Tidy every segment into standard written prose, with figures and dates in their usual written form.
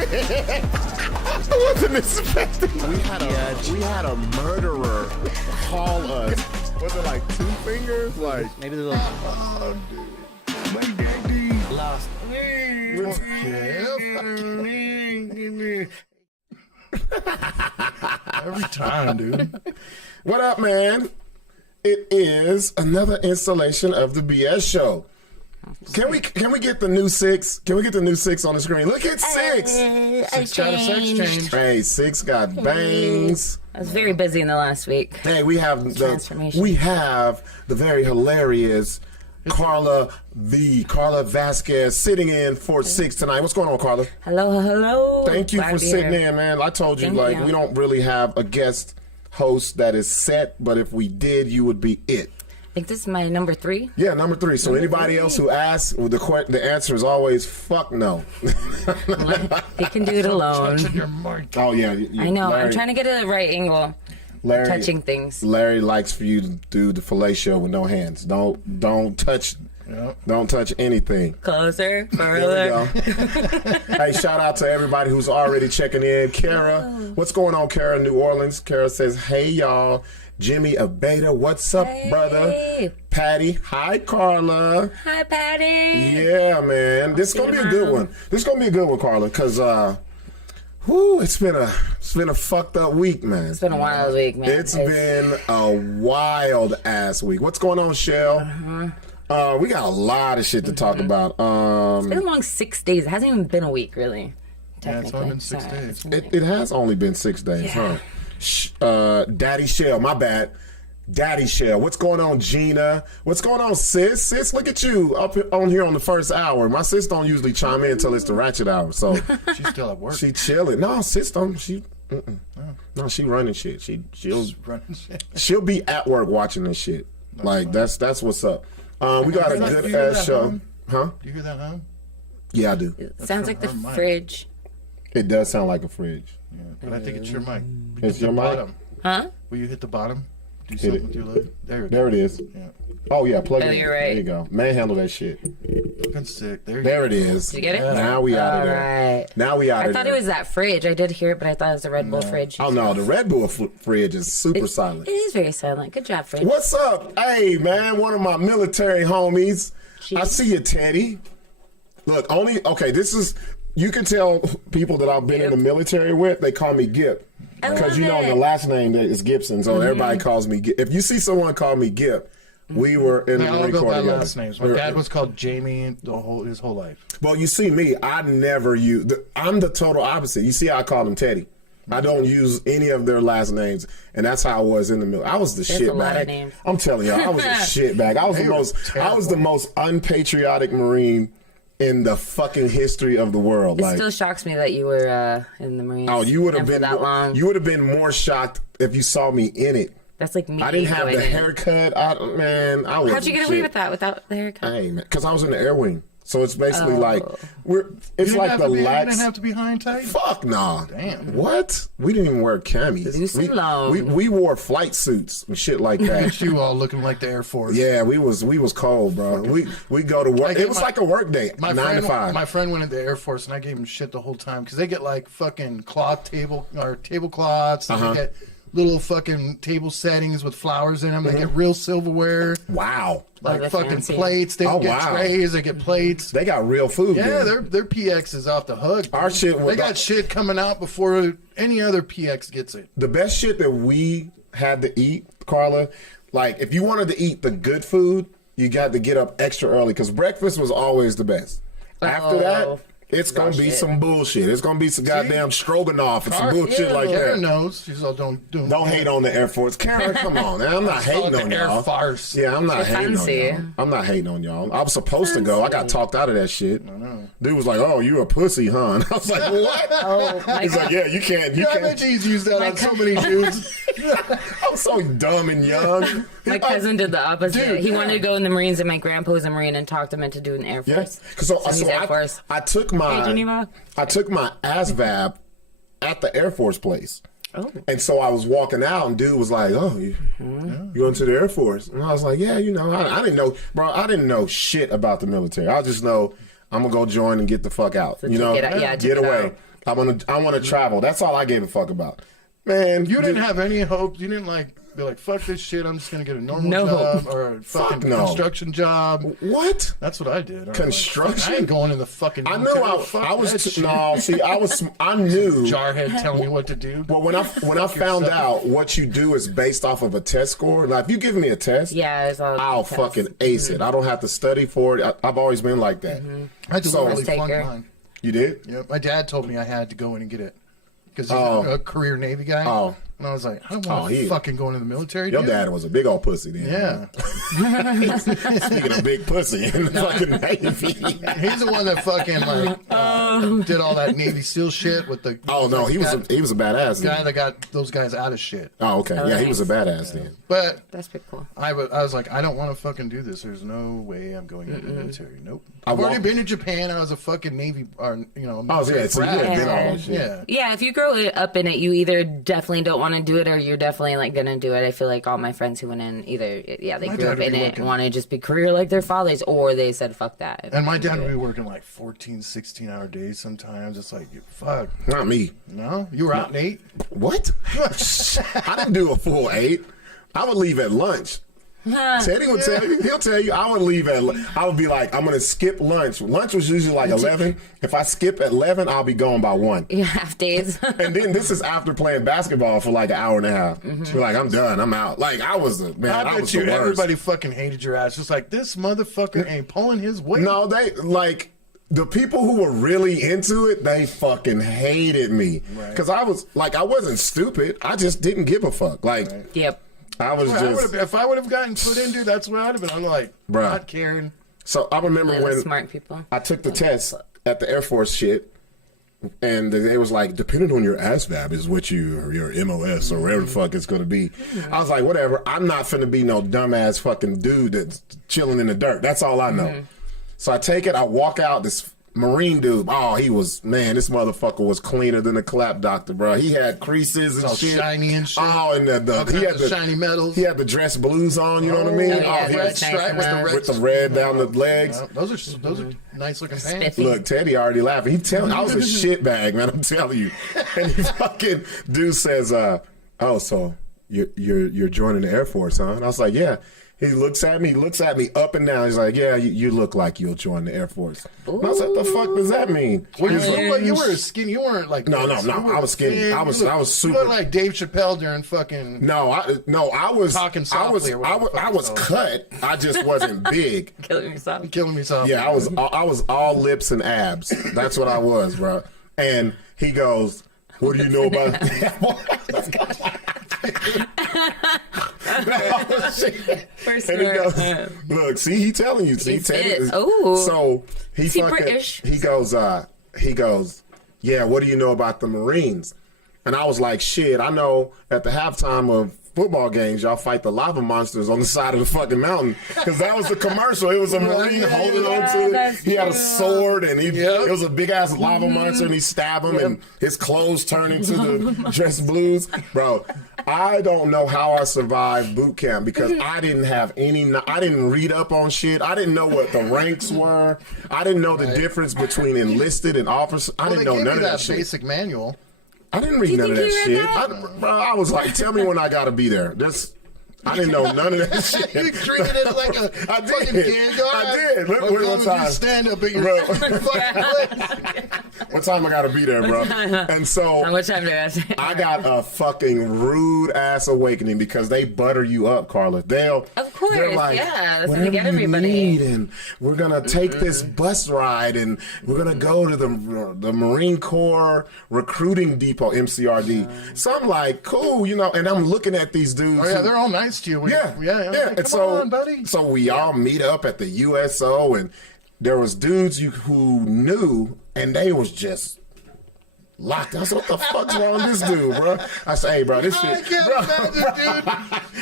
I wasn't expecting. We had a murderer call us. Was it like 2 fingers? Like maybe the little. Oh, dude. My daddy lost. Every time, dude. What up, man? It is another installation of the BS show. Can we get the new Sixx? Can we get the new Sixx on the screen? Look at Sixx. Sixx got a sex change. Hey, Sixx got bangs. I was very busy in the last week. Hey, we have the very hilarious Carla Vasquez sitting in for Sixx tonight. What's going on, Carla? Hello. Thank you for sitting in, man. I told you, we don't really have a guest host that is set, but if we did, you would be it. I think this is my number 3. Yeah, number 3. So anybody else who asks, the answer is always fuck no. He can do it alone. Oh yeah, I know. Larry, I'm trying to get it the right angle. Larry, touching things. Larry likes for you to do the fillet show with no hands. Don't touch. Yep. Don't touch anything. Closer, further. There we go. Hey, shout out to everybody who's already checking in. Kara, what's going on, Kara, New Orleans? Kara says, hey, y'all. Jimmy of Beta, what's up, brother? Patty, hi, Carla. Hi, Patty. Yeah, man. This is going to be a good one. This is going to be a good one, Carla, because it's been a fucked up week, man. It's been a wild week, man. It's been a wild ass week. What's going on, Shell? We got a lot of shit to talk about. It's been a long 6 days. It hasn't even been a week, really. Yeah, it's only been 6 days. It has only been 6 days, huh? Daddy Shell, my bad. Daddy Shell. What's going on, Gina? What's going on, sis? Sis, look at you up on here on the first hour. My sis don't usually chime in until it's the ratchet hour, so she's still at work. She chilling. No, sis don't. No, she running shit. She'll be at work watching this shit. That's what's up. We got a good ass show. Huh? Do you hear that, huh? Yeah, I do. It sounds like the fridge. It does sound like a fridge. Yeah, but I think it's your mic. It's your mic? Bottom. Huh? Will you hit the bottom? Do something with your leg. There it is. Yeah. Oh, yeah, plug it in. You're right. There you go. Manhandle that shit. Been sick. There it is. Did you get it? Now we out of there. Right. Now we out of there. I thought it was that fridge. I did hear it, but I thought it was the Red Bull fridge. Oh, no, the Red Bull fridge is super silent. It is very silent. Good job, fridge. What's up? Hey, man, one of my military homies. Jeez. I see you, Teddy. Look, this is, you can tell people that I've been in the military with, they call me Gip. Because the last name is Gipson, so everybody calls me Gip. If you see someone call me Gip, we were in the Marine Corps together. Last names. My dad was called Jamie his whole life. Well, you see me, I never use, I'm the total opposite. You see how I call them Teddy. I don't use any of their last names, and that's how I was in the military. I was the shitbag. I'm telling you, I was a shitbag. I was the most unpatriotic Marine in the fucking history of the world. It still shocks me that you were in the Marines. Oh, you would have been that long. You would have been more shocked if you saw me in it. That's like me. I didn't have the haircut. I was. How'd you get away with that without the haircut? Hey, man, because I was in the air wing. So it's basically like it's like the lax. You didn't have to be high and tight. Fuck nah. Damn. What? We didn't even wear camis. We wore flight suits and shit like that. You all looking like the Air Force. Yeah, we was cold, bro. We go to work. It was like a work day. 9 to 5. My friend went into the Air Force and I gave him shit the whole time because they get like fucking tablecloths. They get little fucking table settings with flowers in them. They get real silverware. Wow. Like fucking fancy plates. They get trays. They get plates. They got real food. Yeah, their PX is off the hook. Our shit. They got shit coming out before any other PX gets it. The best shit that we had to eat, Carla, like if you wanted to eat the good food, you got to get up extra early because breakfast was always the best. After that, it's going to be some bullshit. It's going to be some goddamn stroganoff and some bullshit like that. Karen knows. She's all don't hate on the Air Force. Karen, come on, man. I'm not hating on y'all. Air farce. Yeah, I'm not hating on y'all. I'm not hating on y'all. I was supposed to go. I got talked out of that shit. I know. Dude was like, "Oh, you a pussy, huh?" And I was like, "What?" He's like, "Yeah, you can't." I bet he's used that on so many dudes. I'm so dumb and young. My cousin did the opposite. He wanted to go in the Marines, and my grandpa was a Marine and talked him into doing Air Force. Yeah. So I took my ASVAB at the Air Force place. Oh. And so I was walking out, and dude was like, "Oh, you going to the Air Force?" And I was like, "Yeah, you know." I didn't know, bro. I didn't know shit about the military. I just know I'm gonna go join and get the fuck out. So get away. I want to travel. That's all I gave a fuck about. Man, You didn't have any hope. You didn't be like, fuck this shit. I'm just gonna get a normal job or a fucking construction job. What? That's what I did. Construction? I ain't going in the fucking. I knew I was. I knew. Jarhead telling me what to do. Well, when I found out what you do is based off of a test score. Like, if you give me a test, I'll fucking ace it. I don't have to study for it. I've always been like that. I deliberately flunked mine. You did? Yeah. My dad told me I had to go in and get it because he's a career Navy guy. Oh. And I was like, I don't want to fucking go into the military. Your dad was a big old pussy then. Yeah. Speaking of big pussy in the fucking Navy. He's the one that fucking did all that Navy SEAL shit with the. Oh no, he was a badass. Guy that got those guys out of shit. Oh okay, yeah, he was a badass then. But that's pretty cool. I was like, I don't want to fucking do this. There's no way I'm going into the military. Nope. I've already been to Japan. I was a fucking Navy, so you had been all that shit. Yeah, if you grow up in it, you either definitely don't want to do it or you're definitely like gonna do it. I feel like all my friends who went in either they grew up in it and want to just be career like their fathers, or they said fuck that. And my dad would be working like 14, 16-hour days sometimes. It's like, fuck. Not me. No? You were out at 8? What? I didn't do a full 8. I would leave at lunch. Teddy would tell you. He'll tell you. I would leave I would be like, I'm gonna skip lunch. Lunch was usually like 11. If I skip at 11, I'll be gone by 1. Yeah, half days. And then this is after playing basketball for like an hour and a half. You're like, I'm done. I'm out. Like I was the man. I was the worst. Everybody fucking hated your ass. Just like, this motherfucker ain't pulling his weight. No, they like. The people who were really into it, they fucking hated me. Because I wasn't stupid. I just didn't give a fuck. Like, yep. I was if I would have gotten put in, dude, that's where I'd have been. I'm like, not caring. So I remember when smart people. I took the test at the Air Force shit, and it was like, depending on your ASVAB is what your MOS or whatever the fuck it's going to be. I was like, whatever. I'm not finna be no dumbass fucking dude that's chilling in the dirt. That's all I know. So I take it, I walk out, this Marine dude, this motherfucker was cleaner than a clap doctor, bro. He had creases and shit. Shiny and shit. Oh, and he had the shiny metals. He had the dress blues on, you know what I mean? He red stripe with the red down the legs. Those are nice looking pants. Look, Teddy already laughing. I was a shitbag, man, I'm telling you. And he fucking dude says, so you're joining the Air Force, huh? And I was like, yeah. He looks at me up and down. He's like, yeah, you look like you'll join the Air Force. And I was like, what the fuck does that mean? You were skinny. You weren't like No. I was skinny. I was super. You looked like Dave Chappelle during fucking. I was talking softly. I was cut. I just wasn't big. Killing me softly. Yeah, I was all lips and abs. That's what I was, bro. And he goes, what do you know about First and he goes, look, see, he telling you. See, Teddy. So he goes, yeah, what do you know about the Marines? And I was like, shit, I know at the halftime of football games, y'all fight the lava monsters on the side of the fucking mountain. Because that was the commercial. It was a Marine holding on to it. He had a sword, and it was a big-ass lava monster, and he stabbed him, and his clothes turned into the dress blues. Bro, I don't know how I survived boot camp because I didn't have I didn't read up on shit. I didn't know what the ranks were. I didn't know the difference between enlisted and officer. I didn't know none of that shit. Basic manual. I didn't read none of that shit. I was like, tell me when I gotta be there. I didn't know none of that shit. You treated it like a fucking kid. I did. What time? Stand up at your What time I gotta be there, bro? And so how much time do I got a fucking rude ass awakening because they butter you up, Carla. They're like, that's whatever get you everybody. need, and we're gonna take this bus ride, and we're gonna go to the Marine Corps recruiting depot, MCRD. So I'm like, cool, and I'm looking at these dudes. Oh yeah, they're all nice to you. Yeah. Like, and come on, buddy. So we all meet up at the USO, and there was dudes who knew, and they was just locked. I said, what the fuck's wrong with this dude, bro? I said, hey, bro, this shit. I can't imagine,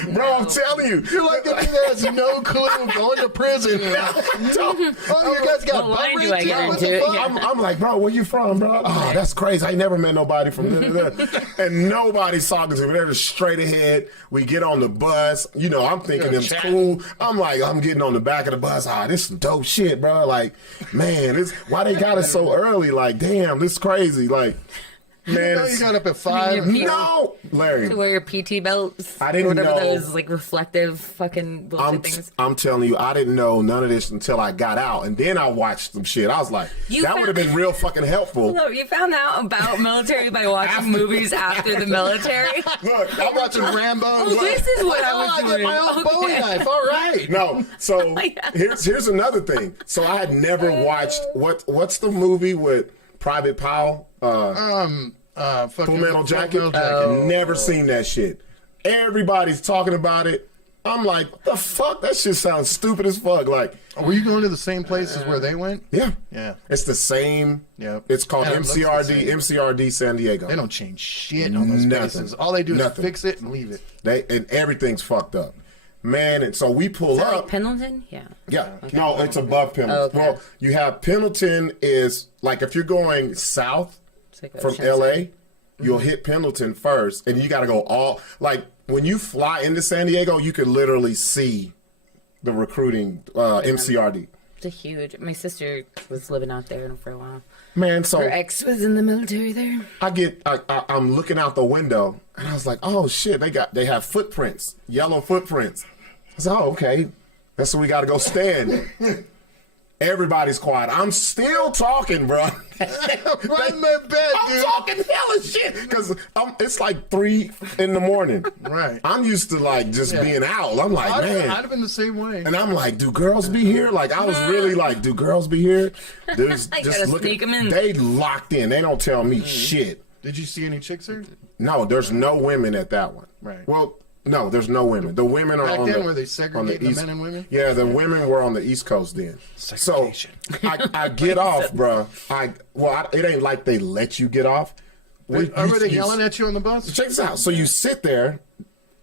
dude. Bro, I'm telling you. You're like a dude that has no clue going to prison. You guys got line do I get into? I'm like, bro, where you from, bro? Oh, that's crazy. I ain't never met nobody from there. And nobody's talking to me. They're just straight ahead. We get on the bus. I'm thinking it's cool. I'm like, I'm getting on the back of the bus. This is some dope shit, bro. Like, man, why they got us so early? Like, damn, this is crazy. Like, Man, You got up at 5. no, Larry. To wear your PT belts. I didn't or whatever know. those like reflective fucking bullshit things. I'm telling you, I didn't know none of this until I got out, and then I watched some shit. I was like, that would have been real fucking helpful. Look, you found out about military by watching movies after the military. Look, I'm watching Rambo. Oh, this is what I was I doing. get my own Bowie knife. All right. No, so Yeah. here's another thing. So I had never watched what's the movie with Private Powell? Fucking Full Metal Jacket. Full Metal Jacket. Never seen that shit. Everybody's talking about it. I'm like, what the fuck? That shit sounds stupid as fuck. Like, Were you going to the same places where they went? yeah, Yeah. it's the same. Yep. It's called And it looks the MCRD, same. MCRD San Diego. They don't change shit on those Nothing. places. All they do Nothing. is fix it and leave it. And everything's fucked up, man. And so we pull Is that up. like Pendleton? Yeah. Yeah, no, it's above Pendleton. Okay. Well, you have Pendleton is like if you're going south It's like from Oceanside. LA, you'll hit Pendleton first, and you got to go all like when you fly into San Diego, you can literally see the recruiting MCRD. It's a huge. My sister was living out there for a while. Man, so Her ex was in the military there. I'm looking out the window, and I was like, oh shit, they have footprints, yellow footprints. I said, oh okay, that's where we got to go stand. Everybody's quiet. I'm still talking, bro. Right in their bed, I'm dude. talking hella shit because it's like 3 in the morning. Right. I'm used to like just being out. I'm like, I'd man. have been the same way. And I'm like, do girls be here? Like, I was really like, do girls be here? There's I just gotta looking. sneak 'em in. They locked in. They don't tell me shit. Did you see any chicks there? No, there's no women at that one. Right. Well, no, there's no women. The women are Back on then, the, were they on segregating the east. men and women? Yeah, the women were on the East Coast then. So Segregation. I get off, bro. It ain't like they let you get off. Were they yelling at you on the bus? Check this out. So you sit there,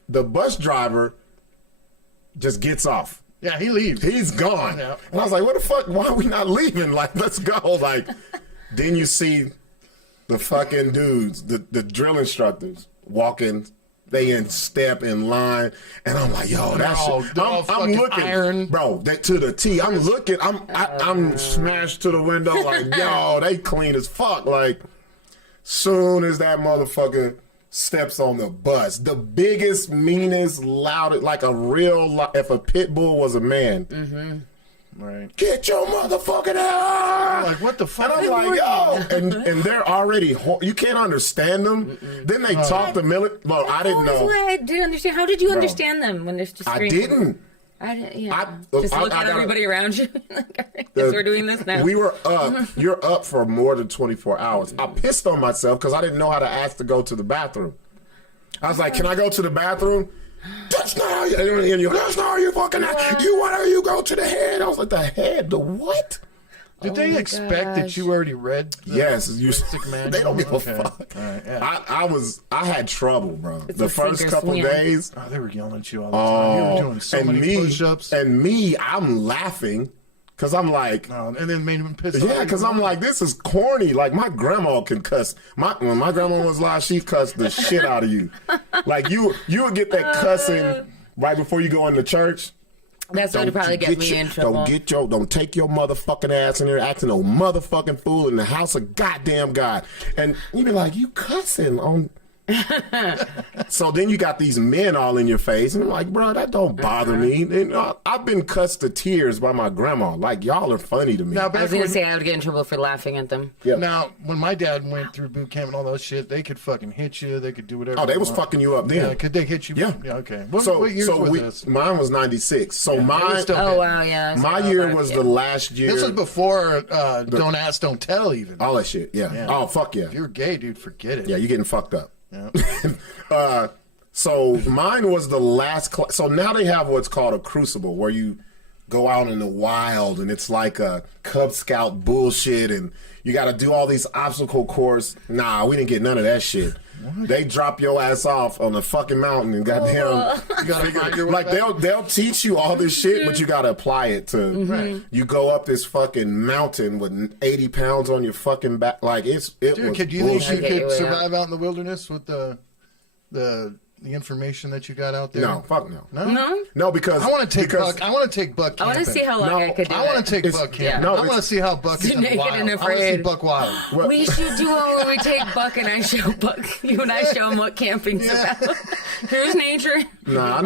the bus driver just gets off. Yeah, he leaves. He's gone. Yeah. And I was like, what the fuck? Why are we not leaving? Like, let's go. Like, then you see the fucking dudes, the drill instructors walking. They in step in line, and I'm like, yo, that shit. they're all I'm fucking looking, iron. bro. That to the T. I'm looking. I'm smashed to the window, like, yo, they clean as fuck. Like, soon as that motherfucker steps on the bus, the biggest, meanest, loudest, like a real. If a pit bull was a man. Right. Get your motherfucking ass! Like, what the fuck? And I'm like, yo, and they're already. You can't understand them. Then they talk to military. Well, I didn't That's know. why I didn't understand. How did you understand them when there's just I screaming? didn't. I didn't. Yeah. I- just I- look I at gotta- everybody around you. Like, all right, guess we're doing this now. We were up. You're up for more than 24 hours. I pissed on myself because I didn't know how to ask to go to the bathroom. I was like, "Can I go to the bathroom?" That's not how you. And you. That's not how you fucking. You want to? You go to the head. I was like, the head. The what? Did they my expect that gosh. you already read? The Yes, you. basic manual? They don't give a Okay. fuck. All right, yeah. I had trouble, bro. It's The a first sink or couple swim. days. Oh, they were yelling at you all the time. You were doing so and many me, push-ups. and me, I'm laughing because I'm like, And then made him piss off. yeah, because I'm like, this is corny. Like my grandma can cuss. When my grandma was alive, she cussed the shit out of you. Like you would get that cussing right before you go into church. That's what would probably get me in trouble. Don't take your motherfucking ass in there acting no motherfucking fool in the house of goddamn God. And you be like, you cussing on. So then you got these men all in your face, and I'm like, bro, that don't bother me. And, I've been cussed to tears by my grandma. Like, y'all are funny to me. Now, I back was gonna when, say I would get in trouble for laughing at them. Yeah. now, when my dad went through boot camp and all that shit, they could fucking hit you. They could do whatever. Oh, they they was want. fucking you up then. Yeah, could they hit you? Yeah. Yeah, okay. What years was this? Mine was 96. So was mine, still- Oh wow, yeah. my So, year was the last year. This was before Don't Ask, Don't Tell, even. all that shit. Yeah. Yeah. Oh, fuck yeah. If you're gay, dude, forget it. Yeah, you're getting fucked up. Yeah. So mine was the last. So now they have what's called a crucible, where you go out in the wild, and it's like a Cub Scout bullshit, and you got to do all these obstacle course. Nah, we didn't get none of that shit. They drop your ass off on the fucking mountain and goddamn. You gotta find your way Like back. they'll teach you all this shit, but you gotta apply it to. Right. You go up this fucking mountain with 80 pounds on your fucking back. Like it Dude, was could you think bullshit. you Okay, could wait, survive out in the wilderness with the the information that you got out there? No, fuck no. No? No, because I want to take Buck. I want to take Buck camping. I want to see how long I could do I want to take Buck camping. Yeah. No, I want to see how Buck is naked wild. and I want to see afraid. Buck wild. Well, We should do one where we take Buck and I show Buck. You and I show him what camping's about. Here's nature. nah,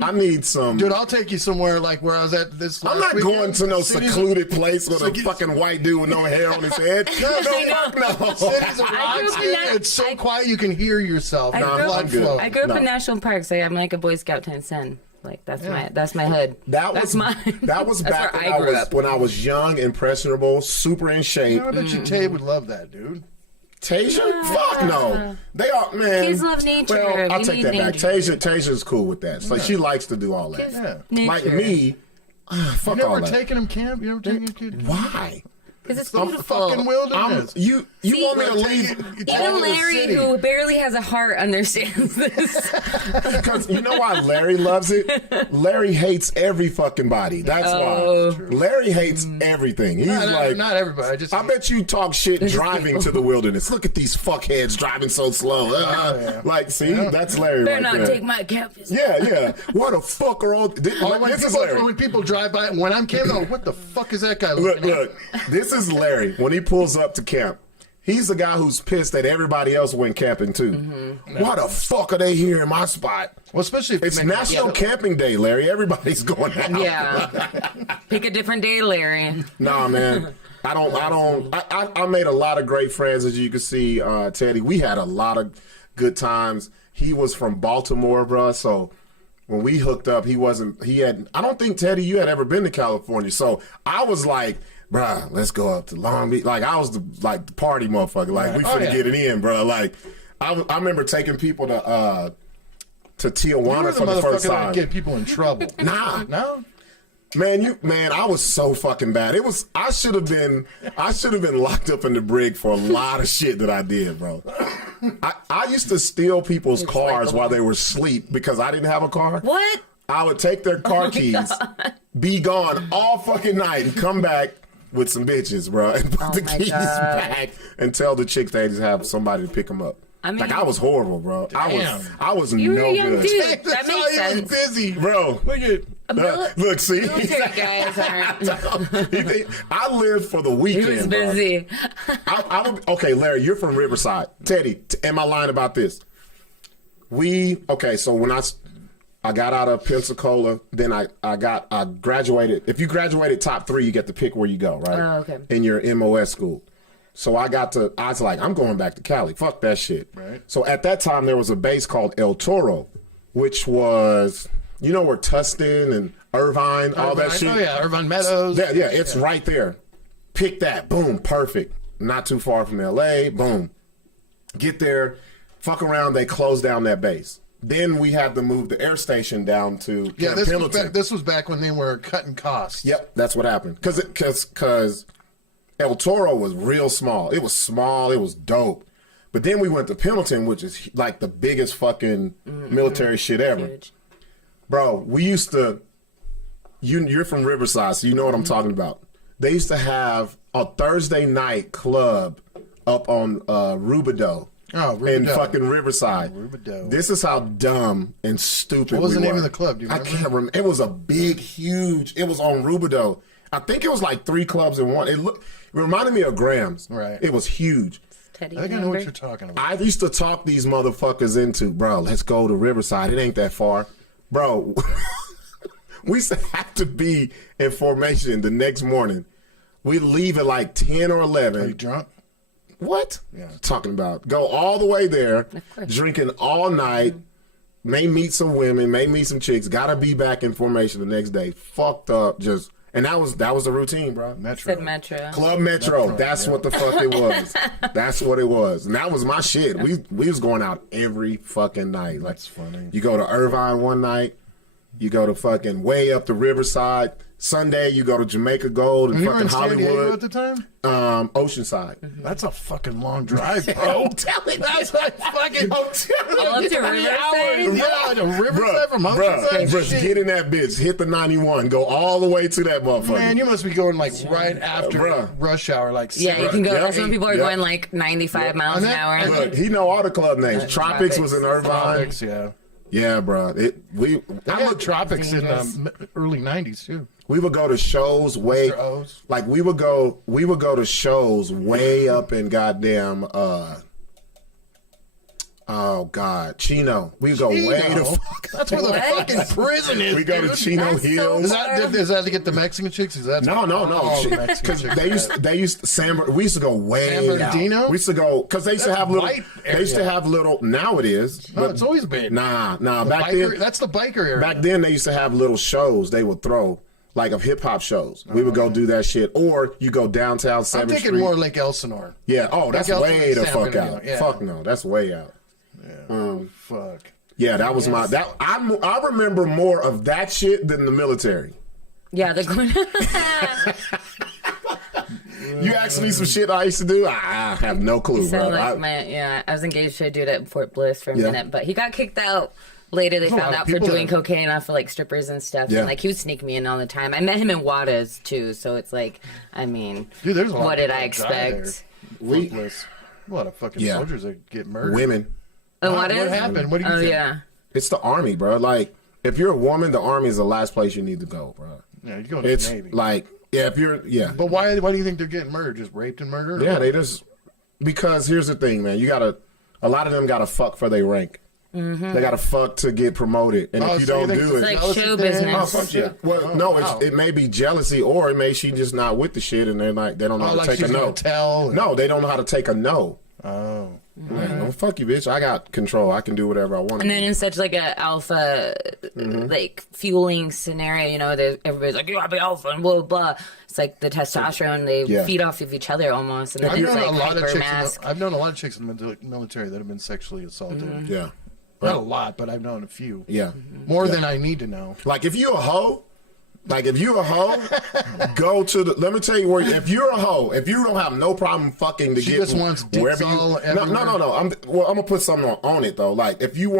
I need some. Dude, I'll take you somewhere like where I was at this last I'm not weekend. going to no Cities- secluded place with a Cities- fucking white dude with no hair on his head. No, fuck no. Cities of I grew rocks, up in that- it's so quiet you can hear yourself. I grew up- Blood I'm good. flow. I grew up No. in national parks. I'm like a Boy Scout times 10. Like that's my hood. That's That's mine. That was That's back where when I grew was up. when I was young, impressionable, super in shape. I bet you Tay would love that, dude. Tasia? Fuck no. They are, man. Kids love nature. Well, I'll We take need that back. nature. Tasia's cool with that. So she likes to do all that. Yeah. Nature. Like me, fuck You all never that. taken him camp? You never taken your kid? Why? Because it's I'm beautiful. fucking wilderness. You See, want me to Take leave? it- you take it Even to the Larry, city. who barely has a heart, understands this. Because you know why Larry loves it? Larry hates every fucking body. That's Oh. why. Larry hates everything. He's like, not everybody. I just I bet you talk shit driving to the wilderness. Look at these fuckheads driving so slow. yeah. Like, see, that's Larry Better right not there. take my campus. Yeah. What the fuck are all... This is Larry. when people drive by, when I'm camping, what the fuck is that guy looking Look, this is Larry. When he pulls up to camp, he's the guy who's pissed that everybody else went camping too. Mm-hmm. Why the fuck are they here in my spot? Well, especially if It's you make National Camping Day, Larry. Everybody's going out. Yeah. Pick a different day, Larry. Nah, man. I made a lot of great friends, as you can see, Teddy. We had a lot of good times. He was from Baltimore, bruh, so when we hooked up, I don't think, Teddy, you had ever been to California. So I was like, bruh, let's go up to Long Beach. Like, I was the party motherfucker. Like, we finna get it in, bruh. Like, I remember taking people to You Tijuana were the for the first motherfucker that time. would get people in trouble. Nah. No? Man, I was so fucking bad. I should have been locked up in the brig for a lot of shit that I did, bro. I used to steal people's cars while they were asleep because I didn't have a car. What? I would take their car keys, be gone all fucking night, and come back with some bitches, bro, and put the my keys God. back and tell the chicks they just have somebody to pick them up. I mean- like, I was horrible, bro. I was You were no a young good. dude. That That's makes how he sense. was busy. Bro, look, see? Military guys aren't. I lived for the weekend. He was bro. busy. Okay, Larry, you're from Riverside. Teddy, am I lying about this? So when I got out of Pensacola, then I graduated. If you graduated top 3, you get to pick where you go, right? Oh, okay. In your MOS school. So I was like, I'm going back to Cali. Fuck that shit. Right. So at that time, there was a base called El Toro, which was, you know where Tustin and Irvine, all that shit? Oh, yeah, Irvine Meadows. Yeah, it's right there. Pick that. Boom. Perfect. Not too far from LA. Boom. Get there. Fuck around. They closed down that base. Then we had to move the air station down to Camp Pendleton. This was back when they were cutting costs. Yep, that's what happened. Because El Toro was real small. It was small. It was dope. But then we went to Pendleton, which is like the biggest fucking military shit ever. Huge. Bro, we used to... You're from Riverside, so you know what I'm talking about. They used to have a Thursday night club up on Rubidoux. Oh, In Rubidoux. fucking Riverside. Rubidoux. This is how dumb and stupid What was we the name were. of the club? Do you remember? I can't remember. It was a big, huge... It was on Rubidoux. I think it was like 3 clubs in one. It reminded me of Graham's. Right. It was huge. Teddy, I think I know remember? what you're talking about. I used to talk these motherfuckers into, bro, let's go to Riverside. It ain't that far. Bro, we used to have to be in formation the next morning. We leave at like 10 or 11. Are you drunk? What? Yeah. Talking about. Go all the way there, course. drinking all night, may meet some women, may meet some chicks, gotta be back in formation the next day. Fucked up, just... And that was the routine, bro. Metro. Said Metro. Club Metro. That's what the fuck it was. That's what it was. And that was my shit. We was going out every fucking night. Like, That's funny. You go to Irvine one night. You go to fucking way up the Riverside. Sunday, you go to Jamaica Gold and And you were fucking in San Diego Hollywood. at the time? Oceanside. That's a fucking long drive, bro. I'm telling you. That's like fucking... All up to 3 Riverside? hours. Yeah, to Riverside from Bruh, Oceanside. Shit. get in that bitch. Hit the 91. Go all the way to that motherfucker. Man, you must be going like right after Bruh. rush hour, like Yeah, you can go. Yep. That's when people are Yep. going like 95 miles an And hour. then- Look, he know all the club names. Tropics was in Irvine. Tropics, yeah. Yeah, bro. They had Tropics in early '90s too. We would go to shows way like we would go to shows way up in goddamn oh God, Chino. We go way the fuck. That's where the fucking prison is. We go to Chino Hills. Is that to get the Mexican chicks? Is that no? Because they used we used to go way San Bernardino. Out. We used to go because they used to have little. They used to have little. Now it is. No, it's always been. Nah. Back then, that's the biker area. Back then, they used to have little shows they would throw. Like of hip hop shows, we would go do that shit, or you go downtown 7th Street. I'm thinking more like Elsinore. Yeah. Oh, that's way the fuck out. Yeah. Fuck no, that's way out. Yeah. Fuck. Yeah, that was my that. I remember more of that shit than the military. Yeah, the You asked me some shit I used to do. I have no clue, bro. I was engaged to a dude at Fort Bliss for a minute, but he got kicked out. Later, they found out for doing cocaine off for like strippers and stuff. Yeah. And like he would sneak me in all the time. I met him in Wadas too, so it's like, I mean, dude, there's a lot what did I expect? A lot of fucking soldiers that get murdered. Women. What happened? What do you think? Yeah. It's the army, bro. Like, if you're a woman, the army is the last place you need to go, bro. Yeah, you go to the Navy. Like, if you're, But why do you think they're getting murdered? Just raped and murdered? Yeah, because here's the thing, man. A lot of them gotta fuck for their rank. Mm-hmm. They gotta fuck to get promoted, and if you don't do it, it's like show business. Fuck yeah. Well, it may be jealousy, or it may she just not with the shit, and they're like they don't know how to take a no. No, they don't know how to take a no. Oh, no, fuck you, bitch! I got control. I can do whatever I want. And then in such like a alpha, like fueling scenario, you know, everybody's like, "You gotta be alpha," and blah blah blah. It's like the testosterone; they feed off of each other almost. And then it's like I've known a lot of chicks in the military that have been sexually assaulted. Mm-hmm. Yeah. Not a lot, but I've known a few. Yeah. More than I need to know. Like, if you a hoe, go to the, let me tell you where, if you're a hoe, if you don't have no problem fucking to she get just wants dicks all everywhere. No. I'm going to put something on it, though. Like, if you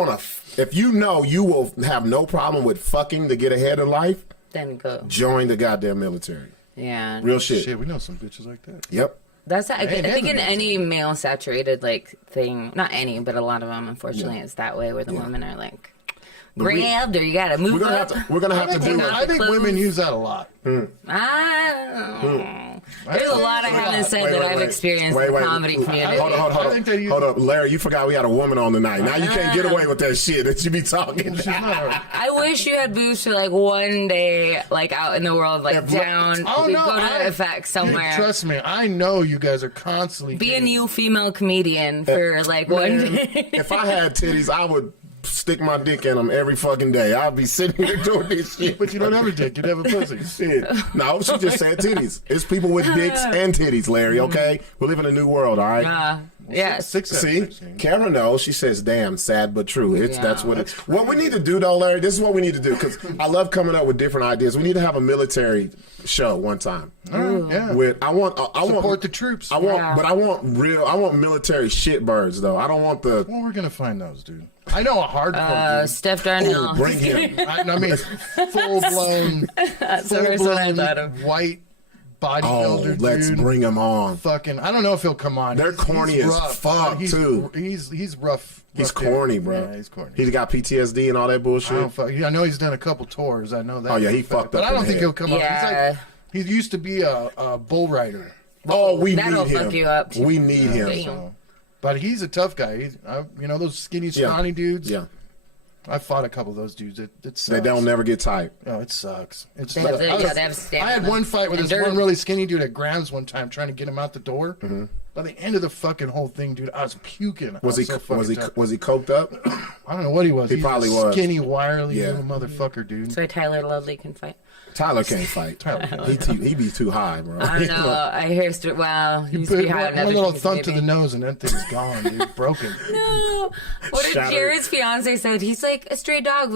know you will have no problem with fucking to get ahead in life, then go. Join the goddamn military. Yeah. Real shit. Shit, we know some bitches like that. Yep. That's I think in any male saturated like thing, not any, but a lot of them, unfortunately, it's that way where the women are like grabbed or you gotta move up. We're gonna have to do it. I think women use that a lot. I don't know. There's a lot I haven't said that I've experienced in the comedy community. Hold up, Larry, you forgot we had a woman on tonight. Now you can't get away with that shit that you be talking. I wish you had boobs for like one day, like out in the world, like down. We go to effect somewhere. Trust me, I know you guys are constantly. Be a new female comedian for like one day. If I had titties, I would stick my dick in them every fucking day. I'll be sitting here doing this shit. But you don't have a dick. You have a pussy. Shit. No, she just said titties. It's people with dicks and titties, Larry, okay? We live in a new world, all right? Yeah. See? Karen knows. She says, damn, sad but true. That's what it is. What we need to do, though, Larry, this is what we need to do, because I love coming up with different ideas. We need to have a military show one time. Yeah. I want support the troops. But I want military shitbirds, though. I don't want the... Well, we're going to find those, dude. I know a hardcore dude. Steph Darnell. Ooh, bring him. I mean, full-blown white bodybuilder let's dude. Bring him on. Fucking, I don't know if he'll come on. They're corny as fuck, too. He's rough. He's corny, bro. Yeah, he's corny. He's got PTSD and all that bullshit. I know he's done a couple tours. I know that. Oh, yeah, he fucked up. But I don't think he'll come on. Yeah. He used to be a bull rider. Oh, we That'll need him. fuck you up. We need him. So. But he's a tough guy. He's, those skinny, scrawny dudes. Yeah. I fought a couple of those dudes. It sucks. They don't never get tight. Oh, it sucks. It They sucks. have I had one fight with this one really skinny dude at Grams one time, trying to get him out the door. Mm-hmm. By the end of the fucking whole thing, dude, I was puking. Was he coked up? I don't know what he was. He probably was. Skinny, wirely little motherfucker, dude. So Tyler Lovely can fight. Tyler can't fight. He be too high, bro. I don't know. I hear he's one little thump to the nose and that thing's gone, dude. Broken. No. What did Jared's fiance said? He's like a stray dog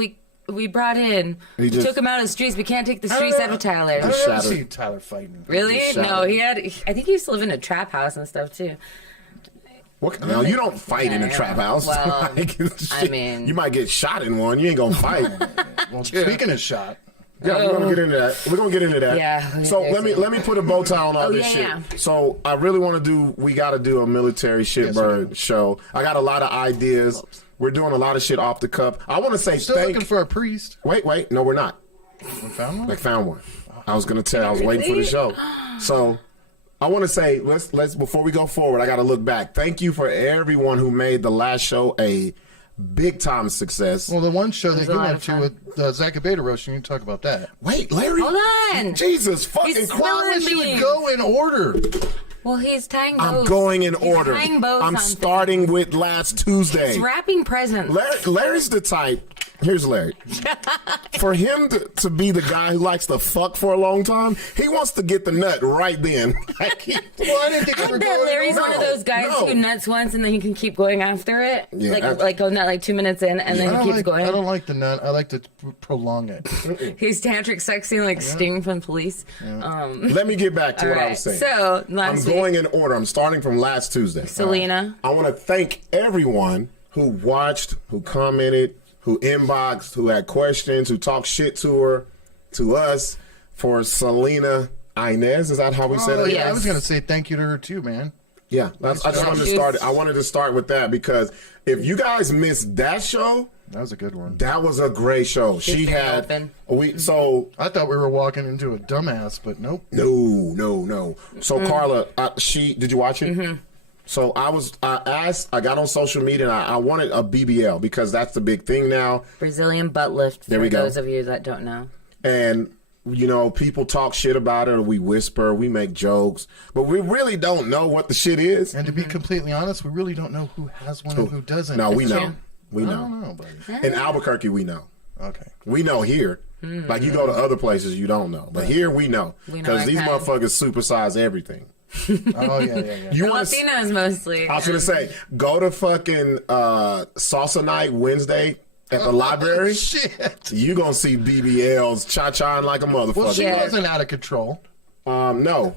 we brought in. We took him out of the streets. We can't take the streets out of Tyler. I don't see Tyler fighting. Really? No, I think he used to live in a trap house and stuff too. No, you don't fight in a trap house. Well, I mean, you might get shot in one. You ain't gonna fight. Well, speaking of shot. Yeah, we're gonna get into that. Yeah. So let me put a bow tie on all this shit. Yeah. So I really want to we got to do a military shitbird show. I got a lot of ideas, We're doing a lot of shit off the cuff. I want to say Still looking for a priest. Wait. No, we're not. We found one? Like found one. I was gonna tell. I was waiting for the show. So I want to say let's before we go forward. I got to look back. Thank you for everyone who made the last show a big time success. Well, the one show that you went to with the Zachabeta roast, you can talk about that. Wait, Larry. Hold on. Jesus fucking He's Christ. Why would you go in order? Well, he's tying bows. I'm going in He's order. tying bows I'm on starting with last Tuesday. He's wrapping presents. Larry's the type. Here's Larry. For him to be the guy who likes to fuck for a long time, he wants to get the nut right then. Well, I didn't think I bet Larry's one of those guys who nuts once and then he can keep going after it. Yeah, like go nut like 2 minutes in and then he keeps going. I don't like the nut. I like to prolong it. He's tantric sexing like Sting from Police. Let me get back to what I was saying. So I'm going in order. I'm starting from last Tuesday. Selena. I want to thank everyone who watched, who commented, who inboxed, who had questions, who talked shit to her, to us, for Selena Inez. Is that how we said it? Yeah, I was going to say thank you to her too, man. Yeah, I just wanted to start. I wanted to start with that because if you guys missed that show, that was a good one. That was a great show. She had open. So I thought we were walking into a dumbass, but nope. No. So Carla, did you watch it? Mm-hmm. So I got on social media and I wanted a BBL because that's the big thing now. Brazilian butt lift for those of you that don't know. And people talk shit about it, or we whisper, we make jokes, but we really don't know what the shit is. And to be completely honest, we really don't know who has one and who doesn't. No, we know. We know. I don't know, buddy. In Albuquerque, we know. Okay. We know here. Mm-hmm. Like you go to other places, you don't know. But here we know. Because these motherfuckers supersize everything. Oh, yeah. You Latinos mostly. I was going to say, go to fucking Salsa Night Wednesday at the library. Shit. You going to see BBLs cha-chaing like a motherfucker. Well, she wasn't out of control. No.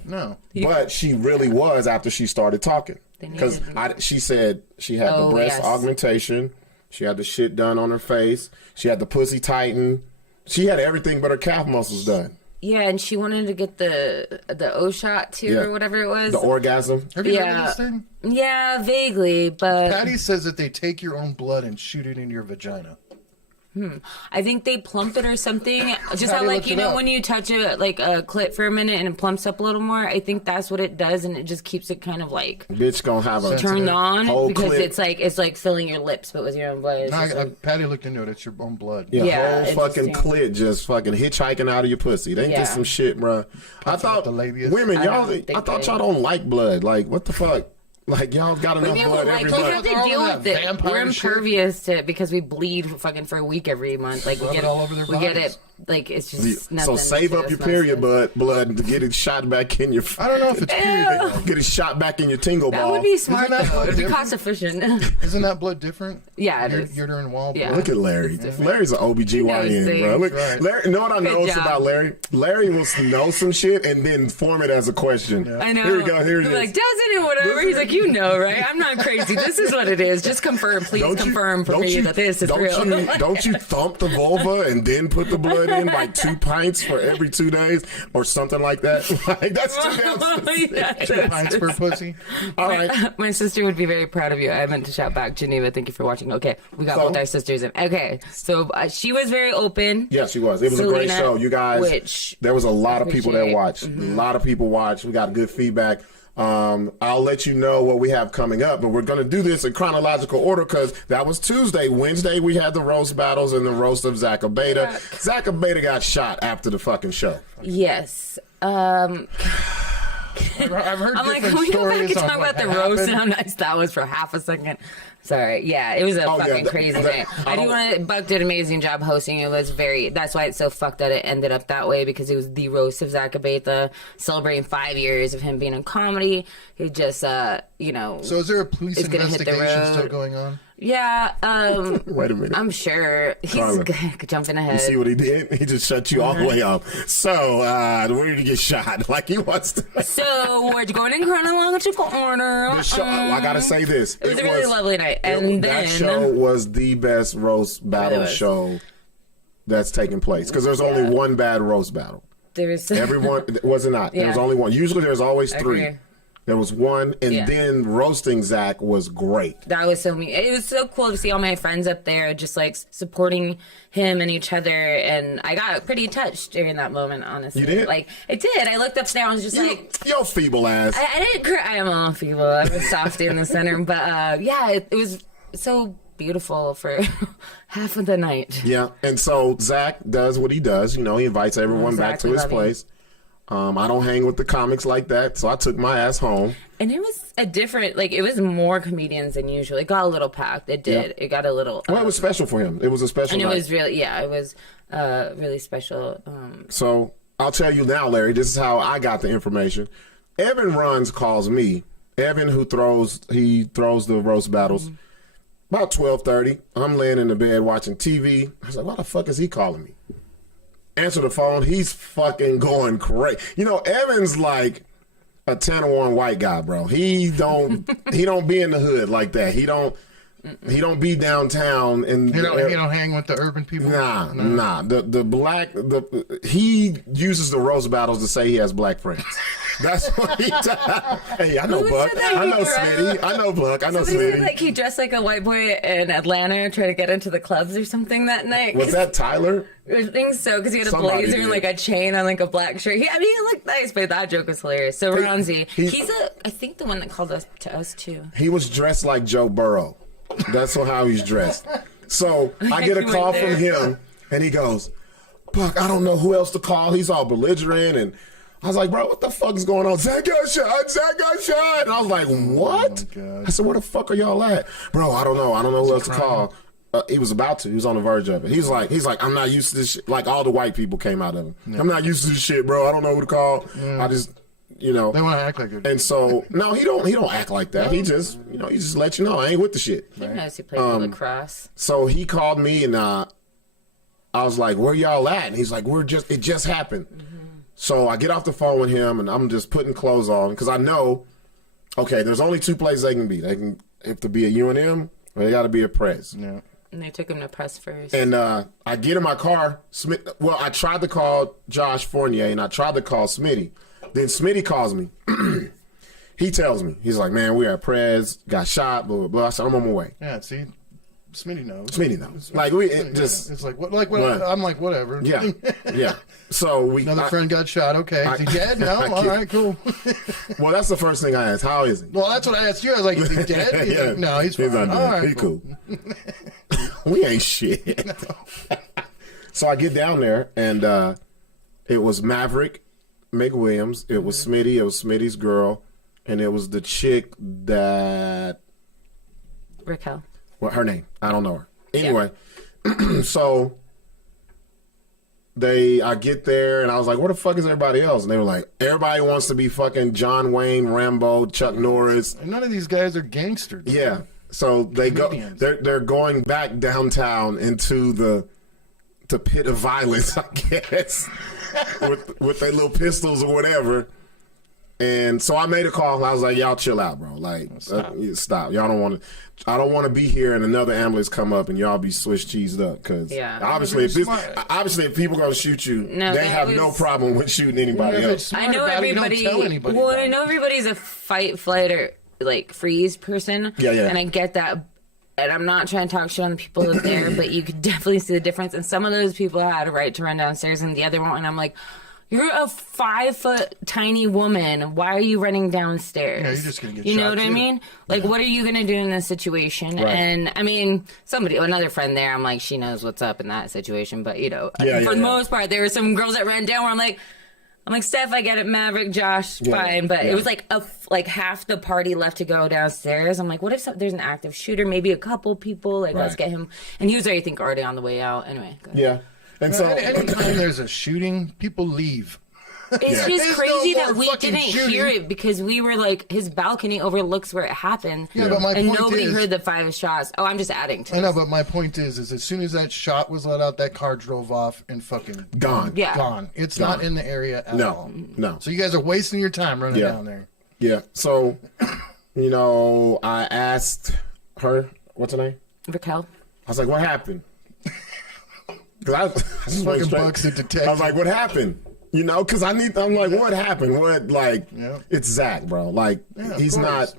But she really was after she started talking. Because she said she had the breast augmentation. She had the shit done on her face. She had the pussy tightened. She had everything but her calf muscles done. Yeah, and she wanted to get the O shot too, or whatever it was. The orgasm. Have you heard of this thing? Yeah, vaguely, but Patty says that they take your own blood and shoot it in your vagina. I think they plumped it or something. Just how, like, when you touch a clit for a minute and it plumps up a little more, I think that's what it does, and it just keeps it kind of like bitch gonna have a turned on because clit. it's like filling your lips but with your own blood. Patty looked into it. It's your own blood. Yeah, whole fucking clit just fucking hitchhiking out of your pussy. They get some shit, bro. I thought women, I thought y'all don't like blood. Like, what the fuck? Like, y'all got enough blood every month. We have to deal with it. We're impervious to it because we bleed fucking for a week every month. Like, we get it all over their bodies. We get it. Like, it's just nothing. So save up your period blood and get it shot back in your... I don't know if it's period. Get it shot back in your tingle ball. That would be smart, though. It'd be cost efficient. Isn't that blood different? Yeah, it is. Uterine wall blood. Look at Larry. Larry's an OBGYN, bro. Look, Larry, you know what I noticed about Larry? Larry will know some shit and then form it as a question. Yeah. I know. Here we go. Here it is. Like, doesn't it? Whatever. He's like, right? I'm not crazy. This is what it is. Just confirm. Please confirm for me that this is real. Don't you thump the vulva and then put the blood in like 2 pints for every 2 days or something like that? Like, that's too damn specific. 2 pints per pussy. All right. My sister would be very proud of you. I meant to shout back, Geneva. Thank you for watching. Okay, we got both our sisters in. Okay, so she was very open. Yeah, she was. It was Selena, a great show, you guys. There was a lot of people that watched. Mm-hmm. A lot of people watched. We got good feedback. I'll let you know what we have coming up, but we're going to do this in chronological order because that was Tuesday. Wednesday, we had the roast battles and the roast of Zachabeta. Zachabeta got shot after the fucking show. Yes. I've heard I'm like, can we go back and talk about the roast and how nice that was for half a second? Sorry. Yeah, it was a fucking crazy night. I do want to, Buck did an amazing job hosting. It was that's why it's so fucked that it ended up that way because it was the roast of Zachabeta, celebrating 5 years of him being in comedy. He just, So is there a police investigation still going on? Yeah, wait a minute. I'm sure he's jumping ahead. You see what he did? He just shut you all the way up. So, where did he get shot? Like he wants to. So, we're going in chronological order. I gotta say this. It was a really lovely night. That show was the best roast battle show that's taking place. Because there's only one bad roast battle. Was it not? Yeah. There was only one. Usually there's always 3. There was one, and then roasting Zach was great. That was so it was so cool to see all my friends up there just like supporting him and each other, and I got pretty touched during that moment, honestly. You did? Like, I did. I looked upstairs and I was just like... Yo, feeble ass. I didn't cry. I'm all feeble. I was softy in the center. But yeah, it was so beautiful for half of the night. Yeah, and so Zach does what he does. You know, he invites everyone back to his place. I don't hang with the comics like that, so I took my ass home. And it was a different, like, it was more comedians than usual. It got a little packed. It did. Yeah. It got a little... well, it was special for him. It was a special night. And it was really, it was really special. So, I'll tell you now, Larry, this is how I got the information. Evan Runs calls me. Evan, who throws the roast battles. Mm-hmm. About 12:30, I'm laying in the bed watching TV. I was like, why the fuck is he calling me? Answer the phone. He's fucking going crazy. You know, Evan's like a Tanner white guy, bro. He don't be in the hood like that. He don't be downtown and he don't hang with the urban people. Nah. He uses the roast battles to say he has black friends. That's what he does. Hey, I know Buck. I know Smitty. I know Buck. I know Smitty. Like he dressed like a white boy in Atlanta, trying to get into the clubs or something that night. Was that Tyler? I think so, because he had a blazer and like a chain on like a black shirt. He looked nice, but that joke was hilarious. So Ronzi, he's I think the one that called us to us too. He was dressed like Joe Burrow. That's how he's dressed. So I get a call from him, and he goes, Buck, I don't know who else to call. He's all belligerent, and I was like, bro, what the fuck is going on? Zach got shot. And I was like, what? I said, where the fuck are y'all at? Bro, I don't know who else to call. He was about to. He was on the verge of it. He's like, I'm not used to this shit. Like, all the white people came out of him. Yeah. I'm not used to this shit, bro. I don't know who to call. I just, you know. They want to act like it. And so, no, he don't act like that. He just, he just let you know, I ain't with the shit. He knows he plays lacrosse. So he called me, and I was like, where y'all at? And he's like, it just happened. Mm-hmm. So I get off the phone with him, and I'm just putting clothes on, because I know, okay, there's only two places they can be. They can have to be a UNM, or they got to be a Press. Yeah. And they took him to Press first. And I get in my car. I tried to call Josh Fournier, and I tried to call Smitty. Then Smitty calls me. He tells me, he's like, man, we at Prez, got shot, blah, blah, blah. I said, I'm on my way. Yeah, see, Smitty knows. Smitty knows. Like, it's like, what, I'm like, whatever. Yeah, yeah. So another friend got shot. Okay, is he dead? No? All right, cool. Well, that's the first thing I asked. How is he? Well, that's what I asked you. I was like, is he dead? He's like, no, he's fine. He's not dead. All right, he's cool. We ain't shit. No. So I get down there, and it was Maverick McWilliams. It was Smitty. It was Smitty's girl. And it was the chick that... Raquel. Well, her name. I don't know her. Anyway, so I get there, and I was like, where the fuck is everybody else? And they were like, everybody wants to be fucking John Wayne, Rambo, Chuck Norris. And none of these guys are gangsters. Yeah. So they're going back downtown into the pit of violence, I guess, with their little pistols or whatever. And so I made a call. I was like, y'all chill out, bro. Like, stop. Y'all don't want to. I don't want to be here and another ambulance come up and y'all be Swiss cheesed up. Because obviously, if people going to shoot you, they have no problem with shooting anybody else. I know everybody. Well, I know everybody's a fight, flight, or like freeze person. Yeah. And I get that. And I'm not trying to talk shit on the people up there, but you could definitely see the difference. And some of those people had a right to run downstairs, and the other one, and I'm like, you're a 5-foot tiny woman. Why are you running downstairs? Yeah, you're just gonna get You shot know what I mean? Like, what are you gonna do in this situation? Right. And I mean, another friend there, I'm like, she knows what's up in that situation. But for the most part, there were some girls that ran down where I'm like, Steph, I get it, Maverick, Josh, fine. But it was like half the party left to go downstairs. I'm like, what if there's an active shooter? Maybe a couple people. Like, let's get him. And he was, I think, already on the way out. Anyway, go ahead. Yeah. And so, anytime there's a shooting, people leave. It's just crazy that we didn't hear it because we were like, his balcony overlooks where it happened. Yeah, but my point is, nobody heard the 5 shots. Oh, I'm just adding to this. I know, but my point is as soon as that shot was let out, that car drove off and fucking gone. Yeah. Gone. It's not in the area at all. No. So you guys are wasting your time running down there. Yeah. So, I asked her, what's her name? Raquel. I was like, what happened? Because I was Buck's a detective. I was like, what happened? You know, because I'm like, what happened? What, like, it's Zach, bro. Like, he's not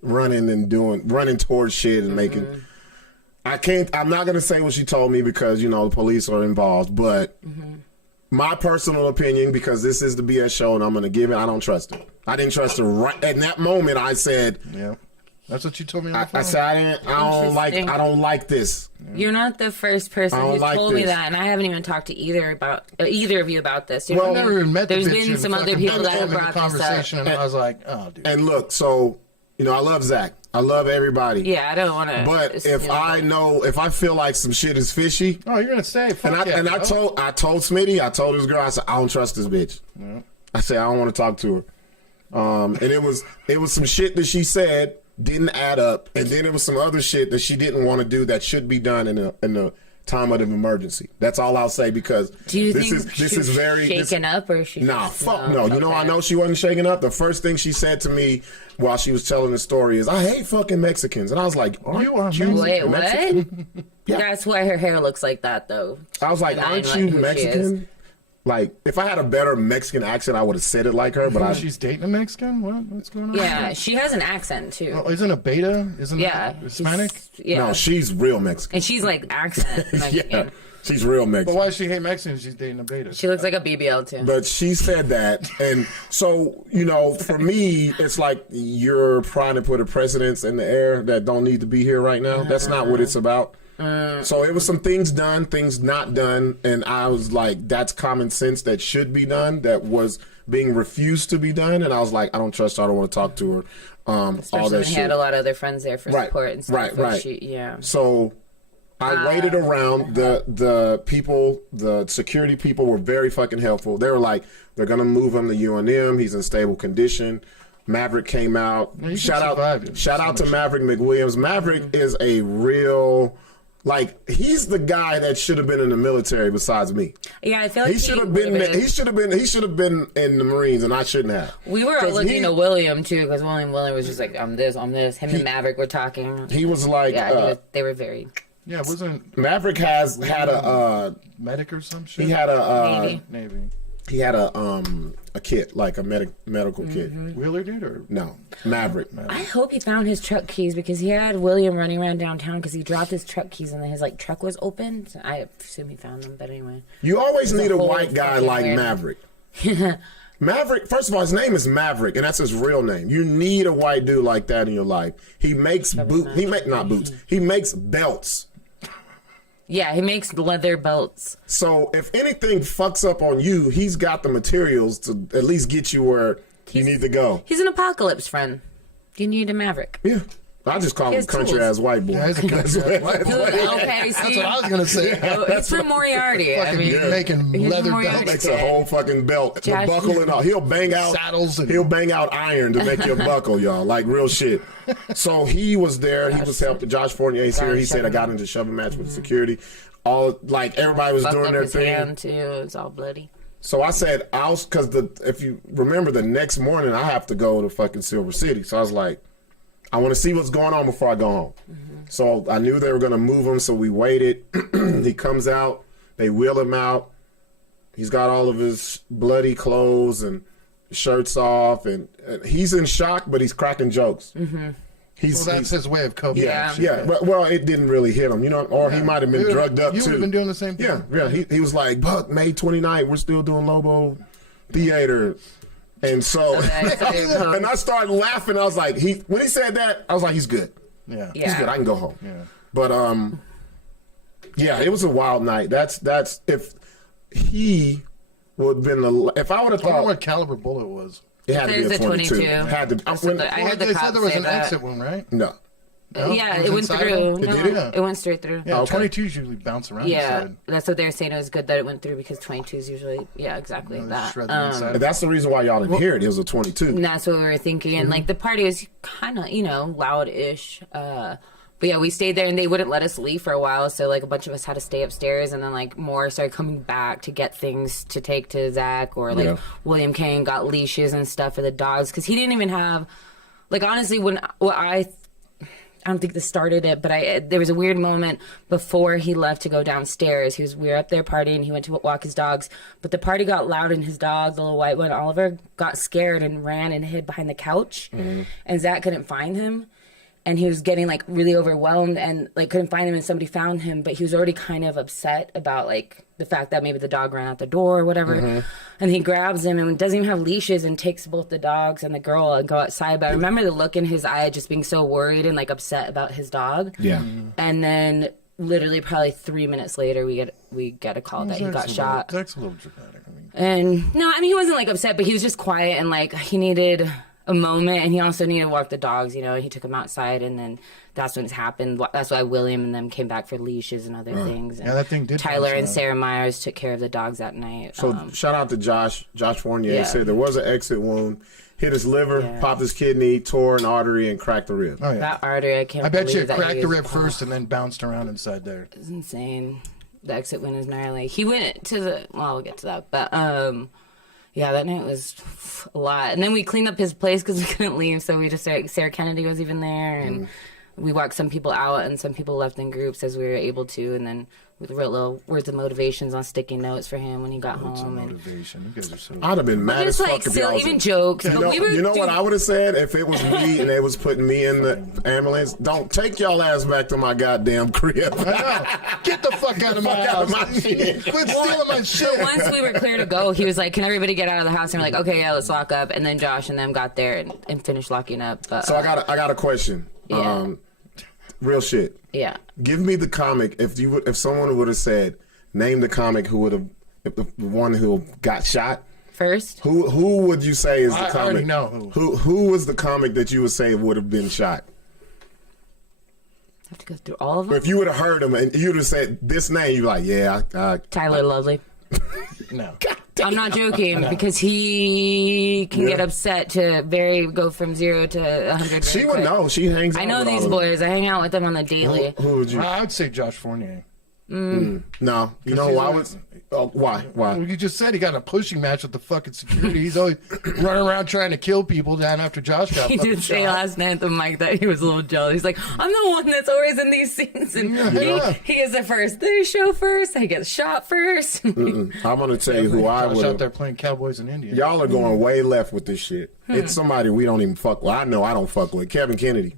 running towards shit and making. I'm not going to say what she told me because, you know, the police are involved, but my personal opinion, because this is the BS show and I'm going to give it, I don't trust her. I didn't trust her right in that moment. I said, that's what you told me on the phone. I said, I don't like this. You're not the first person who's told me that, and I haven't even talked to either of you about this. Well, I never even met the bitch. There's been some other people that have brought this up. And I was like, oh, dude. And look, so, you know, I love Zach. I love everybody. Yeah, I don't want to. But if I feel like some shit is fishy. Oh, you're going to say, fuck I told Smitty, I told this girl, I said, I don't trust this bitch. Yeah. I said, I don't want to talk to her. And it was some shit that she said didn't add up. And then it was some other shit that she didn't want to do that should be done in a time of an emergency. That's all I'll say, because this is very shaken up, or she fuck no. You know, I know she wasn't shaken up. The first thing she said to me while she was telling the story is, I hate fucking Mexicans. And I was like, you are wait, Mexican? What? Yeah. That's why her hair looks like that, though. I was like, aren't you Mexican? Like, if I had a better Mexican accent, I would have said it like her. But she's dating a Mexican. What's going on? Yeah, she has an accent too. Oh, isn't a beta? Isn't Hispanic? Yeah. No, she's real Mexican. And she's like accent Mexican. Yeah, she's real Mexican. But why does she hate Mexicans? She's dating a beta. She looks like a BBL too. But she said that, and so, you know, for me, it's like you're trying to put a precedence in the air that don't need to be here right now. That's not what it's about. So it was some things done, things not done, and I was like, that's common sense that should be done, that was being refused to be done, and I was like, I don't trust her, I don't want to talk to her. Especially all that when shit. he had a lot of other friends there for support and stuff. Right. So I waited around. The people, the security people were very fucking helpful. They were like, they're going to move him to UNM. He's in stable condition. Maverick came out. Shout out to Maverick McWilliams. Maverick is a real... Like, he's the guy that should have been in the military besides me. Yeah, I feel like he should have been in the Marines, and I shouldn't have. We were looking to William too, because William was just like, I'm this. Him and Maverick were talking. He was like, they were very. Yeah, wasn't Maverick had a medic or some shit? He had a Navy. He had a kit, like a medical kit. Wheeler dude or no? Maverick. I hope he found his truck keys, because he had William running around downtown because he dropped his truck keys and then his truck was open. So I assume he found them. But anyway, you always need a white guy like Maverick. Maverick. First of all, his name is Maverick, and that's his real name. You need a white dude like that in your life. He makes boots. Not boots. He makes belts. Yeah, he makes leather belts. So if anything fucks up on you, he's got the materials to at least get you where you need to go. He's an apocalypse friend. You need a Maverick. Yeah. I just call him country-ass white boy. Yeah, he's a country-ass white boy. Okay, That's what I was going to say. It's from Moriarty. Making leather belts. Makes a whole fucking belt. The buckle and all. He'll bang out saddles. He'll bang out iron to make you a buckle, y'all. Like real shit. So he was there. He was helping. Josh Fournier's here. He said, I got into a shoving match with security. All everybody was doing their thing. Hand too. It's all bloody. So I said, because if you remember, the next morning I have to go to fucking Silver City. So I was like, I want to see what's going on before I go home. So I knew they were going to move him, so we waited. He comes out. They wheel him out. He's got all of his bloody clothes and shirts off, and he's in shock, but he's cracking jokes. That's his way of coping. Yeah. Well, it didn't really hit him, or he might have been drugged up, too. You would have been doing the same thing. Yeah. He was like, Buck, May 29th, we're still doing Lobo Theater. And so, and I started laughing. I was like, when he said that, I was like, he's good. Yeah. He's good. I can go home. Yeah. But, it was a wild night. That's if he would have been if I would have thought. I wonder what caliber bullet was. It had to be a 22. Had to. I heard they said there was an exit wound, right? No. Yeah, it went through. It went straight through. Yeah, 22s usually bounce around. Yeah, that's what they were saying. It was good that it went through, because 22s usually, exactly that. That's the reason why y'all didn't hear it. It was a 22. And that's what we were thinking. And the party was kind of, loud-ish. But yeah, we stayed there and they wouldn't let us leave for a while. So a bunch of us had to stay upstairs, and then more started coming back to get things to take to Zach, or William Kane got leashes and stuff for the dogs, because he didn't even have, honestly, I don't think this started it, but there was a weird moment before he left to go downstairs. We were up there partying. He went to walk his dogs, but the party got loud and his dog, the little white one, Oliver, got scared and ran and hid behind the couch. Mm-hmm. And Zach couldn't find him. And he was getting like really overwhelmed and like couldn't find him, and somebody found him, but he was already kind of upset about like the fact that maybe the dog ran out the door or whatever. Mm-hmm. And he grabs him and doesn't even have leashes and takes both the dogs and the girl and go outside. But I remember the look in his eye, just being so worried and like upset about his dog. Yeah. Mm-hmm. And then literally probably 3 minutes later, we get a call that he got shot. That's a little dramatic. And no, I mean, he wasn't like upset, but he was just quiet and like he needed a moment, and he also needed to walk the dogs, you know. He took them outside, and then that's when it happened. That's why William and them came back for leashes and other things. And yeah, that thing did. Tyler and Sarah Myers took care of the dogs that night. So shout out to Josh Fournier. He said there was an exit wound, hit his liver, popped his kidney, tore an artery, and cracked the rib. Oh, yeah. That artery, I can't. I bet you that cracked the rib first and then bounced around inside there. It's insane. The exit wound is gnarly. He went to the. Well, we'll get to that, but yeah, that night was a lot. And then we cleaned up his place because we couldn't leave. So we just started, Sarah Kennedy was even there. And we walked some people out and some people left in groups as we were able to. And then we wrote little words of motivations on sticky notes for him when he got home. Motivation. You guys are so... I'd have been mad as fuck like if y'all even jokes. But you know what I would have said if it was me and they was putting me in the ambulance? Don't take y'all ass back to my goddamn crib. Get the fuck out of my house. Quit stealing my shit. But once we were clear to go, he was like, "Can everybody get out of the house?" And we're like, "Okay, yeah, let's lock up." And then Josh and them got there and finished locking up. But, so I got a question. Yeah. Real shit. Yeah. Give me the comic. If someone would have said, name the comic who would have, the one who got shot first. Who would you say is the comic? I already know who was the comic that you would say would have been shot? I have to go through all of them. If you would have heard him and you'd have said this name, you're like, yeah, Tyler Lovely. No. I'm not joking because he can get upset to go from 0 to 100. She would know. She hangs out I know with these boys. I hang out with them on the daily. Who would you? I would say Josh Fournier. No. You know why? Why? You just said he got in a pushing match with the fucking security. He's always running around trying to kill people down after Josh got He did say last night at the mic that he was a little jealous. He's like, I'm the one that's always in these scenes. And he is the first. They show first. I get shot first. I'm going to tell you who I Josh would. out there playing Cowboys and Indians. Y'all are going way left with this shit. It's somebody we don't even fuck with. I know I don't fuck with. Kevin Kennedy.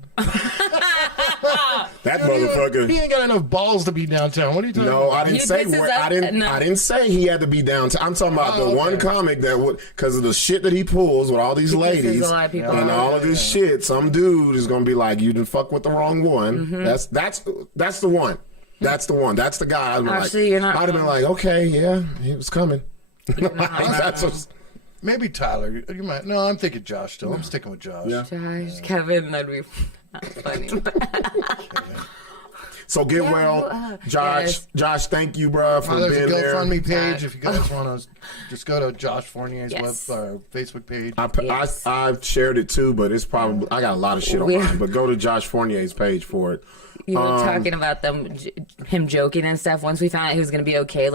That motherfucker. He ain't got enough balls to be downtown. What are you talking about? No, I didn't say where. I didn't say he had to be downtown. I'm talking about the one comic that would, because of the shit that he pulls with all these ladies and all of this shit. Some dude is gonna be like, you didn't fuck with the wrong one. That's the one. That's the one. That's the guy. Actually, you're not. I'd have been like, okay, yeah, he was coming. Maybe Tyler. You might. No, I'm thinking Josh still. I'm sticking with Josh. Yeah. Josh, Kevin, that'd be not funny. So get well, Josh. Yes. Josh, thank you, bro, for being there. There's a GoFundMe page if you guys want to just go to Josh Fournier's Facebook page. I shared it too, but it's probably I got a lot of shit on mine. But go to Josh Fournier's page for it. You were talking about him joking and stuff. Once we found out he was going to be okay,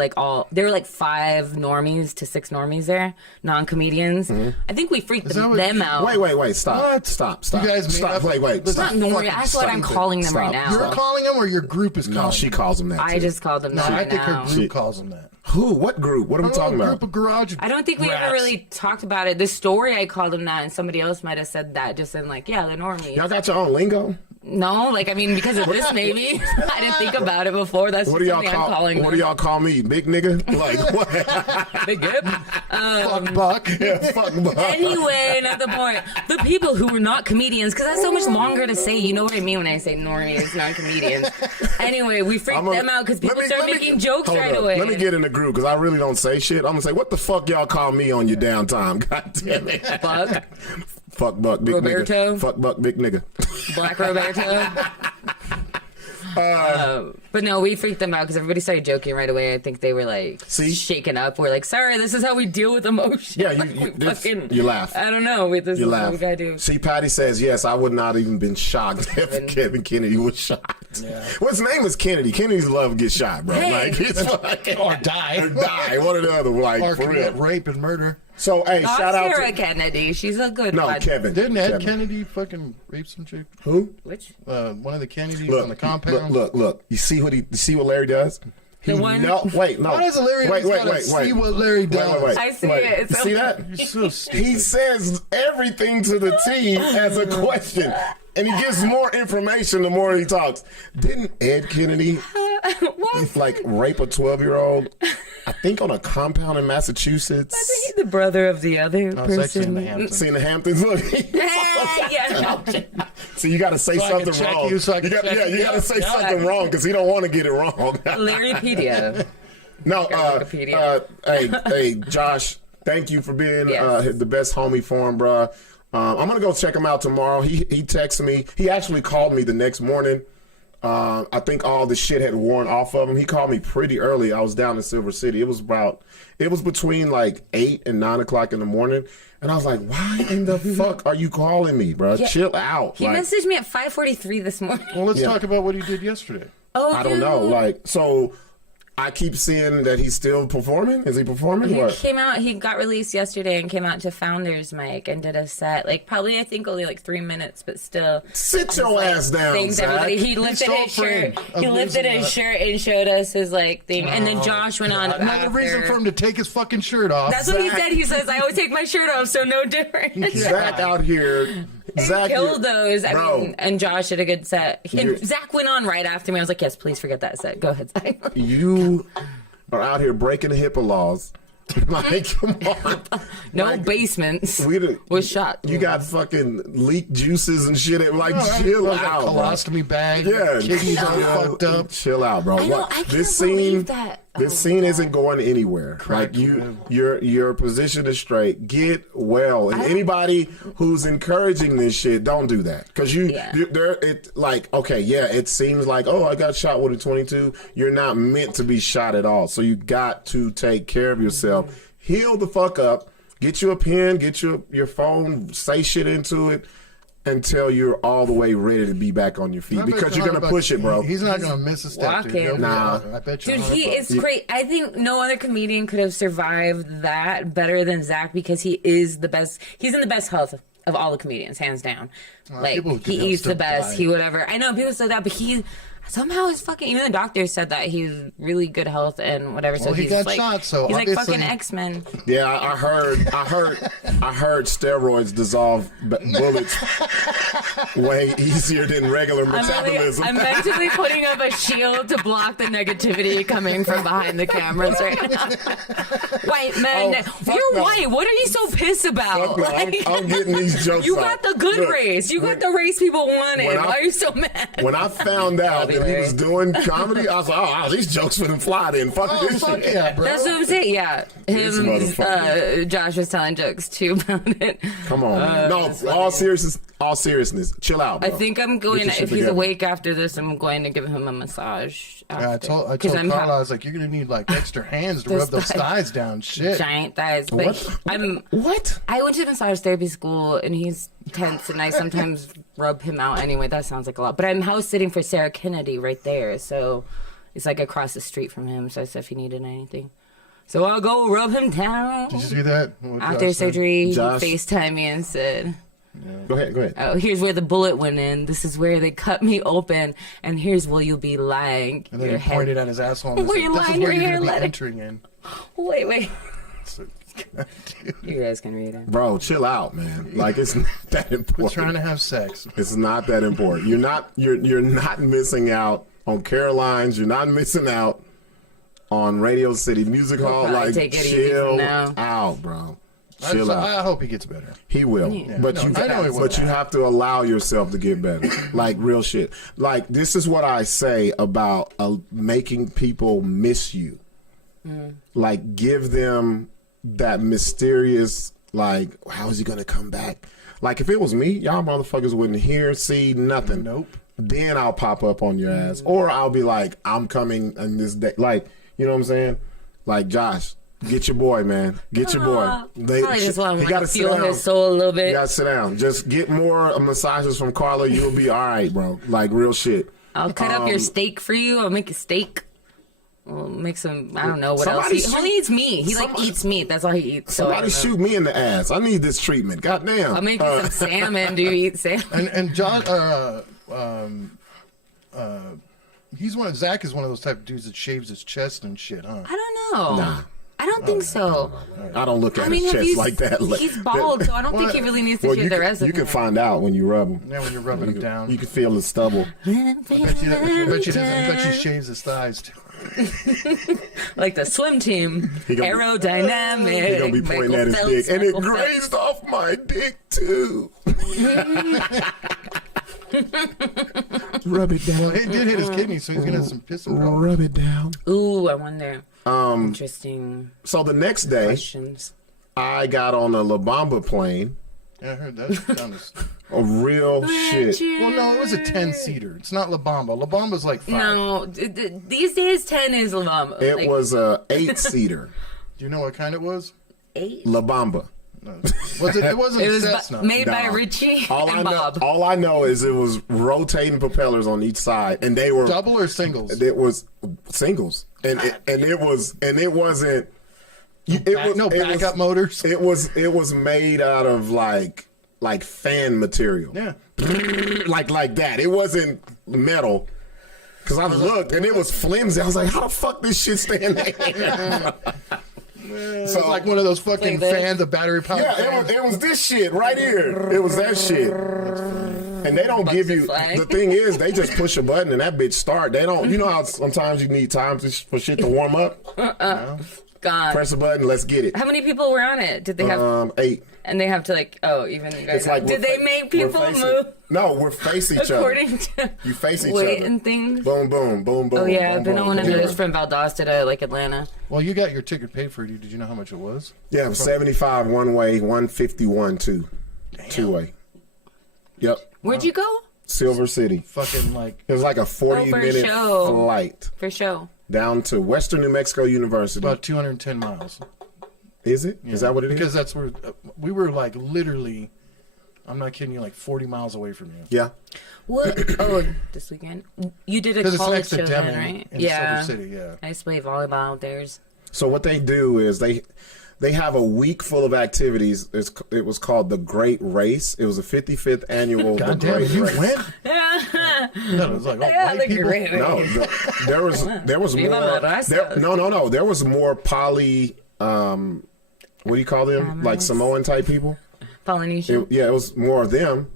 there were like 5 normies to 6 normies there, non-comedians. I think we freaked them out. Wait, stop. What? Stop. You guys stop. Wait. It's not normies. That's what I'm calling them right now. You're calling them or your group is calling them? No, she calls them that too. I just called them that. No, I think now. her group calls them that. Who? What group? What are we talking A about? group of garage I don't think we ever really talked about it. The story I called them that, and somebody else might have said that, just in the normies. Y'all got your own lingo? No, because of this, maybe. I didn't think about it before. That's what do y'all I'm calling them. What do y'all call me? Big nigga? Like what? Big Gip? fuck Buck. Yeah, fuck Buck. Anyway, not the point. The people who were not comedians, because that's so much longer to say. You know what I mean when I say normies, non-comedians. Anyway, we freaked them out because people start making jokes right away. Let me get in the group because I really don't say shit. I'm going to say, what the fuck y'all call me on your downtime? God damn it. Buck. Fuck Buck, big Roberto. nigga. Fuck Buck, big nigga. Black Roberto. But no, we freaked them out because everybody started joking right away. I think they were shaken up. We're like, sorry, this is how we deal with emotion. Yeah, you laugh. I don't know. This is what we gotta do. See, Patty says, yes, I would not even been shocked if Kevin Kennedy was shot. Yeah. Well, his name is Kennedy. Kennedy's love get shot, bro. Hey. Or die. Or die. One or the other. Like, Or for real. commit rape and murder. So, hey, Not shout out Sarah to Kennedy. She's a good one. Kevin. Didn't Ed Kevin. Kennedy fucking rape some chick? Who? Which? One of the Kennedys on the compound. Look. You see what Larry does? The one. No. Why does Larry see what Larry does? I see it. You see that? You're so stupid. He says everything to the T as a question. And he gives more information the more he talks. Didn't Ed Kennedy rape a 12-year-old? I think on a compound in Massachusetts. Wasn't he the brother of the other person? Seen the Hamptons. Look. Yeah. So you got to say something wrong. You got to say something wrong because he don't want to get it wrong. Larrypedia. No, hey, Josh, thank you for being the best homie for him, bro. I'm gonna go check him out tomorrow. He texted me. He actually called me the next morning. I think all the shit had worn off of him. He called me pretty early. I was down in Silver City. It was between like 8 and 9 o'clock in the morning. And I was like, why in the fuck are you calling me, bro? Yeah. Chill out. He messaged me at 5:43 this morning. Well, let's talk about what he did yesterday. Oh, I don't know. So I keep seeing that he's still performing. Is he performing? He came out. He got released yesterday and came out to Founders Mic and did a set. Probably I think only 3 minutes, but still. Sit your ass down, Thanks Zach. everybody. He lifted his shirt. He lifted his shirt and showed us his thing. And then Josh went on. Another reason for him to take his fucking shirt off. That's what he said. He says, "I always take my shirt off, so no difference." Zach out here. Zach killed those. I mean, and Josh did a good set. Zach went on right after me. I was like, "Yes, please forget that set. Go ahead, Zach." You are out here breaking the HIPAA laws. Come on. No basements. Was shot. You got fucking leak juices and shit. Chill out. Colostomy bag. Yeah. Kidneys all fucked up. Chill out, bro. I can't believe that. This scene isn't going anywhere. Your position is straight. Get well. And anybody who's encouraging this shit, don't do that. Because it seems like, I got shot with a 22. You're not meant to be shot at all. So you got to take care of yourself. Heal the fuck up. Get you a pen. Get your phone. Say shit into it until you're all the way ready to be back on your feet, because you're gonna push it, bro. He's not gonna miss a step. Nah, I bet you. Dude, he is great. I think no other comedian could have survived that better than Zach, because he is the best. He's in the best health of all the comedians, hands down. He eats the best. He whatever. I know people said that, but he somehow is fucking. Even the doctors said that he's really good health and whatever. So he got shot. So he's like fucking X-Men. Yeah, I heard steroids dissolve bullets way easier than regular metabolism. I'm mentally putting up a shield to block the negativity coming from behind the cameras right now. White men, you're white. What are you so pissed about? I'm getting these jokes. You got the good race. You got the race people wanted. Why are you so mad? When I found out that he was doing comedy, I was like, these jokes finna fly then. Fuck this shit. Yeah, bro. That's what I'm saying. Yeah. Josh was telling jokes too about it. Come on. All seriousness. Chill out, bro. I think I'm going, if he's awake after this, I'm going to give him a massage. Yeah, I told Carla, I was like, you're going to need extra hands to rub those thighs down. Shit. Giant thighs. But What? I went to massage therapy school, and he's tense, and I sometimes rub him out anyway. That sounds like a lot. But I'm house sitting for Sarah Kennedy right there, so it's across the street from him. So I said if he needed anything. So I'll go rub him down. Did you see that? After surgery, he FaceTimed me and said... Go ahead. Oh, here's where the bullet went in. This is where they cut me open, and here's where you'll be lying. And then he pointed at his asshole. And where you lying? Your hair entering in. Wait. You guys can read it, bro. Chill out, man. It's not that important. We're trying to have sex. It's not that important. You're not missing out on Caroline's. You're not missing out on Radio City Music Hall. Chill out, bro. I hope he gets better. He will. Yeah. But you have to allow yourself to get better. Real shit. This is what I say about making people miss you. Give them that mysterious, how is he going to come back? If it was me, y'all motherfuckers wouldn't hear, see, nothing. Nope. Then I'll pop up on your ass. Or I'll be like, I'm coming in this day. You know what I'm saying? Josh. Get your boy, man. Get your boy. I just want to feel his soul a little bit. You gotta sit down. Just get more massages from Carla. You'll be all right, bro. Real shit. I'll cut up your steak for you. I'll make a steak. make some. I don't know what Somebody else. He only eats meat. He like eats meat. That's all he eats. So Somebody shoot me in the ass. I need this treatment. Goddamn. I'll make you some salmon. Do you eat salmon? And John, Zach is one of those type of dudes that shaves his chest and shit, huh? I don't know. Nah. I don't think so. I don't look at his chest like that. He's bald, so I don't think he really needs to shave the rest of You it. can find out when you rub him. Yeah, when you're rubbing him down. You can feel the stubble. I bet you shaves his thighs too. Like the swim team. Aerodynamic. He's going to be pointing at his dick. And it grazed off my dick, too. Rub it down. Well, it did hit his kidney, so he's going to have some pissing problems. Rub it down. Ooh, I wonder. Interesting. So the next day, questions. I got on a La Bamba plane. Yeah, I heard that. A real shit. Well, no, it was a 10-seater. It's not La Bamba. La Bamba's like 5. No, these days 10 is La Bamba. It was a 8-seater. Do you know what kind it was? 8? La Bamba. No. It wasn't It was Cessna. made by Richie and Bob. All I know is it was rotating propellers on each side, and they were double or singles. It was singles, and it wasn't. It was backup motors. It was made out of like fan material. Yeah, like that. It wasn't metal. Because I looked and it was flimsy. I was like, how the fuck this shit stand there? So like one of those fucking fans, the battery powered. Yeah, it was this shit right here. It was that shit. And they don't give you. The thing is, they just push a button and that bitch start. They don't. You know how sometimes you need time for shit to warm up. God. Press a button. Let's get it. How many people were on it? Did they have 8? And they have to even you guys. It's like did they make people move? No, we're facing each other. According to you face each weight other. and things. Boom, boom, boom, boom. Oh yeah, boom, I've been boom, on one of boom. those from Valdosta to Atlanta. Well, you got your ticket paid for. Did you know how much it was? Yeah, it was 75 one way, 151 two way. Yep. Where'd you go? Silver City. Fucking like it was like a 40-minute flight for show down to Western New Mexico University. About 210 miles. Is it? Yeah. Is that what it is? Because that's where we were. Like literally, I'm not kidding you. Like 40 miles away from you. Yeah. What? Oh, this weekend you did a college show then, right? Yeah. Silver City, yeah. I used to play volleyball out there. So what they do is they have a week full of activities. It was called the Great Race. It was the 55th annual The Great Race. Went? No, it was like white people. Great Race. No, there was more. There was more poly. What do you call them? Like Samoan type people. Polynesian. It was more of them.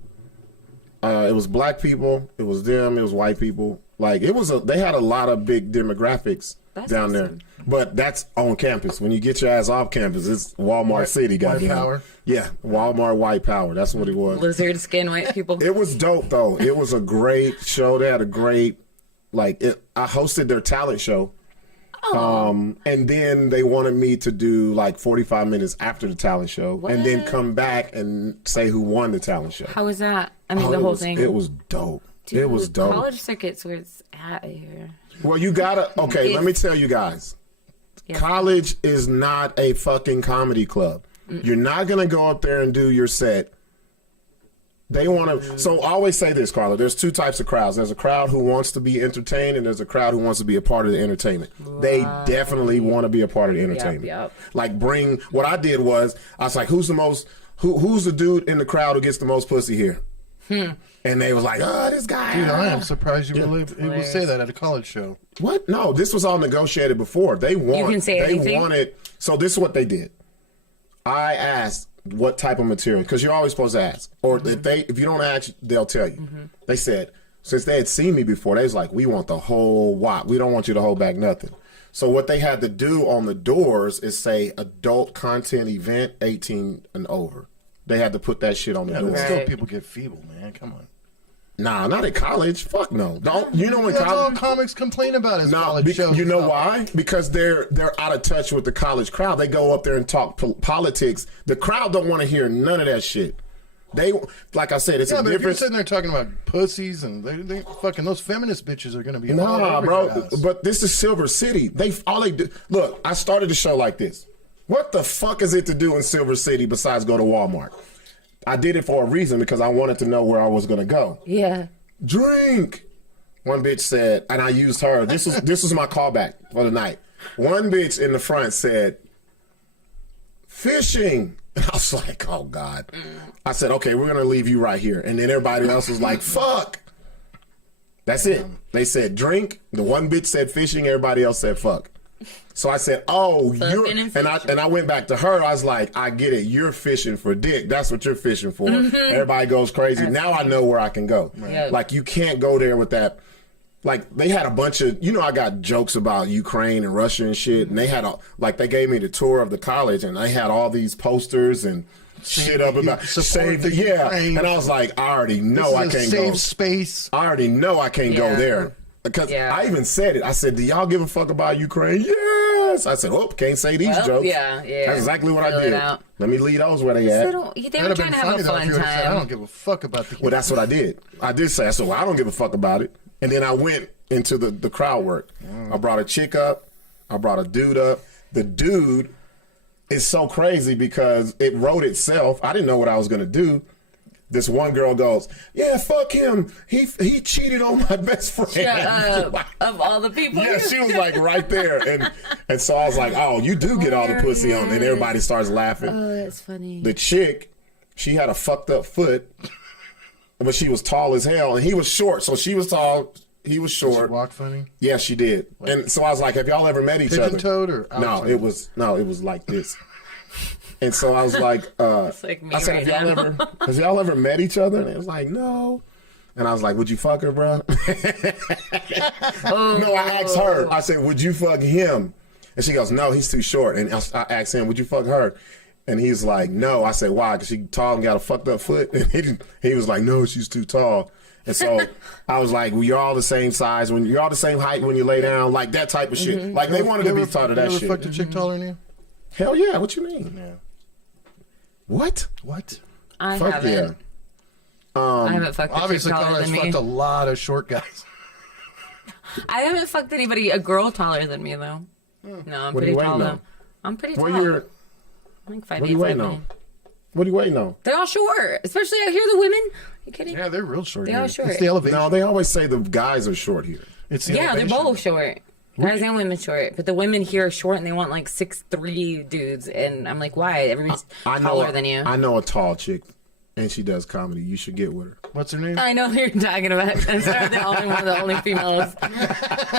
It was black people. It was them. It was white people. Like they had a lot of big demographics down there. But that's on campus. When you get your ass off campus, it's Walmart City. White power. Yeah, Walmart white power. That's what it was. Lizard skin white people. It was dope though. It was a great show. They had a great I hosted their talent show. And then they wanted me to do like 45 minutes after the talent show and then come back and say who won the talent show. How was that? I mean, the whole thing. It was dope. Dude, it was dope. College circuits where it's at here. Well, you gotta, let me tell you guys. Yeah. College is not a fucking comedy club. You're not going to go up there and do your set. They want to. So I always say this, Carla. There's 2 types of crowds. There's a crowd who wants to be entertained, and there's a crowd who wants to be a part of the entertainment. Right. They definitely want to be a part of the entertainment. Yep. Like what I did was I was like, who's the dude in the crowd who gets the most pussy here? And they was like, oh, this guy. Dude, I am surprised you would say that at a college show. What? No, this was all negotiated before. You can say anything? Wanted. So this is what they did. I asked what type of material, because you're always supposed to ask. Or if you don't ask, they'll tell you. They said, since they had seen me before, they was like, we want the whole wop. We don't want you to hold back nothing. So what they had to do on the doors is say adult content event 18 and over. They had to put that shit on the door. Still people get feeble, man. Come on. Nah, not at college. Fuck no. Don't you know when that's college? all comics complain about is college shows. You know why? Because they're out of touch with the college crowd. They go up there and talk politics. The crowd don't want to hear none of that shit. They, like I said, it's a difference. If you're sitting there talking about pussies and they fucking those feminist bitches are going to be nah, bro. But this is Silver City. All they do. Look, I started the show like this. What the fuck is it to do in Silver City besides go to Walmart? I did it for a reason because I wanted to know where I was going to go. Yeah. Drink. One bitch said, and I used her. This was my callback for the night. One bitch in the front said, fishing. And I was like, oh, God. I said, okay, we're going to leave you right here. And then everybody else was like, fuck. That's it. They said drink. The one bitch said fishing. Everybody else said fuck. So I said, oh, you're, and I went back to her. I was like, I get it. You're fishing for dick. That's what you're fishing for. Everybody goes crazy. Now I know where I can go. Right. Like, you can't go there with that. Like, they had a bunch of, I got jokes about Ukraine and Russia and shit. And they had, they gave me the tour of the college and they had all these posters and shit up about save the Ukraine. And I was like, I already know I can't go. Save space. I already know I can't go there. Because I even said it. I said, do y'all give a fuck about Ukraine? Yes. I said, can't say these jokes. Yeah. That's exactly what I did. Let me lead those where they at. They were trying to have a fun time. Said, I don't give a fuck about the. Well, that's what I did. I did say, so I don't give a fuck about it. And then I went into the crowd work. I brought a chick up. I brought a dude up. The dude is so crazy because it wrote itself. I didn't know what I was going to do. This one girl goes, yeah, fuck him. He cheated on my best friend. Shut up. Of all the people. Yeah, she was like right there. And so I was like, oh, you do get all the pussy on. And everybody starts laughing. Oh, that's funny. The chick, she had a fucked up foot, but she was tall as hell. And he was short. So she was tall. He was short. Did she walk funny? Yeah, she did. What? And so I was like, have y'all ever met each other? Pigeon-toed or No, it was like this. And so I was like, I said, have y'all ever met each other? And it was like, no. And I was like, would you fuck her, bro? No, I asked her. I said, would you fuck him? And she goes, no, he's too short. And I asked him, would you fuck her? And he's like, no. I said, why? Because she tall and got a fucked up foot? And he was like, no, she's too tall. And so I was like, well, you're all the same size. When you're all the same height when you lay down, like that type of shit. Like they wanted to be taught of that shit. You ever fucked a chick taller than you? Hell yeah. What you mean? Yeah. What? I haven't. Yeah. I haven't fucked a chick taller than me. Fucked a lot of short guys. I haven't fucked a girl taller than me, though. No, I'm pretty tall, though. I'm pretty tall. I'm like 5'8", what are you waiting on? What are you waiting on? They're all short. Especially out here, the women. Are you kidding? Yeah, they're real short. They're all short. It's the elevation. No, they always say the guys are short here. It's the elevation. They're both short. Guys and women short, but the women here are short and they want like 6'3" dudes, and I'm like, why? Everybody's taller than you. I know a tall chick, and she does comedy. You should get with her. What's her name? I know who you're talking about. I'm sorry, one of the only females.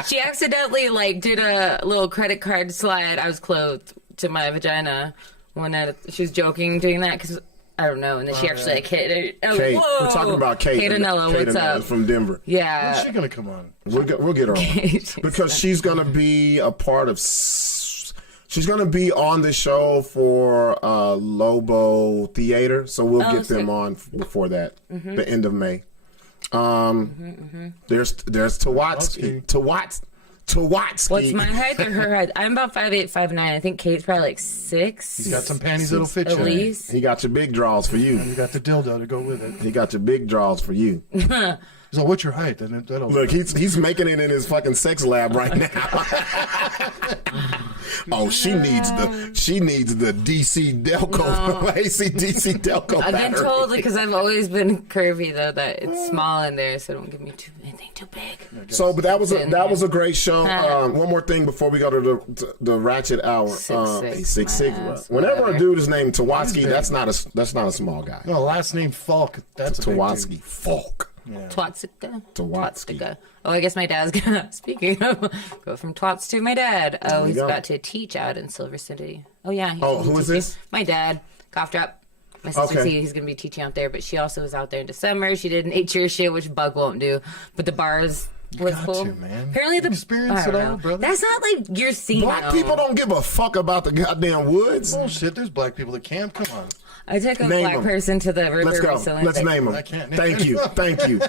She accidentally did a little credit card slide. I was clothed to my vagina when she was joking doing that because. I don't know, and then she actually hit it. Oh, Kate, whoa. We're talking about Kate. Kate Anello, what's up? From Denver. Yeah. When's she gonna come on? We'll get her on because she's gonna be a part of. She's gonna be on the show for Lobo Theater, so we'll get them on before that, the end of May. There's Tawatsky. What's my height or her height? I'm about 5'8", 5'9". I think Kate's probably like 6. He's got some panties that'll fit you. At least. He got your big draws for you. And you got the dildo to go with it. He got your big draws for you. So what's your height? Look, he's making it in his fucking sex lab right now. Oh, she needs the DC Delco, AC/DC Delco. I've been told because I've always been curvy though that it's small in there, so don't give me anything too big. So, but that was a great show. One more thing before we go to the Ratchet Hour. Sixx. Whenever a dude is named Tawatsky, that's not a small guy. No, last name Falk. That's Tawatsky. Falk. Yeah. Twatsika. Oh, I guess my dad's gonna, speaking of, go from twats to my dad. Oh, he's about to teach out in Silver City. Oh, yeah. Who is this? My dad. Cough drop. My sister, he's gonna be teaching out there, but she also was out there in December. She did an 8-year shit, which Bug won't do. But the bars was cool. Man. Apparently the experience it all, brother. That's not like your scene. Black people don't give a fuck about the goddamn woods. Bullshit. There's black people that camp. Come on. I took a black person to the river recently. Let's name them. Thank you.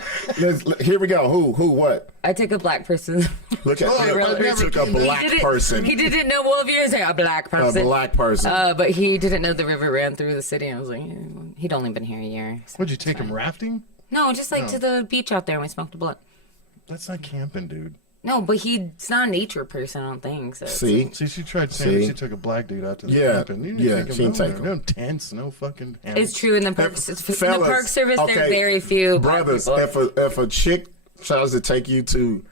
Here we go. Who? What? I took a black person. Look at he took a black person. He didn't know. Well, if you're saying a black person, but he didn't know the river ran through the city. I was like, he'd only been here a year. So would you take him rafting? No, just to the beach out there and we smoked a blunt. That's not camping, dude. No, but he's not a nature person, I don't think. So. See, she tried saying she took a black dude out to the camping. She didn't take him. No tents, no fucking. It's true in the park. In the Park Service, there are very few brothers. If a chick tries to take you to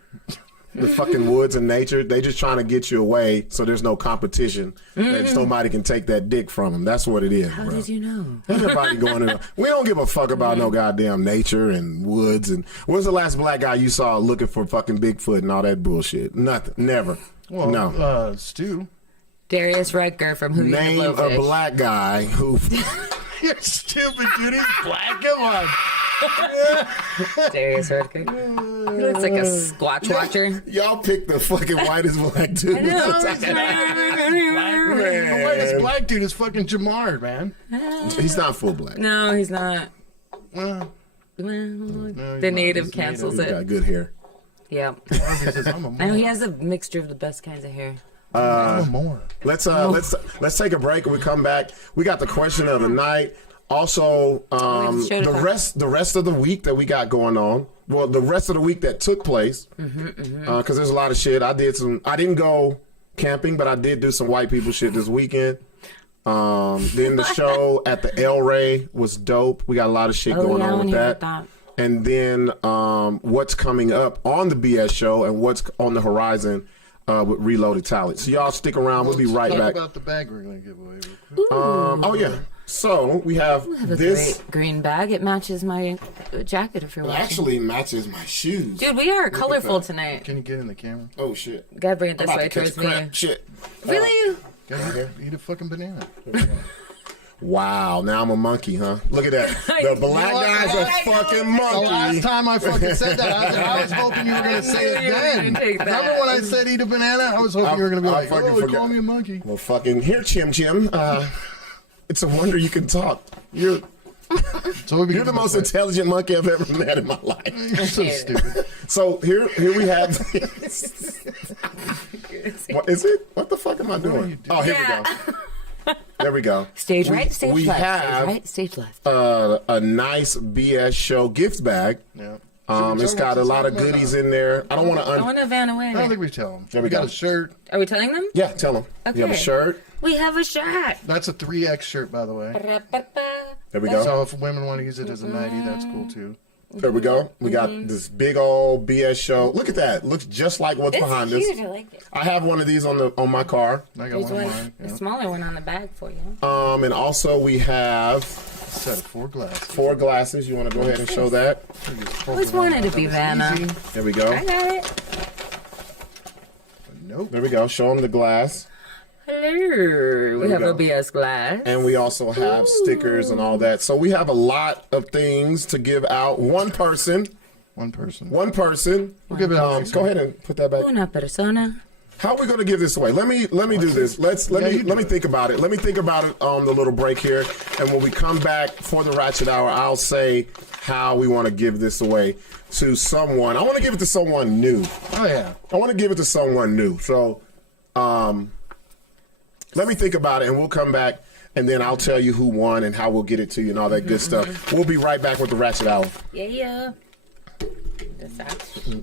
the fucking woods and nature, they just trying to get you away so there's no competition. That somebody can take that dick from them. That's what it is, How bro. did you know? Everybody going in. We don't give a fuck about no goddamn nature and woods. And when's the last black guy you saw looking for fucking Bigfoot and all that bullshit? Nothing. Never. Well, no. Stu. Darius Rutger from Who Name You a black guy who. You're stupid, dude. He's black. Come on. Darius Rutger. He looks like a Squatch watcher. Y'all pick the fucking whitest black dude. The whitest black dude is fucking Jamar, man. He's not full black. No, he's not. Well, The native cancels He's got it. good hair. Yeah. he says, I'm a I know Moor. he has a mixture of the best kinds of hair. I'm a Moor. Let's take a break and we come back. We got the question of the night. Also, the rest of the week that we got going on. Well, the rest of the week that took place, because there's a lot of shit. I didn't go camping, but I did do some white people shit this weekend. Then the show at the El Rey was dope. We got a lot of shit going on with that. And then what's coming up on the BS show and what's on the horizon with Reloaded Talent. So y'all stick around. We'll be right back. Talk about the bag we're going to give away real quick. Oh, yeah. So we have this. Great green bag. It matches my jacket if you're It watching. actually matches my shoes. Dude, we are colorful tonight. Can you get in the camera? Oh, shit. Gotta bring it this I'm way about to catch towards me. crap. Shit. Really? Gotta eat a fucking banana. Wow, now I'm a monkey, huh? Look at that. The black guy's a fucking The monkey. last time I fucking said that, I was hoping you were going to say it then. Take that. Remember when I said eat a banana? I was hoping you were going to be like, fucking oh, forgot. call me a monkey. Well, fucking here, Chim Chim. It's a wonder you can talk. You're the most intelligent monkey I've ever met in my life. You're so stupid. So here we have. What is it? What the fuck am I doing? you doing? Oh, here we go. There we go. Stage right, stage we left. have Stage right, stage left. a nice BS show gift bag. Yeah. It's got a lot of goodies in there. I don't want I to. want to van away. I don't think we tell them. There we We got go. a shirt. Are we telling them? Yeah, tell them. You have a Okay. shirt. We have a shirt. That's a 3X shirt, by the way. There we go. So if women want to use it as a nightie, that's cool too. There we go. We got this big old BS show. Look at that. Looks just like what's It's behind huge. us. I like it. I have one of these on my car. I got There's one of one, mine. a Yeah. smaller one on the bag for you. And also we have Set of 4 glasses. 4 glasses. You want to go ahead and show that? I always wanted to be Vanna. There we go. I got it. Nope. There we go. Show them the glass. Hello. We we have go. a BS glass. And we also have stickers and all that. So we have a lot of things to give out. One person. One person. We'll give it out. Go ahead and put that back. Una persona. How are we going to give this away? Let me do this. Let me think about it. Let me think about it on the little break here. And when we come back for the Ratchet Hour, I'll say how we want to give this away to someone. I want to give it to someone new. Oh, yeah. I want to give it to someone new. So, let me think about it, and we'll come back, and then I'll tell you who won and how we'll get it to you and all that good stuff. We'll be right back with the Ratchet Hour. Yeah. That's actually.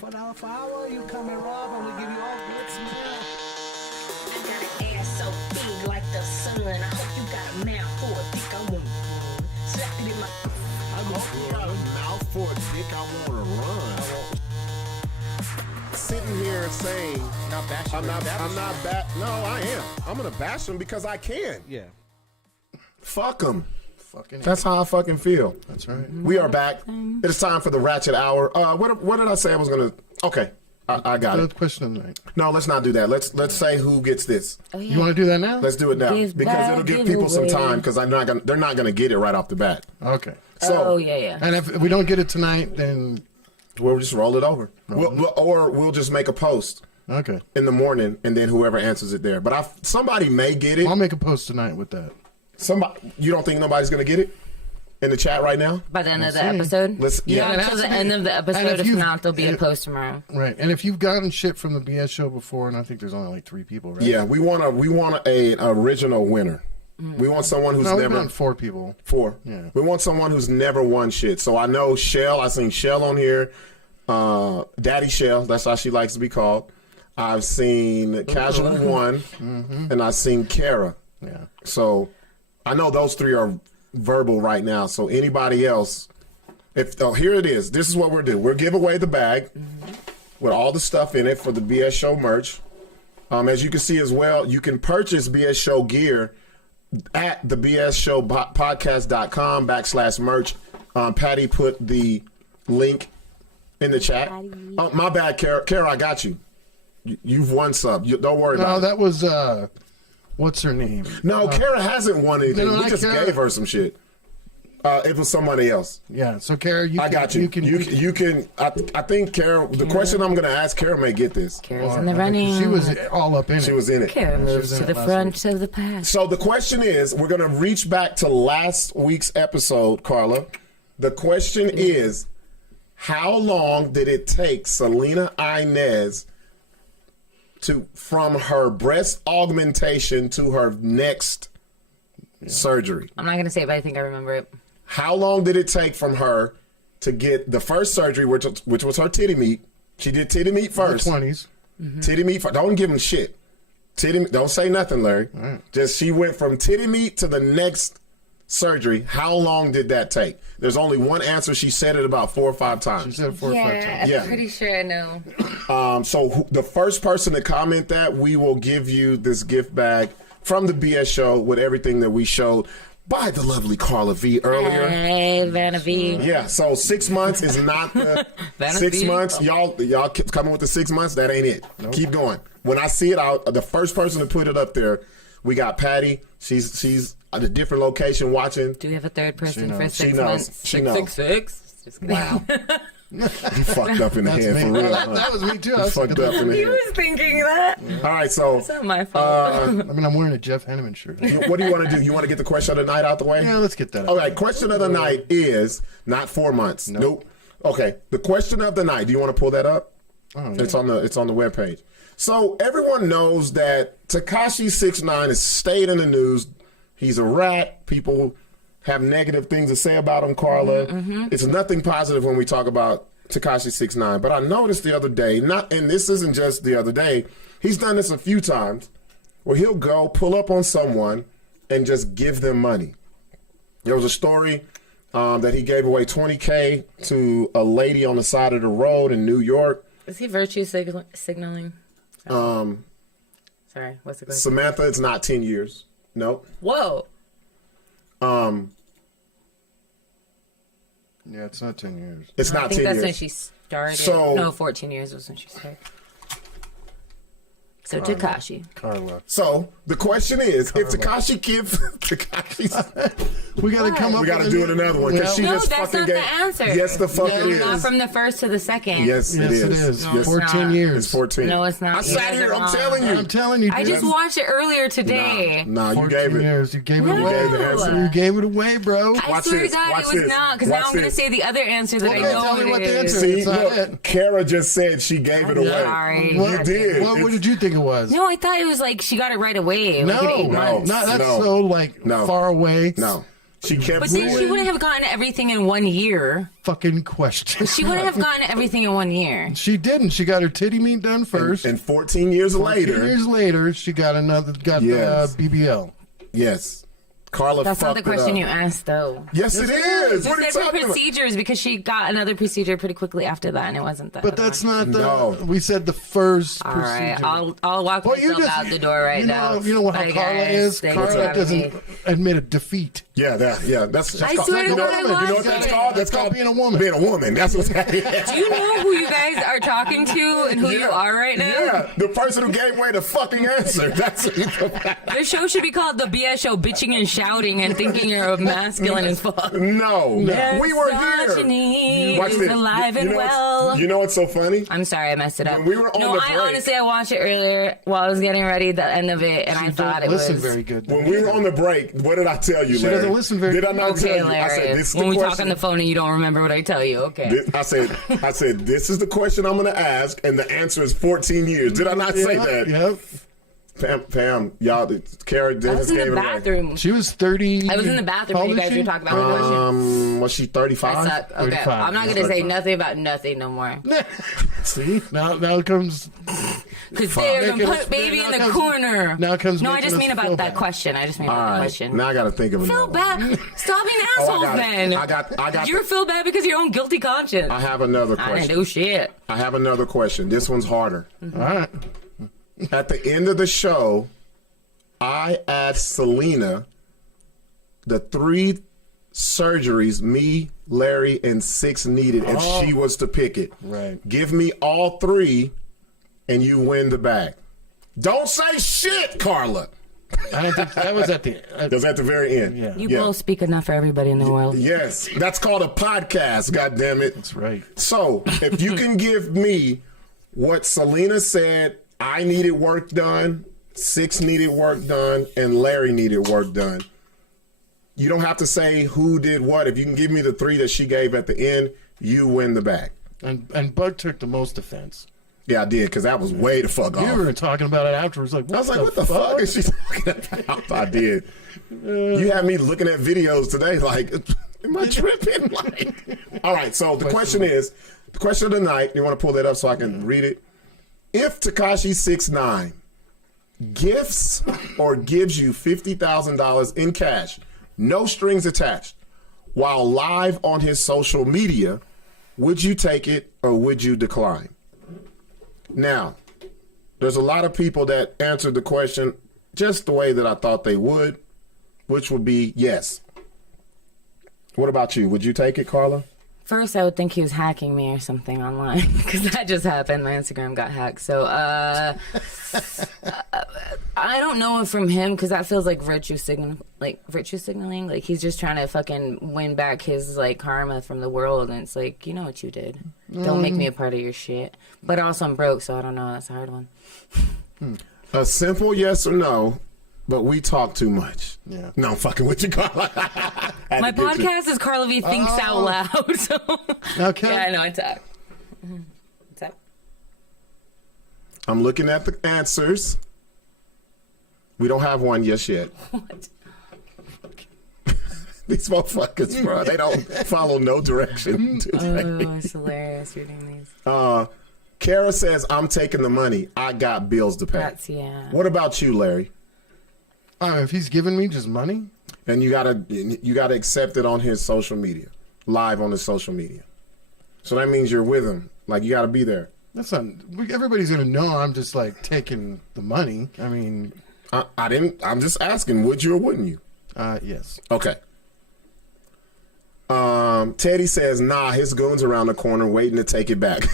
$4 per hour, you come and rob and we give you all good smell. I got an ass so big like the sun. I hope you got a mouth for a dick. I want to slap it in my. I hope you got a mouth for a dick. I want to run. Sitting here saying, Not bashing. I'm not no, I am. I'm gonna bash them because I can. Yeah. Fuck them. Fucking. That's how I fucking feel. That's right. We are back. It is time for the Ratchet Hour. What did I say I was gonna? Okay, I got Third it. question of the night. No, let's not do that. Let's say who gets this. Oh, yeah. You want to do that now? Let's do it now Give because back, it'll give give people some away. time because they're not gonna get it right off the bat. Okay. So Oh, yeah. And if we don't get it tonight, then we'll just roll it over. We'll just make a post okay. in the morning and then whoever answers it there. But somebody may get it. I'll make a post tonight with that. Somebody, you don't think nobody's gonna get it in the chat right now? By the end of the episode? Yeah. it Not has till the to be. end of the And episode. If you've- not, there'll be a post tomorrow. Right. And if you've gotten shit from the BS show before, and I think there's only like 3 people, right? Yeah, we want an original winner. We want someone who's No, we've never gotten 4 people. 4. Yeah. We want someone who's never won shit. So I know Shell. I seen Shell on here. Daddy Shell. That's how she likes to be called. I've seen Casual One, and I've seen Kara. Yeah. So I know those 3 are verbal right now. So anybody else, here it is. This is what we'll do. We'll give away the bag with all the stuff in it for the BS Show merch. As you can see as well, you can purchase BS Show gear at the bsshowpodcast.com/merch. Patty put the link in the chat. Oh, my bad, Kara. Kara, I got you. You've won some. Don't worry No, about it. that was, what's her name? No, Kara hasn't won anything. No, We not just Kara. gave her some shit. It was somebody else. Yeah. So, Kara, I got you. You can. I think Kara. The question I'm going to ask, Kara may get this. Kara's in the running. She was all up in it. She was in it. Kara moves in to it the last front of the pack. So the question is, we're going to reach back to last week's episode, Carla. The question is, how long did it take Selena Inez from her breast augmentation to her next surgery? I'm not going to say it, but I think I remember it. How long did it take from her to get the first surgery, which was her titty meat? She did titty meat first. 20s. Titty meat first. Don't give him shit. Don't say nothing, Larry. Right. Just she went from titty meat to the next surgery. How long did that take? There's only one answer. She said it about 4 or 5 She times. said it 4 or 5 times. Yeah. I'm pretty sure I know. So the first person to comment that, we will give you this gift bag from the BS show with everything that we showed by the lovely Carla V earlier. Hey, Vanna V. Yeah, so 6 months is not the Vanna 6 V. months. Y'all keep coming with the 6 months. That ain't it. Keep going. When I see it out, the first person to put it up there, we got Patty. She's at a different location watching. Do we have a third person knows. for She 6 knows. months? She knows. 666. Just kidding. Wow. You fucked up in the That's head me. for real. That was me, too. I You was fucked thinking up in the He head. was thinking that. All right, so It's not my fault. I mean, I'm wearing a Jeff Henneman shirt. what do you want to do? You want to get the question of the night out the way? Yeah, let's get that out. All right, question of the night is not 4 months. Nope. Okay, the question of the night. Do you want to pull that up? Oh, It's on the webpage. So everyone knows that Tekashi 6ix9ine has stayed in the news. He's a rat. People have negative things to say about him, Carla. It's nothing positive when we talk about Tekashi 6ix9ine. But I noticed the other day, and this isn't just the other day, he's done this a few times, where he'll go pull up on someone and just give them money. There was a story that he gave away $20K to a lady on the side of the road in New York. Is he virtue signaling? Sorry, what's the question? Samantha, it's not 10 years. Nope. Whoa. Yeah, it's not 10 years. It's I not think 10 that's years. when she started. So- No, 14 years was when she started. So Tekashi. Carla. So the question is, if Tekashi gives Tekashi's, We got to come up we got to with do it another one because she No, just that's fucking not gave. the answer. Yes, the fuck it Not is. from the first to the second. Yes, Yes, it is. No, Yes, For it's 10 not. years. it's 14. No, it's not. I You sat guys here. are I'm wrong. telling you. I'm telling you, I dude. just watched it earlier today. Nah, you 14 gave it. years. You gave it No. away. You gave the answer. You gave it away, bro. I Watch swear this, to God, watch it was this, not, because now watch I'm going to this. say the other answer that Okay, I know tell me what what it the is. answer See, It's not look, it. Kara just said she gave it away. Sorry. You did. What did you think it was? No, I thought it was like she got it right away. No, like in 8 months. that's No. so like No. far away. No. She kept But then she wouldn't have gotten everything in 1 year. Fucking question. She wouldn't have gotten everything in 1 year. She didn't. She got her titty meat done first. And 14 years later. 14 years later, she got Yes. the BBL. Yes. Carla That's not the fucked it question up. you asked, though. Yes, it is. You What are you said for talking about? procedures because she got another procedure pretty quickly after that, and it wasn't that. But that's not the. No. We said the first All procedure. right, I'll walk myself out the door right now. You know what Bye, how Carla guys. is? Thanks for Carla having doesn't me. admit a defeat. Yeah, that's I called, swear to you know, God, I you know what watched that's it. called? That's called being a woman. Being a woman. That's what's happening. Do you know who you guys are talking to and who you are right now? Yeah, the person who gave away the fucking answer. That's The show should be called The BS Show, bitching and shouting and thinking you're masculine as fuck. No, we were here. Misogyny Watch is this. alive and you know well. What's, you know what's so funny? I'm sorry, I messed it up. When we were on no, the I break- honestly, I watched it earlier while I was getting ready, the end of it, and I thought it was... Listen very good. When we were on the break, what did I tell you, She Larry? doesn't listen very Did I not Okay, tell you? Larry. I said, this is when the we question. talk on the phone and you don't remember what I tell you, okay. I said, this is the question I'm going to ask, and the answer is 14 years. Did I not say that? Yep. Pam, y'all, Kara I Dennis was in gave the it away. bathroom. She was 30. I was in the bathroom when you guys were talking about the question. Was she 35? I suck. Okay, 35. I'm not going to say nothing about nothing no more. See? Now comes. Because they're going to Making put us- baby now in the comes- corner. now comes No, I making just us mean feel about that bad. question. I just mean All about the right. question. Now I got to think of Feel another one. bad. Stop being I assholes, got it. then. I got You feel bad because of your own guilty conscience. I have another I didn't question. do shit. I have another question. This one's harder. All right. At the end of the show, I asked Selena the 3 surgeries me, Larry, and Sixx needed, and she was to pick it. Right. Give me all 3, and you win the bag. Don't say shit, Carla. I don't think that was at the. That's at the very end. Yeah. You both speak enough for everybody in the world. Yes, that's called a podcast. God damn it. That's right. So, if you can give me what Selena said, I needed work done, Sixx needed work done, and Larry needed work done. You don't have to say who did what. If you can give me the 3 that she gave at the end, you win the bag. And Bud took the most offense. Yeah, I did, because that was way the fuck You off. were talking about it afterwards. Like, I was like, what the fuck is she talking about? I did. You had me looking at videos today like, am I tripping? Like, all right, so the question of the night, you want to pull that up so I can read it? If Tekashi 6ix9ine gifts or gives you $50,000 in cash, no strings attached, while live on his social media, would you take it or would you decline? Now, there's a lot of people that answered the question just the way that I thought they would, which would be yes. What about you? Would you take it, Carla? First, I would think he was hacking me or something online because that just happened. My Instagram got hacked. So, I don't know it from him because that feels like virtue signaling. Like he's just trying to fucking win back his like karma from the world, and it's like, you know what you did. Don't make me a part of your shit. But also, I'm broke, so I don't know. That's a hard one. A simple yes or no, but we talk too much. Yeah. No, I'm fucking with you, Carla. My podcast is Carla V Thinks Out Loud. So Okay. yeah, I know I talk. What's up? I'm looking at the answers. We don't have one just yet. What? These motherfuckers, bro, they don't follow no direction. Oh, it's hilarious reading these. Kara says, I'm taking the money. I got bills to pay. That's yeah. What about you, Larry? If he's giving me just money, And you gotta accept it on his social media, live on his social media. So that means you're with him. Like, you gotta be there. that's not. Everybody's gonna know I'm just like taking the money. I mean, I'm just asking, would you or wouldn't you? yes. Okay. Teddy says, nah, his goons around the corner waiting to take it back.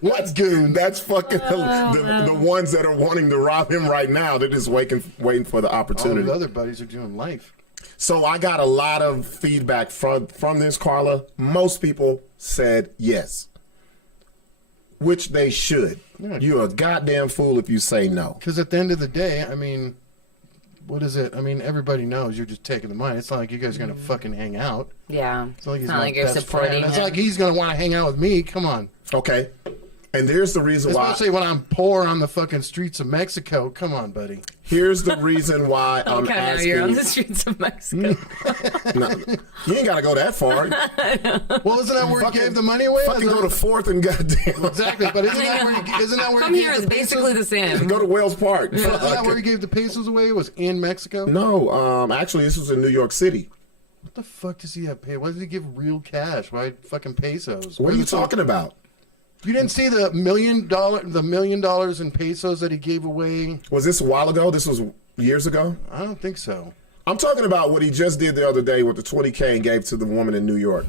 What's goon? That's fucking the ones that are wanting to rob him right now. They're just waiting for the All opportunity. the other buddies are doing life. So I got a lot of feedback from this, Carla. Most people said yes, which they should. Yeah. You're a goddamn fool if you say no. Because at the end of the day, I mean, what is it? I mean, everybody knows you're just taking the money. It's not like you guys are gonna fucking hang out. Yeah. It's not like, he's Not my like you're best supporting friend. It's him. like he's gonna want to hang out with me. Come on. Okay. And there's the reason why. Especially when I'm poor on the fucking streets of Mexico. Come on, buddy. Here's the reason why I'm Okay, now asking. you're on the streets of Mexico. No, you ain't got to go that far. Well, isn't that where he gave the money away? Fucking go to 4th and goddamn. Exactly, but isn't that where From he here gave is the basically the same. Go to Wells Park. Isn't that where he gave the pesos away? It was in Mexico? No, actually, this was in New York City. What the fuck does he have paid? Why does he give real cash? Why fucking pesos? What are you talking about? You didn't see the $1 million in pesos that he gave away? Was this a while ago? This was years ago? I don't think so. I'm talking about what he just did the other day with the $20K and gave to the woman in New York.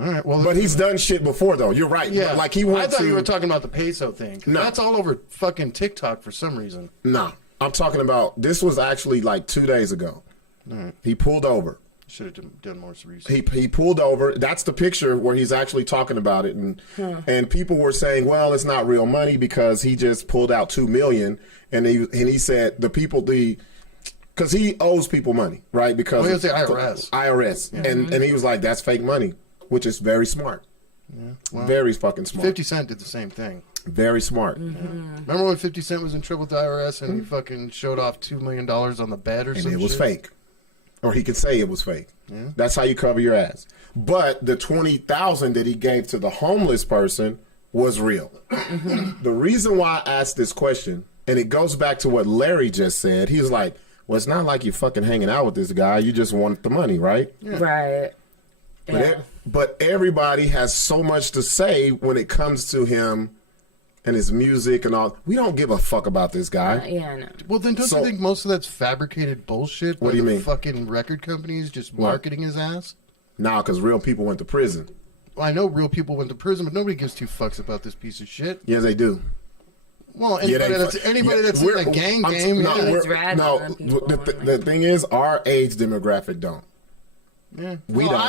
All right, well, But he's done shit before, though. You're right. yeah. Like he went I thought to. you were talking about the peso thing. No. That's all over fucking TikTok for some reason. Nah, I'm talking about. This was actually like 2 days ago. Right. He pulled over. Should have done more research. He pulled over. That's the picture where he's actually talking about it, and people were saying, well, it's not real money because he just pulled out $2 million, and he said because he owes people money, right? Because he was the IRS. IRS, Yeah. and he was like, that's fake money, which is very smart. Yeah. Well, Very fucking smart. 50 Cent did the same thing. Very smart. Remember when 50 Cent was in trouble with the IRS and he fucking showed off $2 million on the bed or And something? it was fake. Or he could say it was fake. Yeah. That's how you cover your ass. But the $20,000 that he gave to the homeless person was real. The reason why I asked this question, and it goes back to what Larry just said, he was like, well, it's not like you're fucking hanging out with this guy. You just want the money, right? Yeah. Right. But everybody has so much to say when it comes to him and his music and all. We don't give a fuck about this guy. Yeah, no. Well, then don't So- you think most of that's fabricated bullshit? What by do you the mean? Fucking record companies just What? marketing his ass? Nah, because real people went to prison. Well, I know real people went to prison, but nobody gives two fucks about this piece of shit. Yes, they do. Well, Yeah, anybody that's in we're- a gang I'm- game, No, yeah. we're- It's rad no, for people the thing is, our age demographic don't. Yeah. We Well, don't.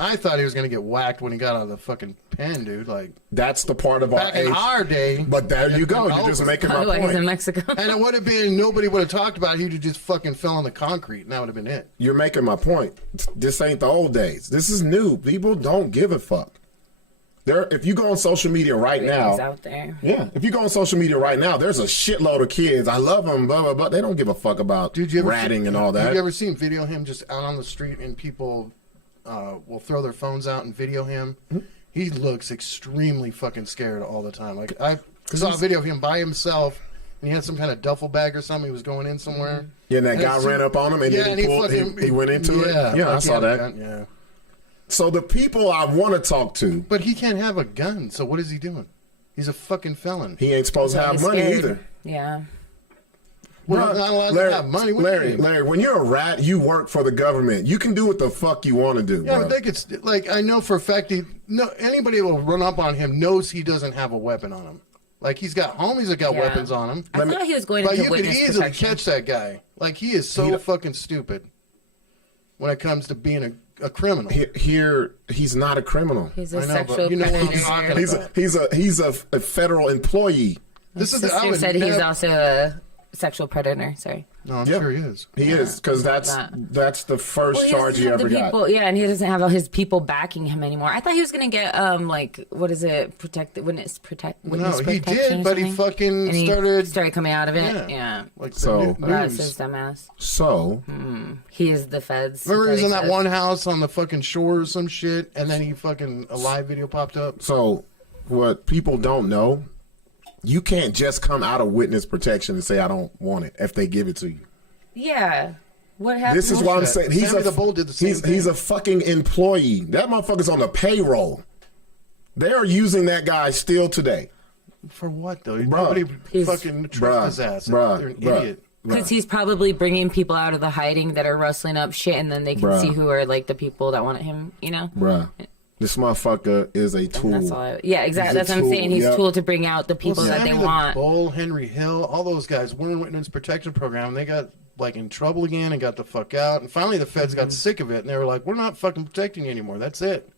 I thought he was gonna get whacked when he got out of the fucking pen, dude. Like That's the part of our back age. in our day. But there you go. You're over. just making my Otherwise, he's in point. Mexico. And it would have been nobody would have talked about it. He'd have just fucking fell on the concrete, and that would have been it. You're making my point. This ain't the old days. This is new. People don't give a fuck. If you go on social media right He's now, out there. yeah. If you go on social media right now, there's a shitload of kids. I love them, blah blah blah. They don't give a fuck about Dude, you ever ratting and all Have that. you ever seen video him just out on the street and people will throw their phones out and video him? He looks extremely fucking scared all the time. Like I saw a video of him by himself and he had some kind of duffel bag or something. He was going in somewhere. Yeah, and that And guy it's- ran up on him and Yeah, then and he pulled. He went into it. Yeah, like I he saw had a that. gun, yeah, So the people I want to talk to, but he can't have a gun. So what is he doing? He's a fucking felon. he ain't supposed to have He's money scared. either. Yeah. We're Bruh, not allowed Larry, to have money. What do you mean? Larry, when you're a rat, you work for the government. You can do what the fuck you want to do. Yeah, bruh. but they could. Like, I know for a fact anybody that will run up on him knows he doesn't have a weapon on him. Like he's got homies that got Yeah. weapons on him. I thought he was going But into you could witness easily protection. catch that guy. Like he is so fucking stupid when it comes to being a criminal. Here, he's not a criminal. He's I a know, sexual but you know what I'm predator. talking He's a federal employee. This is Sister I would said he's never- also a sexual predator. Sorry. No, I'm Yeah. sure he is. He is because that's the first charge he ever got. people, yeah, and he doesn't have all his people backing him anymore. I thought he was gonna get like what is it? Witness No, he protection did, or but he something? fucking And he started. coming out of it. Yeah. Yeah. Like So- the That's news. his dumbass. So He is the feds. Remember he was in that says. one house on the fucking shore or some shit, and then he fucking a live video popped up. So what people don't know, you can't just come out of witness protection and say I don't want it if they give it to you. Yeah. What happened? This is why I'm saying he's Sammy the Bull did the same he's a fucking employee. That motherfucker's on the payroll. They are using that guy still today. For what though? Bruh. Nobody He's- fucking trusts his ass. They're an idiot. Because he's probably bringing people out of the hiding that are rustling up shit, and then they can Bruh. see who are like the people that wanted him. You know. Bruh. This motherfucker is a tool. That's all. Yeah, exactly. He's That's a what I'm saying. tool, He's yep. tool to bring out the people that they Sammy the want. Bull, Henry Hill, all those guys were in witness protection program. And they got like in trouble again and got the fuck out. And finally, the feds got sick of it, and they were like, "We're not fucking protecting you anymore. That's it."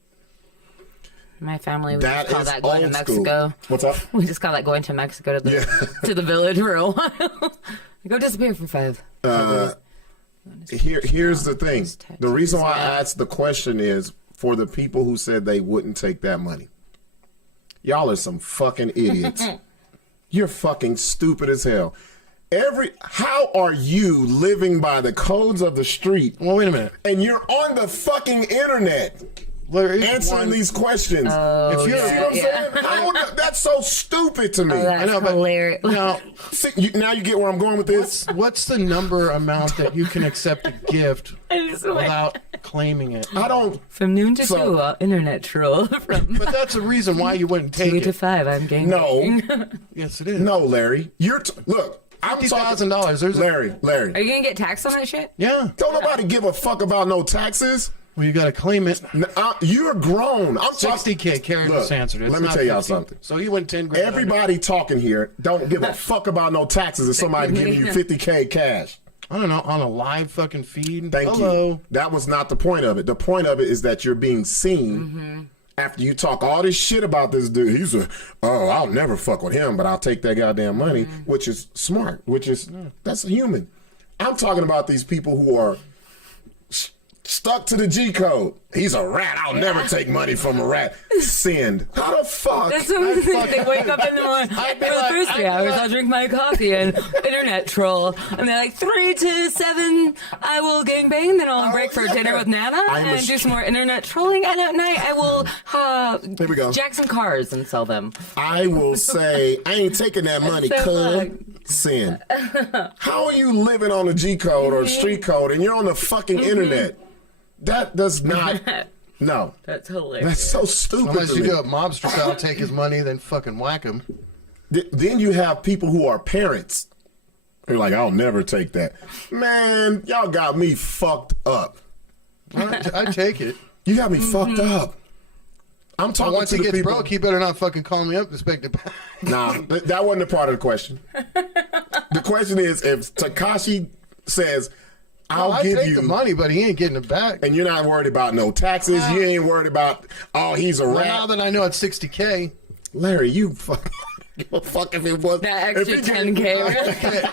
My family would That just call is that going to old school. Mexico. What's up? We just call that going to Mexico to the Yeah. to the village for a while. Go disappear for 5. Here's the thing. The reason why I asked the question is for the people who said they wouldn't take that money. Y'all are some fucking idiots. You're fucking stupid as hell. How are you living by the codes of the street? Well, wait a minute. And you're on the fucking internet answering these questions. If you're, you know what I'm saying? I don't know. That's so stupid to me. That's I know, hilarious. now, now you get where I'm going with this. what's the number amount that you can accept a gift without claiming it? I don't. From noon to 2, internet troll. From But that's the reason why you wouldn't take 2 to it. 5, I'm getting. No. Yes, it is. No, Larry. Look. I'm talking $50,000. There's Larry. Are you gonna get taxed on that shit? Yeah. Don't nobody give a fuck about no taxes. Well, you got to claim it. You're grown. I'm 60K. Karen just answered it. Let me tell y'all something. So you went 10 grand. Everybody talking here don't give a fuck about no taxes if somebody giving you 50K cash. I don't know, on a live fucking feed. Thank you. That was not the point of it. The point of it is that you're being seen after you talk all this shit about this dude. I'll never fuck with him, but I'll take that goddamn money, which is smart, that's a human. I'm talking about these people who are stuck to the G code. He's a rat. I'll never take money from a rat. Send. How the fuck? That's what they wake up in the morning. For the first 3 hours, I'll drink my coffee and internet troll. And they're like, 3 to 7, I will gangbang. Then I'll break for dinner with Nana and do some more internet trolling. And at night, I will Here we go. jack some cars and sell them. I will say, I ain't taking that money, cuz. Send. How are you living on a G code or a street code and you're on the fucking internet? That does not. No. That's hilarious. That's so stupid. Unless you do a mobster style, take his money, then fucking whack him. Then you have people who are parents. They're like, I'll never take that. Man, y'all got me fucked up. I take it. You got me fucked up. I'm talking Once to he the gets people. broke, he better not fucking call me up to expect it back. Nah, that wasn't a part of the question. The question is, if Tekashi says, I'll give take you the money, but he ain't getting it back. and you're not worried about no taxes, you ain't worried about, he's a Well, rat. now that I know it's 60K, Larry, you fuck. Give a fuck if it was That if extra he gave- 10K.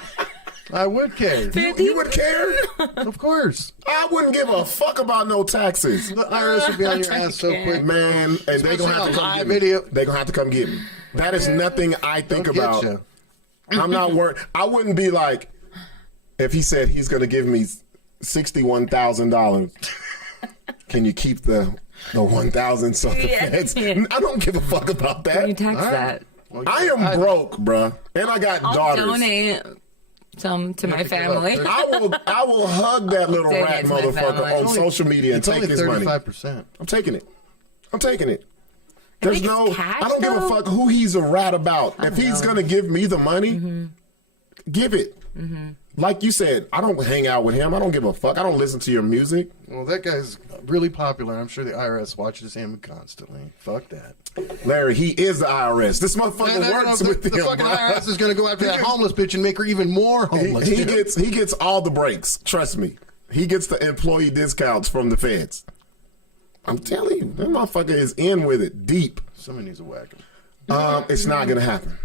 I would care. You would care? Of course. I wouldn't give a fuck about no taxes. The IRS would be on your ass so quick. Man, and they gonna have to Especially come on get live me. video. They gonna have to come get me. That is nothing I think Don't get about. ya. I'm not worried. I wouldn't be like, if he said he's gonna give me $61,000. Can you keep the 1,000 so the feds? I don't give a fuck about that. You tax that. Well, I am broke, bruh, and I got I'll daughters. donate some to my family. I will hug that little Donate rat to my motherfucker family. on social media and It's only take his money. 35%. I'm taking it. I'm taking it. There's think no. it's cash, I don't give a though. fuck who he's a rat about. If he's gonna give me the money, give it. Like you said, I don't hang out with him. I don't give a fuck. I don't listen to your music. Well, that guy's really popular. I'm sure the IRS watches him constantly. Fuck that. Larry, he is the IRS. This motherfucker works with the him. fucking bro. IRS is going to go after that homeless bitch and make her even more homeless. He gets all the breaks. Trust me. He gets the employee discounts from the feds. I'm telling you, that motherfucker is in with it deep. Somebody needs to whack him. It's not gonna happen.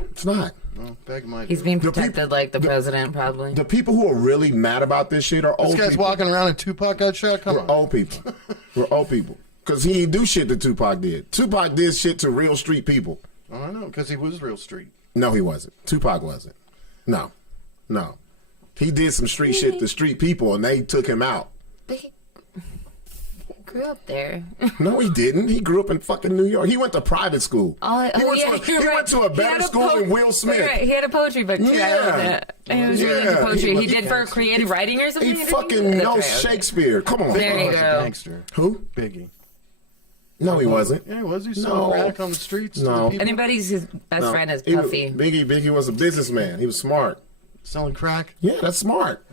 It's not. Well, back in my He's day. being protected like the president, probably. The people who are really mad about this shit are old This guy's people. walking around and Tupac got shot. Come We're on. old people. We're old people. Because he didn't do shit that Tupac did. Tupac did shit to real street people. Oh, I know, because he was real street. No, he wasn't. Tupac wasn't. No. He did some street shit to street people, and they took him out. But he grew up there. No, he didn't. He grew up in fucking New York. He went to private school. He went to a better school than Will Smith. Right. He had a poetry book too. Yeah. I love that. And it was really into poetry. He did for creative writing or something. He fucking That's knows right, okay. Shakespeare. Come on. There you He's a go. gangster. Who? Biggie. No, he wasn't. Yeah, was he No. selling crack on the streets? To No. the people? Anybody's his best No. friend is He was- Puffy. Biggie was a businessman. He was smart. Selling crack? Yeah, that's smart.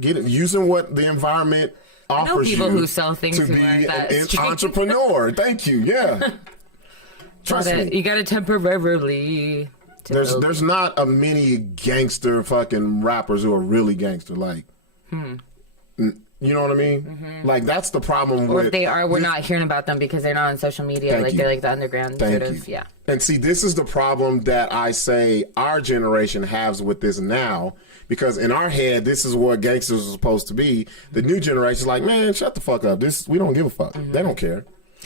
Using what the environment offers people you who sell things to who be aren't that an street. entrepreneur. Thank you. Yeah. Trust me. You gotta temporarily. There's not a many gangster fucking rappers who are really gangster. Like, you know what I mean? Like, that's the problem Or with. if they are, we're not hearing about them because they're not on social media. Thank Like you. they're like the underground Thank sort you. of. Yeah. And see, this is the problem that I say our generation has with this now. Because in our head, this is what gangsters are supposed to be. The new generation's like, man, shut the fuck up. We don't give a fuck. They don't care.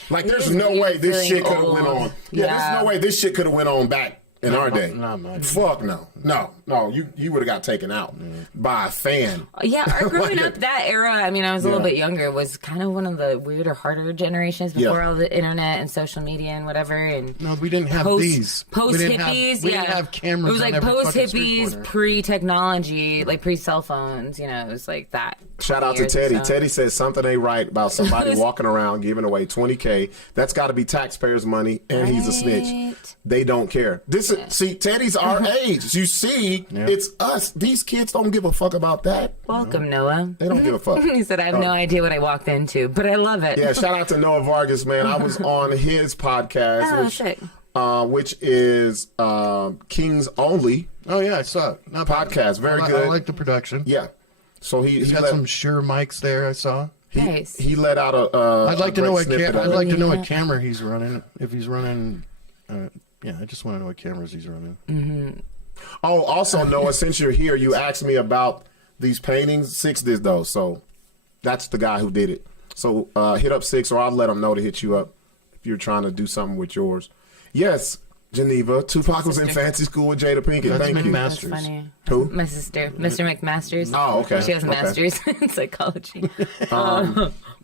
Like, there's is no weird way this feeling shit could have went old. on. Yeah, there's Yeah. no way this shit could have went on back in our day. Not much. Fuck no. No. You would have got taken out by a fan. Yeah, our growing up that era, I mean, I was a little bit younger, was kind of one of the weirder, harder generations before all the internet and social media and whatever. And no, we didn't have these. Post hippies, we didn't have cameras. It was like post hippies, pre-technology, like pre-cell phones. You know, it was like that. Shout out to Teddy. Teddy says something ain't right about somebody walking around giving away $20K. That's got to be taxpayers' money, and he's a snitch. They don't care. See, Teddy's our age. You see, it's us. These kids don't give a fuck about that. Welcome, Noah. They don't give a fuck. He said, I have no idea what I walked into, but I love it. Yeah, shout out to Noah Vargas, man. I was on his podcast, which is Kings Only. Oh, yeah, I saw it. Podcast. Very good. I like the production. Yeah. So he got some Shure mics there, I saw. Nice. He let out a I'd like to know what I'd like to know what camera he's running. If he's running I just want to know what cameras he's running. Mm-hmm. Oh, also, Noah, since you're here, you asked me about these paintings. Sixx did those, so that's the guy who did it. So hit up Sixx, or I'll let him know to hit you up if you're trying to do something with yours. Yes, Geneva. Tupac was in fancy school with Jada Pinkett. Thank you. That's funny. Who? My sister, Mr. McMasters. Oh, okay. She has a master's in psychology.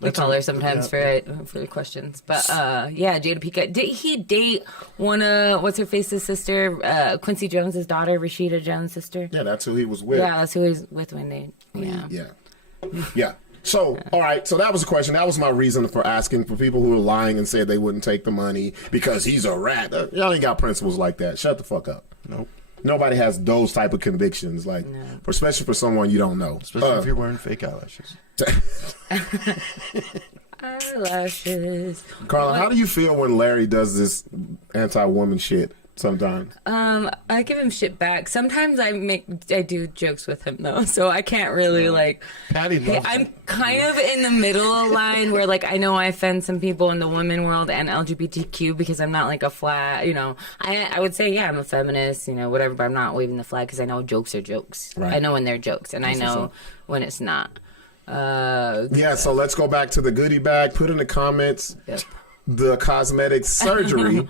We call her sometimes for the questions. But yeah, Jada Pinkett. Did he date what's her face's sister? Quincy Jones's daughter, Rashida Jones' sister. Yeah, that's who he was with. Yeah, that's who he was with when they. Yeah. So, all right. So that was a question. That was my reason for asking, for people who are lying and said they wouldn't take the money because he's a rat. Y'all ain't got principles like that. Shut the fuck up. Nope. Nobody has those type of convictions, like, especially for someone you don't know. Especially if you're wearing fake eyelashes. Eyelashes. Carla, how do you feel when Larry does this anti-woman shit sometimes? I give him shit back. Sometimes I do jokes with him though, so I can't really like. Patty loves I'm kind of in the middle line where like I know I offend some people in the women world and LGBTQ because I'm not like a flat, you know. I would say I'm a feminist, you know, whatever, but I'm not waving the flag because I know jokes are jokes. Right. I know when they're jokes, and I know when it's not. Yeah, so let's go back to the goodie bag. Put in the comments the cosmetic surgery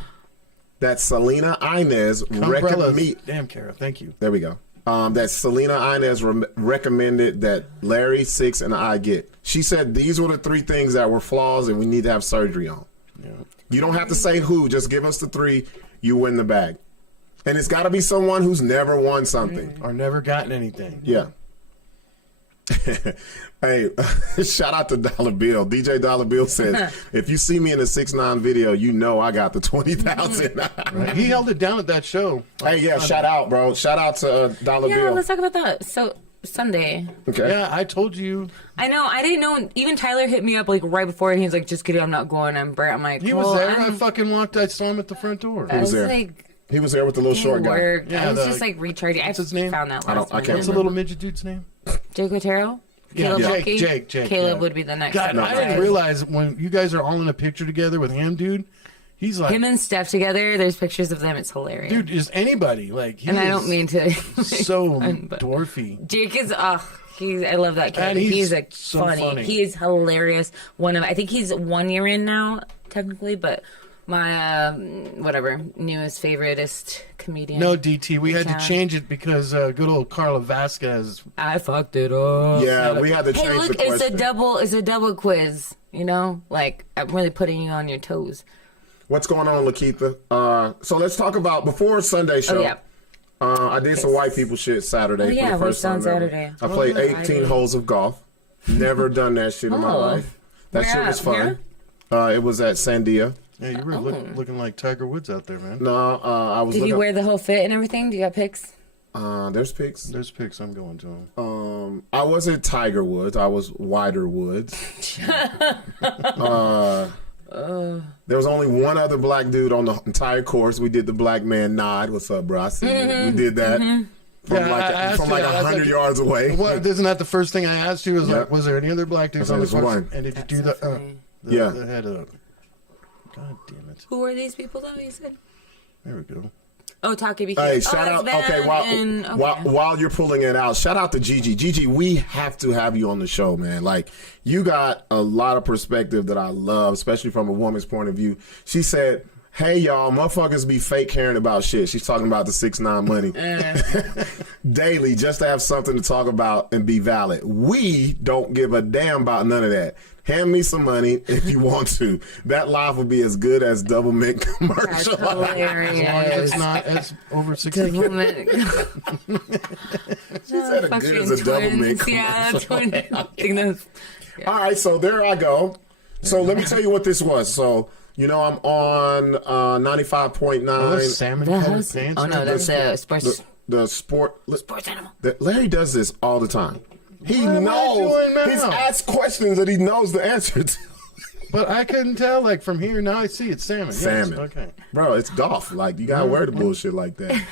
that Selena Inez recommended. Damn, Kara, thank you. There we go. That Selena Inez recommended that Larry, Sixx, and I get. She said these were the 3 things that were flaws and we need to have surgery on. Yeah. You don't have to say who. Just give us the 3. You win the bag. And it's got to be someone who's never won something. Or never gotten anything. Yeah. Hey, shout out to Dollar Bill. DJ Dollar Bill says, if you see me in a 6ix9ine video, you know I got the 20,000. Right. He held it down at that show. Hey, yeah, shout out, bro. Shout out to Dollar Bill. Yeah, let's talk about that. So, Sunday. Okay. Yeah, I told you. I know. I didn't know. Even Tyler hit me up like right before, and he was like, just kidding, I'm not going. I'm Brett. I'm like, he was there. I saw him at the front door. He was there. Like, he was there with the little short guy. Yeah, I was just like recharging. What's his name? Found that last I What's the little midget dude's name? Jake Otero? Yeah, Caleb Jake. Caleb would be the next. God, I didn't realize when you guys are all in a picture together with him, dude. He's like him and Steph together. There's pictures of them. It's hilarious. Dude, is anybody like? And I don't mean to. So dwarfy. Jake is. I love that kid. He's like so funny. He is hilarious. I think he's 1 year in now, technically, but my newest favoriteest comedian. No, DT, we had to change it because good old Carla Vasquez. I fucked it up. Yeah, we had to change the question. It's a double quiz. You know, like I'm really putting you on your toes. What's going on, Lakeitha? So let's talk about before Sunday show. Oh, yeah. I did some white people shit Saturday for the first time on Saturday? I played 18 holes of golf. Never done that shit in my life. That shit was fun. It was at Sandia. Yeah, you were looking like Tiger Woods out there, man. No, I was. Did you wear the whole fit and everything? Do you have pics? There's pics. There's pics. I'm going to them. I wasn't Tiger Woods. I was Wider Woods. There was only one other black dude on the entire course. We did the black man nod. What's up, bro? I see you. We did that from like 100 yards away. What? Isn't that the first thing I asked you? Was there any other black dudes on the course? And did you do the head up? God damn it. Who are these people though, you said? There we go. Oh, Taki BK. Hey, shout out. Okay, while you're pulling it out, shout out to Gigi. Gigi, we have to have you on the show, man. Like, you got a lot of perspective that I love, especially from a woman's point of view. She said, Hey y'all, motherfuckers be fake caring about shit. She's talking about the 6ix9ine money. Daily, just to have something to talk about and be valid. We don't give a damn about none of that. Hand me some money if you want to. That live will be as good as Double Mint commercial. As long as it's not as over 60. Double Mint. She said as good as a Double Mint commercial. Yeah, twins. I think that's, All right, so there I go. So let me tell you what this was. So, you know, I'm on 95.9. Oh, that's salmon colored pants. oh no, that's sports. The sport. Sports animal. Larry does this all the time. He What am I knows. doing now? He's asked questions that he knows the answer to. But I couldn't tell, like, from here. Now I see it's salmon. Salmon. Yes, okay. Bro, it's golf. Like, you gotta wear the bullshit like that.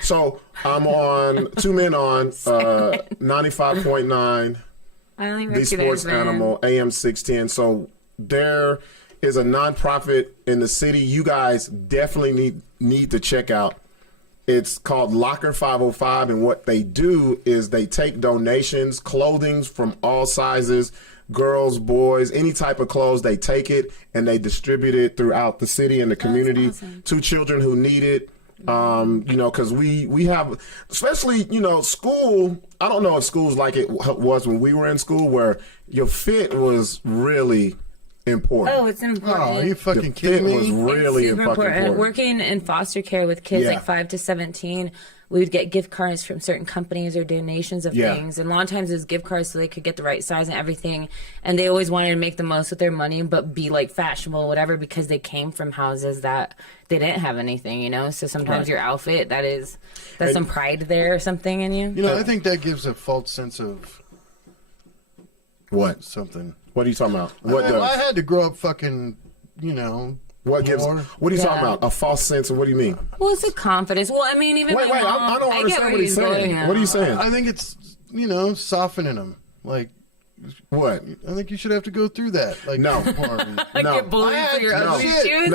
So I'm on 2 Men on 95.9. I only The recognize Sports them. Animal, AM 610. So there is a nonprofit in the city you guys definitely need to check out. It's called Locker 505, and what they do is they take donations, clothing from all sizes, girls, boys, any type of clothes. They take it and they distribute it throughout the city and the community to children who need it. You know, because we have, especially, you know, school. I don't know if school's like it was when we were in school, where your fit was really important. Oh, it's important. Oh, are you fucking The fit kidding was me? really It's super fucking important. Working in foster care with kids Yeah. like 5 to 17, we would get gift cards from certain companies or donations of Yeah. things. And a lot of times it was gift cards so they could get the right size and everything. And they always wanted to make the most of their money, but be like fashionable, whatever, because they came from houses that they didn't have anything, you know? So sometimes Right. your outfit, that's some pride there or something in you. You know, I think that gives a false sense of What? something. What are you talking about? What Well, I does? had to grow up fucking, you know. What gives? more. What are you talking Yeah. about? A false sense of what do you mean? Well, it's a confidence. Well, I mean, even Wait, my I mom, don't I get understand where what he's he's going saying. now. What are you saying? I think it's, you know, softening them. Like, What? I think you should have to go through that. Like, No. Like No. you're bullied for your No. ugly Shit. shoes?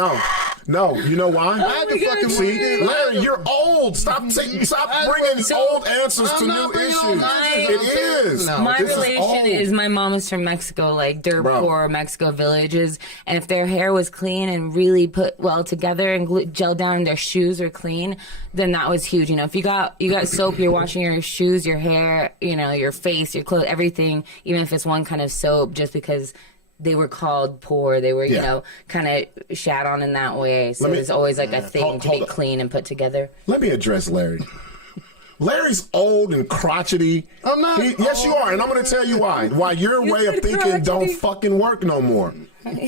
No, you know why? I had to my fucking God. See, Larry, you're old. Stop bringing old answers to I'm new not bringing issues. old answers. It is. No, My This is relation old. is my mom is from Mexico, like dirt Bro. poor Mexico villages, and if their hair was clean and really put well together and gelled down, and their shoes are clean, then that was huge. You know, if you got soap, you're washing your shoes, your hair, you know, your face, your clothes, everything, even if it's one kind of soap, just because they were called poor, they were, you Yeah. know, kind of shat on in that way. So Let me- it's always like a thing Hold- to hold be up. clean and put together. Let me address Larry. Larry's old and crotchety. I'm not Yes, you old. are, and I'm going to tell you why. Why your way of said thinking don't crotchety. fucking work no more.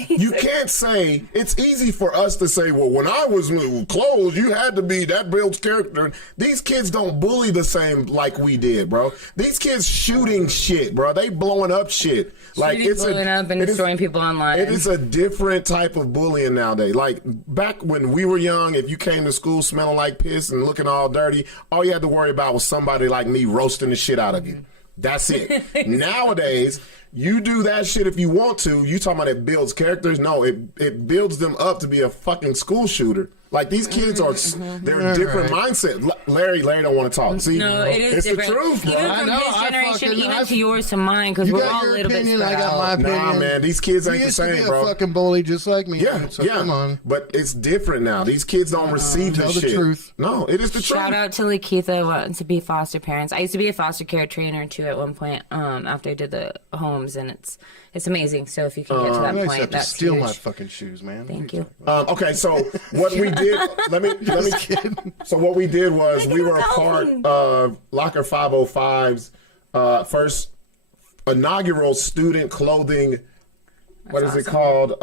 You can't say, it's easy for us to say, well, when I was clothes, you had to be, that builds character. These kids don't bully the same like we did, bro. These kids shooting shit, bro. They blowing up shit. Like Shooting, it's blowing up and it is- destroying people online. It is a different type of bullying nowadays. Like back when we were young, if you came to school smelling like piss and looking all dirty, all you had to worry about was somebody like me roasting the shit out of you. That's it. Nowadays, you do that shit if you want to. You talking about it builds characters? No, it builds them up to be a fucking school shooter. Like these kids are, they're a different mindset. Larry don't want to talk. See, No, it is it's different. the truth, bro. Even I from know, his I generation, fucking- even to yours to mine, because You we're got all a your little opinion, bit I spread got my out. opinion. Nah, man, these kids ain't You the used to be same, a bro. fucking bully just like me. Yeah, dude, so yeah. come on. But it's different now. These kids don't receive tell this the shit. truth. No, it is the Shout truth. out to Lakeitha wanting to be foster parents. I used to be a foster care trainer too at one point. After I did the homes, and it's amazing. So if you can get to that You guys point, have to that's steal huge. my fucking shoes, man. Thank you. Okay, so what we did, let me. So what we did was we were a part of Locker 505's first inaugural student clothing. What is it called?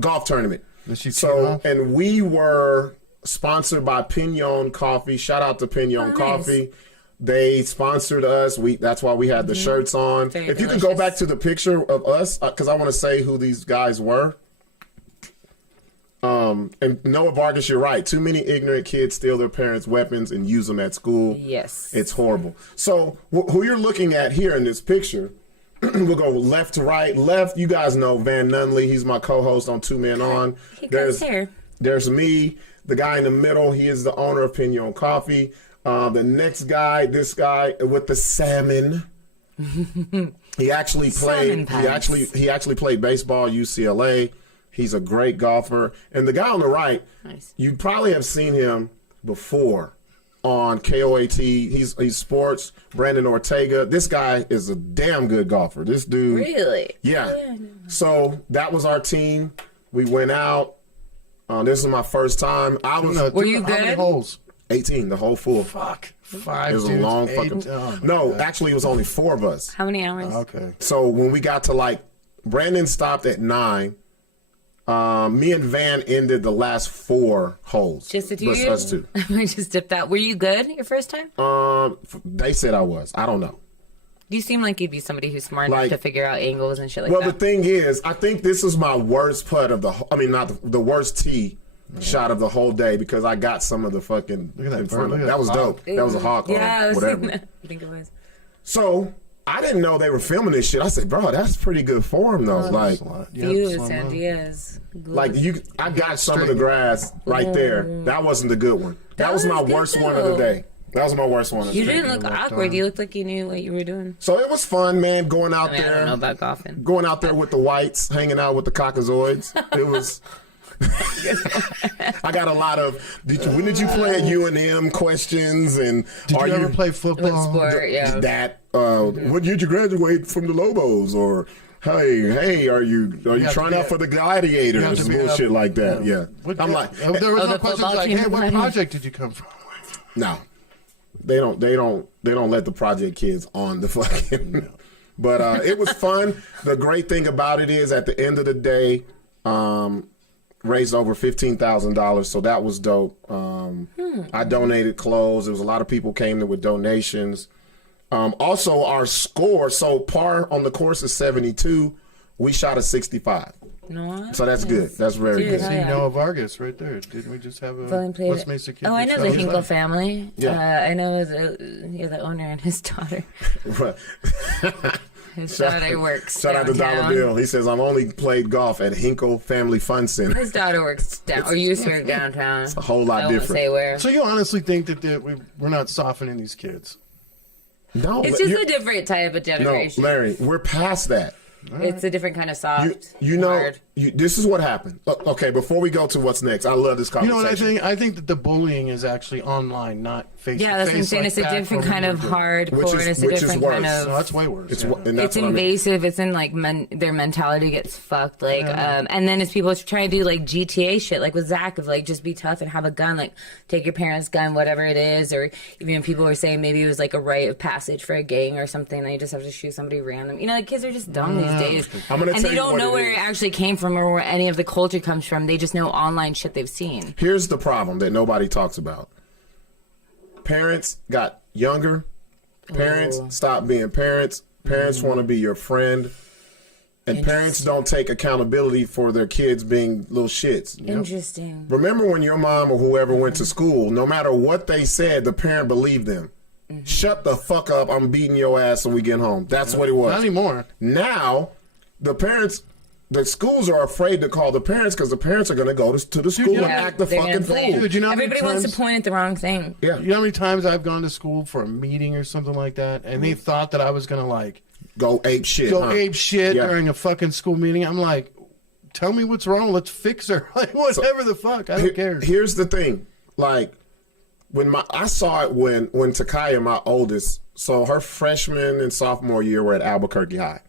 Golf tournament. Did she team So off? and we were sponsored by Pignon Coffee. Shout out to Pignon nice. Coffee. They sponsored us. That's why we had the shirts on. Very If you could go delicious. back to the picture of us, because I want to say who these guys were. And Noah Vargas, you're right. Too many ignorant kids steal their parents' weapons and use them at school. Yes. It's horrible. So who you're looking at here in this picture, we'll go left to right. Left, you guys know Van Nunley. He's my co-host on 2 Men On. He goes here. There's me, the guy in the middle. He is the owner of Pignon Coffee. The next guy, this guy with the salmon. He actually played. Salmon pants. He actually played baseball, UCLA. He's a great golfer. And the guy on the right, Nice. you probably have seen him before on KOAT. He's sports. Brandon Ortega. This guy is a damn good golfer. This dude. Really? Yeah. So that was our team. We went out. This was my first time. Were you How many good? holes? 18, the whole full. Fuck. 5 It was a dudes, long 8. fucking. Oh, my No, God. actually, it was only 4 of us. How many hours? Okay. So when we got to like, Brandon stopped at 9. Me and Van ended the last 4 holes. Just the two of Just you? us two. I just dipped out. Were you good your first time? They said I was. I don't know. You seem like you'd be somebody who's smart enough Like- to figure out angles and shit like Well, the that. thing is, I think this is my worst putt of the. I mean, not the worst tee shot of the whole day because I got some of the fucking Look at that in bird, front of look at that was that dope. That was a hawk. Yeah, I was whatever. thinking that. I think it was. So I didn't know they were filming this shit. I said, bro, that's pretty good form though. Like, Views, San Diaz. like I got some of the grass right there. That wasn't the good one. That was my was good, worst one of the though. day. That was my worst one of the You day. didn't look awkward. You looked like you knew what you were doing. So it was fun, man. Going out I mean, I don't know there, about golfing. going out there with the whites, hanging out with the cockazoids. It was. I got a lot of. When did you play at UNM questions and Did are you ever play football? What sport? Yeah. that? When did you graduate from the Lobos? Or hey, are you have trying to out be for the you have Gladiators? to be Bullshit up- like that. Yeah. I'm like, there was no the questions football like, team hey, what invited. project did you come from? no, they don't let the project kids on the fucking. But it was fun. The great thing about it is, at the end of the day, raised over $15,000, so that was dope. I donated clothes. There was a lot of people came there with donations. Also, our score. So par on the course is 72. We shot a 65. No. So that's good. That's very Dude, good. hell See yeah. Noah Vargas right there. Didn't we just have a Volume played West it. Mesa kid? Oh, I know the that Hinkle family. Yeah. I know the owner and his daughter. His daughter works Shout out to Dollar downtown. Bill. He says, I've only played golf at Hinkle Family Fun Center. His daughter works down, or used to work downtown. It's a whole lot I won't different. say where. So you honestly think that we're not softening these kids? No, It's just you're- a different type of no, generation. Larry, we're past that. It's a different kind of soft. You know, hard. this is what happened. Okay, before we go to what's next, I love this You conversation. know what I think? I think that the bullying is actually online, not face Yeah, that's what I'm saying. like it's a back different when kind we of were doing- hardcore. And it's a which is different worse. kind of. No, that's way worse. It's yeah. and that's It's what I mean. invasive. It's in like their mentality gets fucked. Like, and then it's people trying to do like GTA shit, like with Zach, of like just be tough and have a gun, like take your parents' gun, whatever it is, or even people were saying maybe it was like a rite of passage for a gang or something. And you just have to shoot somebody random. You know, like kids are just dumb these days, I'm gonna and tell they you don't what know it where is. it actually came from or where any of the culture comes from. They just know online shit they've seen. Here's the problem that nobody talks about. Parents got younger. Parents stopped being parents. Parents want to be your friend. And parents don't take accountability for their kids being little shits. Interesting. Remember when your mom or whoever went to school, no matter what they said, the parent believed them. Shut the fuck up. I'm beating your ass when we get home. That's what it was. Not anymore. Now, the schools are afraid to call the parents because the parents are going to go to the school and act the they're gonna fucking blame. fool. Dude, you know how many Everybody wants to times- point at the wrong thing. Yeah. You know how many times I've gone to school for a meeting or something like that, and they thought that I was gonna like Go ape shit. go huh? ape shit Yeah. during a fucking school meeting. I'm like, tell me what's wrong. Let's fix her. Like whatever the fuck. I don't care. Here's the thing. Like, I saw it when Takaya, my oldest, so her freshman and sophomore year were at Albuquerque High.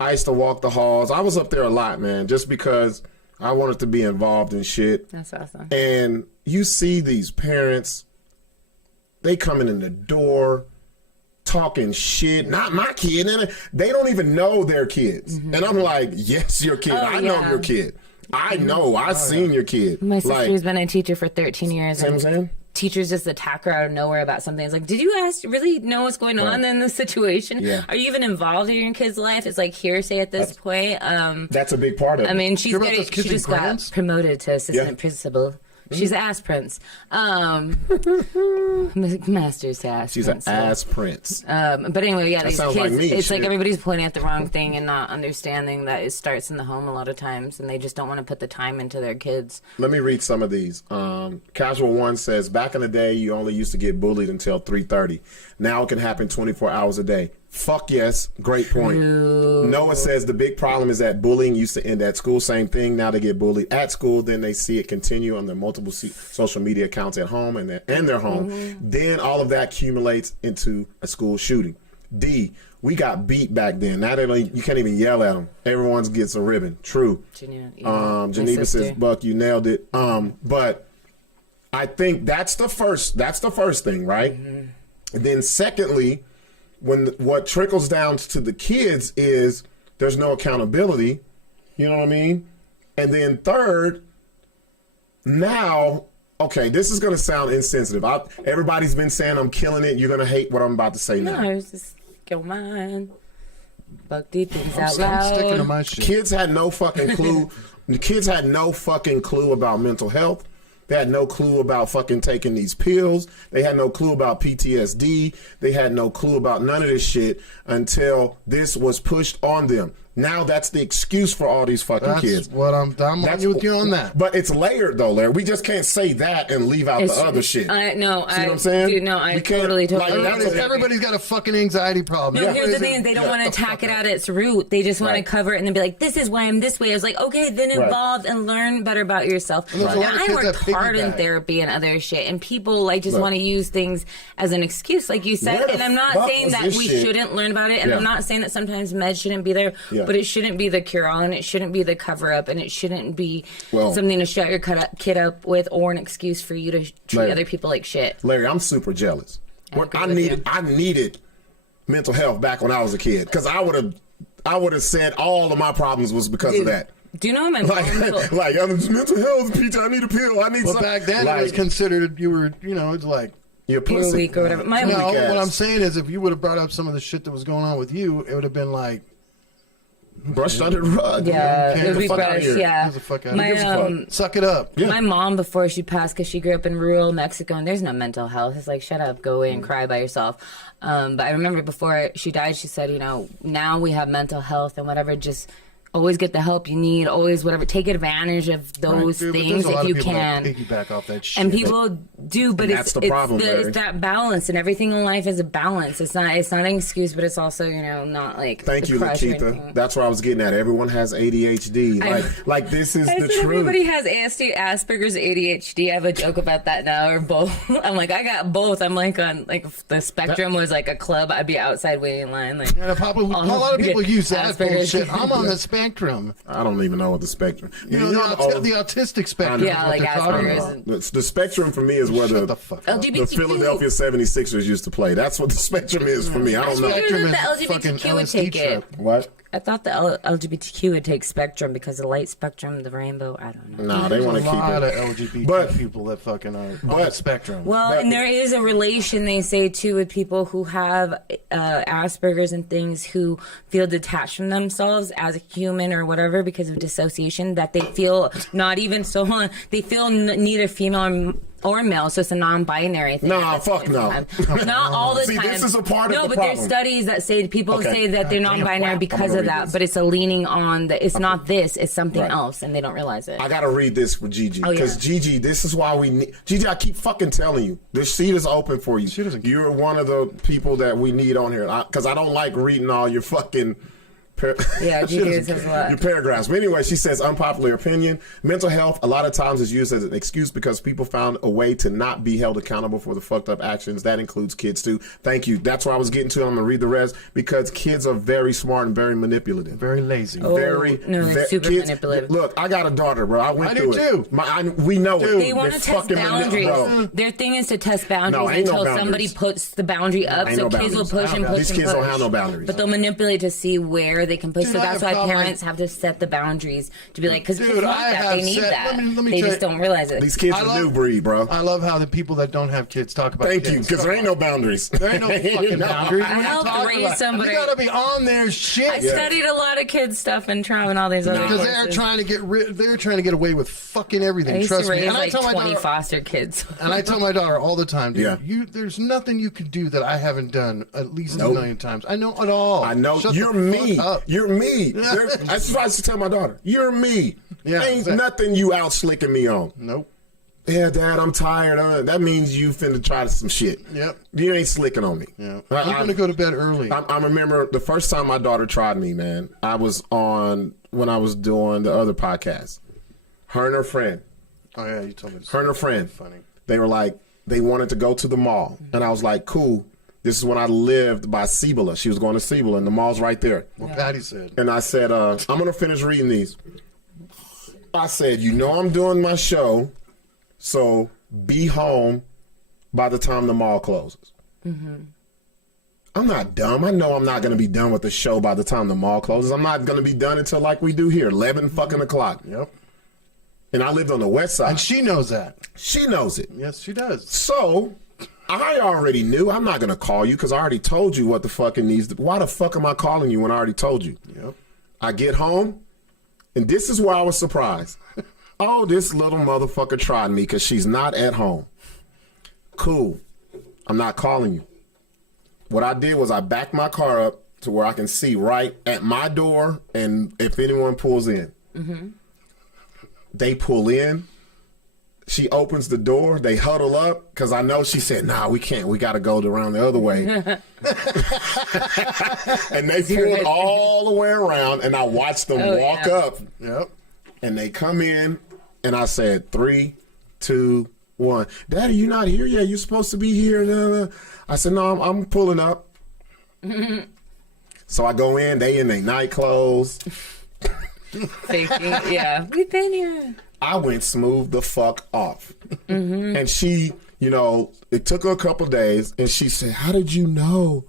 I used to walk the halls. I was up there a lot, man, just because I wanted to be involved in shit. That's awesome. And you see these parents, they coming in the door talking shit. Not my kid. And they don't even know their kids. And I'm like, yes, your kid. I know yeah. your kid. I know. I've seen your kid. My Like, sister's been a teacher for 13 years. see what I'm And saying? teachers just attack her out of nowhere about something. It's like, did you really know what's going on in this situation? Yeah. Are you even involved in your kid's life? It's like hearsay at this point. That's a big part of it. I mean, she You're about those kids just in got grants? promoted to assistant Yeah. principal. She's an ass prince. Master's ass She's an principal. ass prince. But anyway, yeah, these sounds kids, like me, it's like shit. everybody's pointing at the wrong thing and not understanding that it starts in the home a lot of times, and they just don't want to put the time into their kids. Let me read some of these. Casual One says, back in the day, you only used to get bullied until 3:30. Now it can happen 24 hours a day. Fuck yes. Great point. Noah says the big problem is that bullying used to end at school. Same thing. Now they get bullied at school. Then they see it continue on their multiple social media accounts at home and their home. Then all of that accumulates into a school shooting. D, we got beat back then. Now you can't even yell at them. Everyone gets a ribbon. True. Geneva says, Buck, you nailed it. But I think that's the first thing, right? And then secondly, what trickles down to the kids is there's no accountability. You know what I mean? And then third, now, okay, this is going to sound insensitive. Everybody's been saying I'm killing it. You're going to hate what I'm about to say now. No, it's just go mine. Buck D thinks out I'm loud. sticking to my shit. Kids had no fucking clue. The kids had no fucking clue about mental health. They had no clue about fucking taking these pills. They had no clue about PTSD. They had no clue about none of this shit until this was pushed on them. Now that's the excuse for all these fucking kids. What I'm with you on that. But it's layered though, Larry. We just can't say that and leave out the other shit. No, see what I'm saying? Dude, no, I totally. Everybody's got a fucking anxiety problem. No, here's the thing: they don't want to attack it at its root. They just want to cover it and then be like, "This is why I'm this way." I was like, "Okay, then evolve and learn better about yourself." Now, I worked hard in therapy and other shit, and people just want to use things as an excuse, like you said. And I'm not saying that we shouldn't learn about it, and I'm not saying that sometimes meds shouldn't be there, but it shouldn't be the cure-all, and it shouldn't be the cover-up, and it shouldn't be something to shut your kid up with, or an excuse for you to treat other people like shit. Larry, I'm super jealous. I needed mental health back when I was a kid, because I would have said all of my problems was because of that. Do you know what my mom like mental health, Peter, I need a pill. I need something. Back then it was considered it's like you're pussy. Weak or whatever. What I'm saying is, if you would have brought up some of the shit that was going on with you, it would have been like brushed under the rug. Yeah, it would be brushed. Yeah, suck it up. Yeah. My mom, before she passed, because she grew up in rural Mexico, and there's no mental health. It's like, shut up, go away and cry by yourself. But I remember before she died, she said, now we have mental health and whatever, just always get the help you need. Always whatever. Take advantage of those things if you can. Piggyback off that shit. And people do, but it's the problem. It's that balance, and everything in life is a balance. It's not an excuse, but it's also not like. Thank you, Nikita. That's where I was getting at. Everyone has ADHD. Like this is the truth. Everybody has Asperger's, ADHD. I have a joke about that now, or both. I'm like, I got both. I'm like on if the spectrum was like a club, I'd be outside waiting in line. Like, a lot of people use that bullshit. I'm on the spectrum. I don't even know what the spectrum. The autistic spectrum. Yeah, like Asperger's. The spectrum for me is where the Philadelphia 76ers used to play. That's what the spectrum is for me. I don't know. The LGBTQ would take it. What? I thought the LGBTQ would take spectrum because the light spectrum, the rainbow. I don't know. No, they want to keep it. A lot of LGBT people that fucking are on the spectrum. Well, and there is a relation, they say, too, with people who have Asperger's and things who feel detached from themselves as a human or whatever because of dissociation, that they feel not even so, they feel neither female or male, so it's a non-binary thing. Nah, fuck no. Not all the time. See, this is a part of the problem. No, but there's studies that say people say that they're non-binary because of that, but it's a leaning on it's not this, it's something else, and they don't realize it. I gotta read this for Gigi because Gigi, this is why we need Gigi. I keep fucking telling you, this seat is open for you. You're one of the people that we need on here because I don't like reading all your fucking. Gigi says a lot. Your paragraphs. But anyway, she says, unpopular opinion. Mental health a lot of times is used as an excuse because people found a way to not be held accountable for the fucked up actions. That includes kids too. Thank you. That's where I was getting to. I'm going to read the rest because kids are very smart and very manipulative. Very lazy. They're super manipulative. Look, I got a daughter, bro. I do too. We know it. They want to test boundaries. Their thing is to test boundaries until somebody puts the boundary up. So kids will push and push. These kids don't have no boundaries. But they'll manipulate to see where they can push. So that's why parents have to set the boundaries to be like, because kids want that, they need that. They just don't realize it. These kids are new breed, bro. I love how the people that don't have kids talk about kids. Thank you, because there ain't no boundaries. There ain't no fucking boundaries. I helped raise somebody. You gotta be on their shit. I studied a lot of kids stuff and trauma and all these other because they're trying to get away with fucking everything. Trust me. And I tell my 20 foster kids. And I tell my daughter all the time, dude, there's nothing you can do that I haven't done at least a million times. I know it all. I know. You're me. You're me. That's what I used to tell my daughter. You're me. Yeah, ain't nothing you out slicking me on. Nope. Yeah, Dad, I'm tired. That means you finna try some shit. Yep. You ain't slicking on me. Yeah. I'm going to go to bed early. I remember the first time my daughter tried me, man. I was on when I was doing the other podcast. Her and her friend. Oh, yeah, you told me this. Her and her friend. Funny. They were like, they wanted to go to the mall. And I was like, cool. This is when I lived by Cibola. She was going to Cibola, and the mall's right there. What Patty said. And I said, I'm going to finish reading these. I said, I'm doing my show, so be home by the time the mall closes. Mm-hmm. I'm not dumb. I know I'm not going to be done with the show by the time the mall closes. I'm not going to be done until like we do here, 11 fucking o'clock. Yep. And I lived on the west side. And she knows that. She knows it. Yes, she does. So I already knew. I'm not going to call you because I already told you what the fuck it needs to. Why the fuck am I calling you when I already told you? Yep. I get home, and this is where I was surprised. Oh, this little motherfucker tried me because she's not at home. Cool. I'm not calling you. What I did was I backed my car up to where I can see right at my door and if anyone pulls in. Mm-hmm. They pull in. She opens the door. They huddle up because I know she said, nah, we can't. We got to go around the other way. And they pulled all the way around, and I watched them walk up. Yep. And they come in, and I said, 3, 2, 1. Daddy, you not here yet. You're supposed to be here. I said, no, I'm pulling up. So I go in. They in their night clothes. Faking, yeah. We've been here. I went smooth the fuck off. Mm-hmm. And she, it took her a couple days, and she said, how did you know?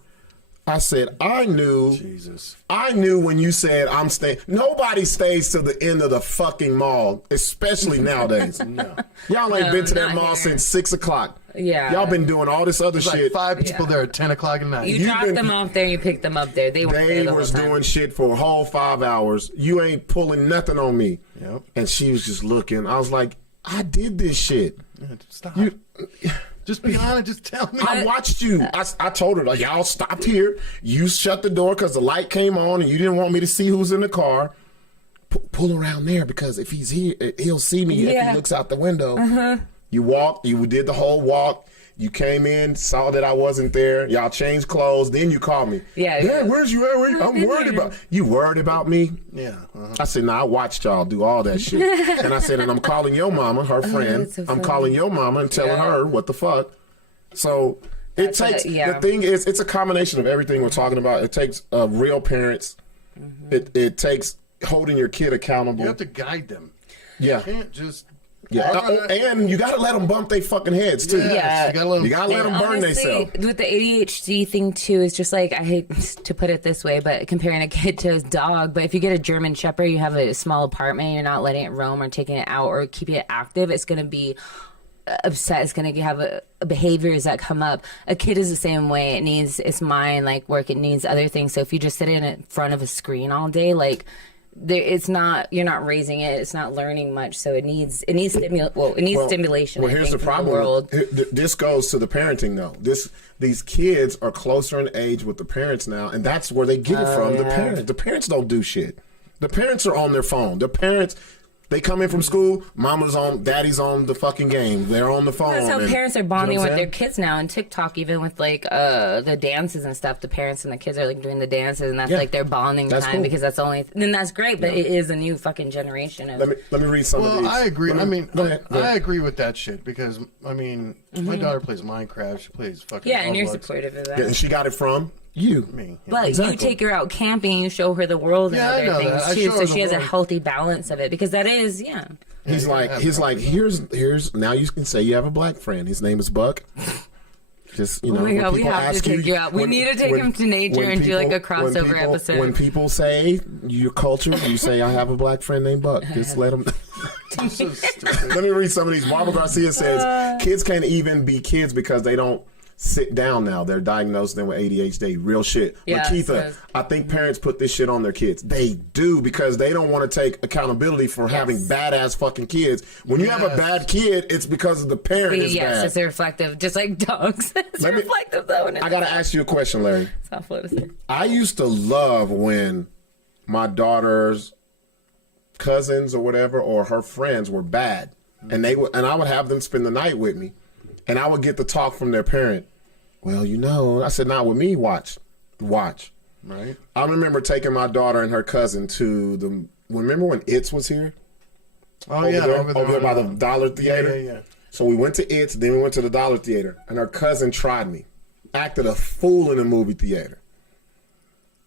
I said, I knew. Jesus. I knew when you said I'm staying. Nobody stays to the end of the fucking mall, especially nowadays. No. Y'all ain't been to that mall since 6 o'clock. Yeah. Y'all been doing all this other There's shit. like 5 people there at 10 o'clock at night. You dropped them off there and you picked them up there. They was doing shit for a whole 5 hours. You ain't pulling nothing on me. Yep. And she was just looking. I was like, I did this shit. Yeah, stop. Just be honest. Just tell me. I watched you. I told her, like, y'all stopped here. You shut the door because the light came on and you didn't want me to see who's in the car. Pull around there because if he's here, he'll see me if he looks out the window. Uh-huh. You walked. You did the whole walk. You came in, saw that I wasn't there. Y'all changed clothes. Then you called me. Yeah. Dad, where's you at? I'm worried about you. Worried about me? Yeah. Uh-huh. I said, I watched y'all do all that shit. And I said, and I'm calling your mama, her friend. So I'm calling your mama and telling her what the fuck. So it takes, the thing is, it's a combination of everything we're talking about. It takes real parents. Mm-hmm. It takes holding your kid accountable. You have to guide them. Yeah. You can't just... Yeah, and you gotta let them bump their fucking heads too. Yeah. You gotta let them burn themselves. With the ADHD thing too, it's just like, I hate to put it this way, but comparing a kid to a dog. But if you get a German Shepherd, you have a small apartment, you're not letting it roam or taking it out or keeping it active. It's gonna be upset. It's gonna have behaviors that come up. A kid is the same way. It needs its mind, like work. It needs other things. So if you just sit in front of a screen all day, like. It's not. You're not raising it. It's not learning much. So it needs stimulation. Well, here's the problem. This goes to the parenting though. These kids are closer in age with the parents now, and that's where they get it from. Yeah. The parents don't do shit. The parents are on their phone. The parents. They come in from school, mama's on, daddy's on the fucking game. They're on the phone. That's how parents are bonding with their kids now, and TikTok, even with like the dances and stuff. The parents and the kids are like doing the dances, and that's like their bonding time cool. Because that's the only. Then that's great, but it is a new fucking generation. Of, let me read some of these. Well, I agree. Go ahead. I agree with that shit because my daughter plays Minecraft. She plays fucking. Yeah, and you're supportive of that. Yeah, and she got it from you. Me. But you take her out camping, you show her the world and other things too, so she has a healthy balance of it because that is He's like here's now you can say you have a black friend. His name is Buck. Just oh my God, we have to take you out. We need to take him to nature and do like a crossover episode. When people say your culture, you say I have a black friend named Buck. Just let them. So stupid. Let me read some of these. Marvel Garcia says kids can't even be kids because they don't sit down now. They're diagnosing them with ADHD. Real shit. Yeah, Lakeitha, I think parents put this shit on their kids. They do because they don't want to take accountability for having badass fucking kids. When you have a bad kid, it's because the parent is bad. Yes, it's reflective. Just like dogs. It's reflective though. I got to ask you a question, Larry. It's awful to say. I used to love when my daughter's cousins or whatever or her friends were bad. and I would have them spend the night with me, and I would get the talk from their parent. Well, I said, not with me. Watch. Right. I remember taking my daughter and her cousin to remember when It's was here? Oh, over there by the Dollar Theater. Yeah. So we went to It's, then we went to the Dollar Theater, and her cousin tried me. Acted a fool in the movie theater.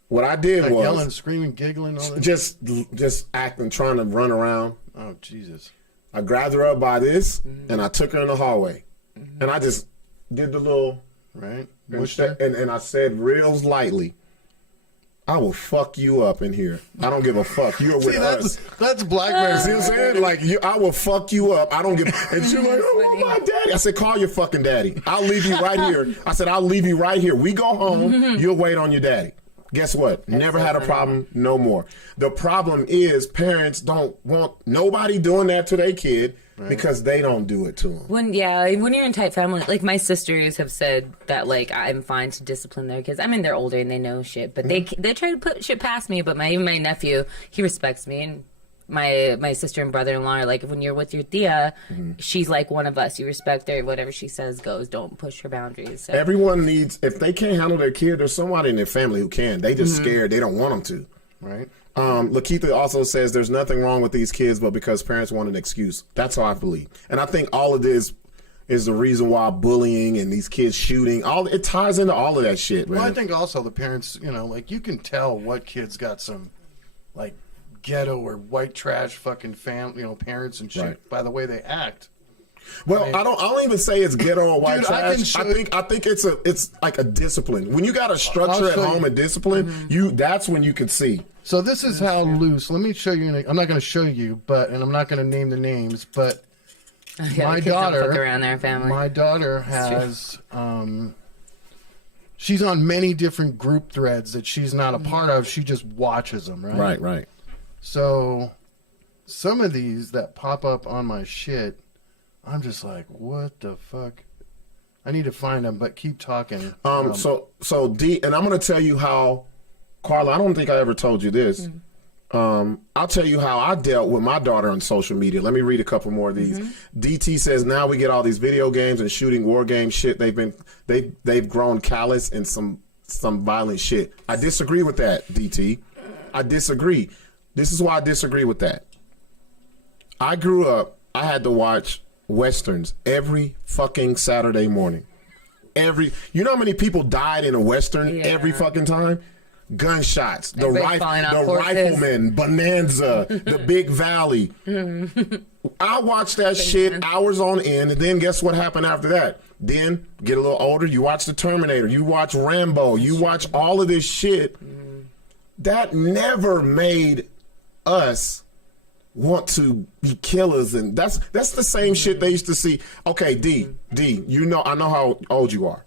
What I did was yelling, screaming, giggling, all that. Just acting, trying to run around. Oh, Jesus. I grabbed her up by this, and I took her in the hallway, and I just did the little right, and I said real lightly, I will fuck you up in here. I don't give a fuck. You're with us. That's Blackberry. See what I'm saying? Like, I will fuck you up. I don't give. And she's like, oh, my daddy. I said, call your fucking daddy. I'll leave you right here. I said, I'll leave you right here. We go home. You'll wait on your daddy. Guess what? Never had a problem. No more. The problem is parents don't want nobody doing that to their kid. Right. Because they don't do it to them. When you're in tight family, like my sisters have said that like I'm fine to discipline their kids. I mean, they're older and they know shit, but they try to put shit past me. But even my nephew, he respects me, and my sister and brother-in-law are like, when you're with your tia, she's like one of us. You respect her. Whatever she says goes. Don't push her boundaries. So. Everyone needs, if they can't handle their kid, there's somebody in their family who can. They just scared. They don't want them to. Right. Lakeitha also says there's nothing wrong with these kids, but because parents want an excuse. That's how I believe. And I think all of this is the reason why bullying and these kids shooting, it ties into all of that shit, man. Well, I think also the parents, like you can tell what kids got some, like, ghetto or white trash fucking family, parents and shit by the way they act. Well, I don't even say it's ghetto or white trash. I think it's like a discipline. When you got a structure at home and discipline, that's when you can see. So this is how loose. Let me show you. I'm not going to show you, and I'm not going to name the names, but my daughter, don't fuck around their family. My daughter has, she's on many different group threads that she's not a part of. She just watches them, right? Right. So some of these that pop up on my shit, I'm just like, what the fuck? I need to find them, but keep talking. So D, and I'm going to tell you how. Carla, I don't think I ever told you this. I'll tell you how I dealt with my daughter on social media. Let me read a couple more of these. DT says now we get all these video games and shooting war game shit. They've grown callous and some violent shit. I disagree with that, DT. I disagree. This is why I disagree with that. I grew up, I had to watch Westerns every fucking Saturday morning. You know how many people died in a Western every fucking time? Gunshots, the rifleman, Bonanza, the Big Valley. I watched that shit hours on end, and then guess what happened after that? Then, get a little older, you watch The Terminator, you watch Rambo, you watch all of this shit. That never made us want to be killers, and that's the same shit they used to see. Okay, D, I know how old you are.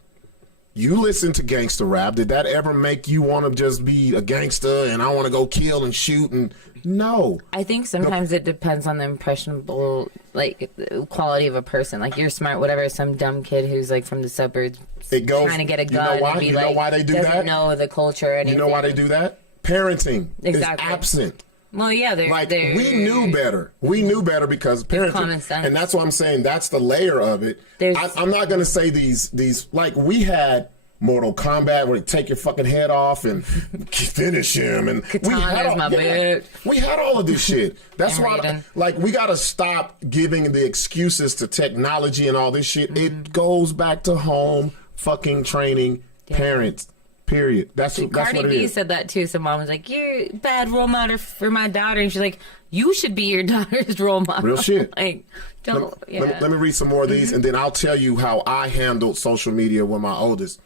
You listen to gangster rap. Did that ever make you want to just be a gangster and I want to go kill and shoot? And no. I think sometimes it depends on the impressionable, like, quality of a person. Like, you're smart, whatever. Some dumb kid who's like from the suburbs trying to get a gun. You know why? And be know why they do that? Doesn't know the culture or anything. You know why they do that? Parenting is absent. Well, yeah, we knew better. We knew better because parenting, common sense. And that's what I'm saying. That's the layer of it. I'm not going to say these like we had Mortal Kombat where you take your fucking head off and finish him, and we had all of this shit. That's why, like, we got to stop giving the excuses to technology and all this shit. It goes back to home fucking training, parents. Period. That's what Cardi B it is. said that too. So mom was like, "You're a bad role model for my daughter," and she's like, "You should be your daughter's role model." Real shit. Like, don't. Let me read some more of these, and then I'll tell you how I handled social media with my oldest.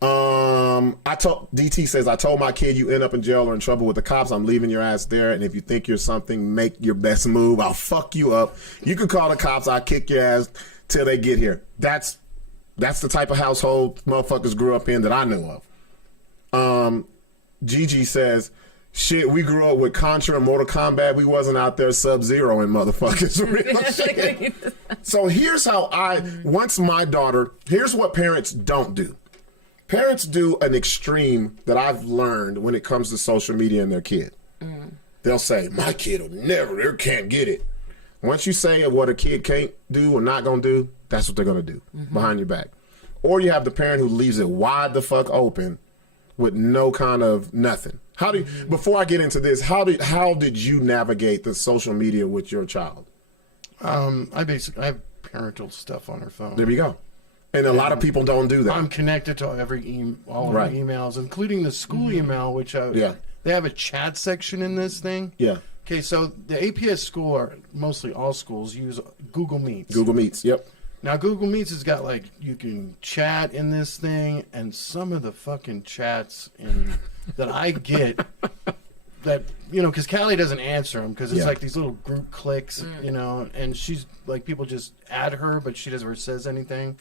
DT says, I told my kid, you end up in jail or in trouble with the cops, I'm leaving your ass there, and if you think you're something, make your best move. I'll fuck you up. You can call the cops, I'll kick your ass till they get here. That's the type of household motherfuckers grew up in that I know of. Gigi says, shit, we grew up with Contra and Mortal Kombat. We wasn't out there Sub-Zero and motherfuckers. Real shit. So here's how here's what parents don't do. Parents do an extreme that I've learned when it comes to social media and their kid. They'll say, my kid will never, they can't get it. Once you say what a kid can't do or not gonna do, that's what they're gonna do behind your back. Or you have the parent who leaves it wide the fuck open with no kind of nothing. How do you, before I get into this, how did you navigate the social media with your child? I have parental stuff on her phone. There we go. And a lot of people don't do that. I'm connected to all of my emails, including the school email, which they have a chat section in this thing. Yeah. Okay, so the APS school, or mostly all schools, use Google Meets. Google Meets, yep. Now, Google Meets has got, like, you can chat in this thing, and some of the fucking chats that I get that, you know, because Callie doesn't answer them, because it's like these little group clicks, you know, and she's, like, people just add her, but she never says anything.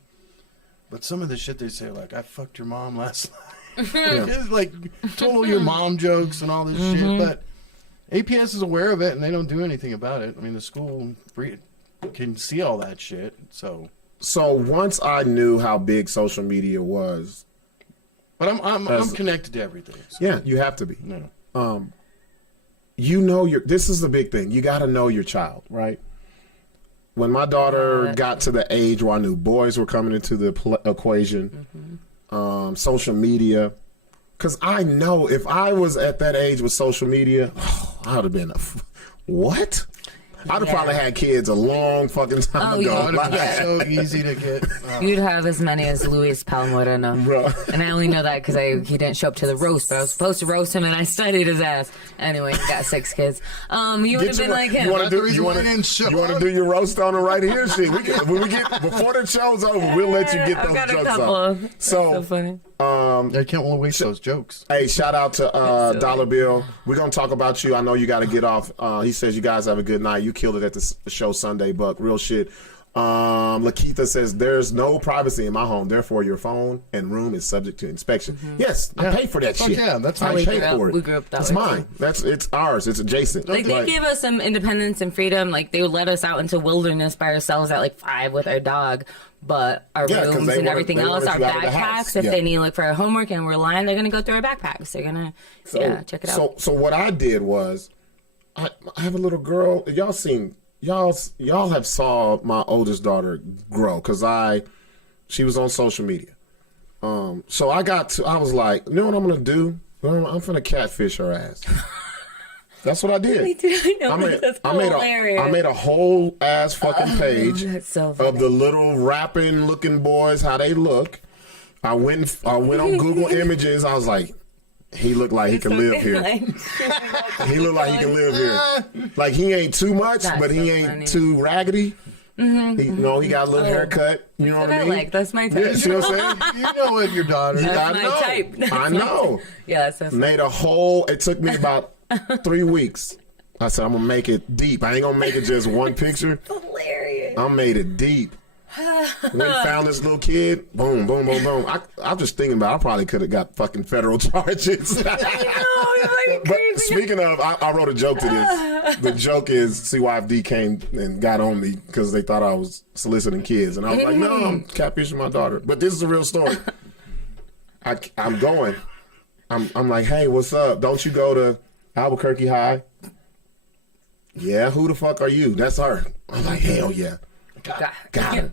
But some of the shit they say, like, I fucked your mom last night. It's like total your mom jokes and all this shit, but APS is aware of it, and they don't do anything about it. I mean, the school can see all that shit. So once I knew how big social media was, but I'm connected to everything. So. Yeah, you have to be. Yeah. You know this is the big thing. You got to know your child, right? When my daughter got to the age where I knew boys were coming into the equation, social media, because I know if I was at that age with social media, I would have been what? I'd have probably had kids a long fucking time ago. It's so easy to get. You'd have as many as Luis Palmoreno. Bro. And I only know that because he didn't show up to the roast, but I was supposed to roast him, and I studied his ass. Anyway, he got 6 kids. You would have been like him. You want to do your roast on it right here? Shit, when we get before the show's over, we'll let you get those jokes out. So funny. I can't wait those jokes. Hey, shout out to Dollar Bill. We're gonna talk about you. I know you got to get off. He says you guys have a good night. You killed it at the show Sunday, Buck. Real shit. Lakeitha says there's no privacy in my home, therefore your phone and room is subject to inspection. Yes, I pay for that shit. Yeah, that's I pay for it. We grew up that It's way. mine. It's ours. It's adjacent. Like they gave us some independence and freedom. Like they would let us out into wilderness by ourselves at like 5 with our dog. But our rooms and everything else, our backpacks, if they need to look for our homework and we're lying, they're going to go through our backpacks. They're going to, check it out. So what I did was, I have a little girl. Y'all have saw my oldest daughter grow because she was on social media. So I was like, you know what I'm going to do? I'm going to catfish her ass. That's what I did. I made a whole ass fucking page of the little rapping looking boys, how they look. I went on Google Images. I was like, he looked like he can live here. He looked like he can live here. Like he ain't too much, but he ain't too raggedy. He got a little haircut. You know what I mean? That's my type. Yeah, see what I'm saying? You know what your daughter. That's my type. I know. Yeah, so made a whole. It took me about 3 weeks. I said I'm gonna make it deep. I ain't gonna make it just one picture. Hilarious. I made it deep. Went and found this little kid. Boom, boom, boom, boom. I'm just thinking about. I probably could have got fucking federal charges. You're But speaking of, I wrote a joke to this. The joke is CYFD came and got on me because they thought I was soliciting kids, and I was like, no, I'm catfishing my daughter. But this is a real story. I'm going. I'm like, hey, what's up? Don't you go to Albuquerque High? Yeah, who the fuck are you? That's her. I'm like, hell yeah. Got her.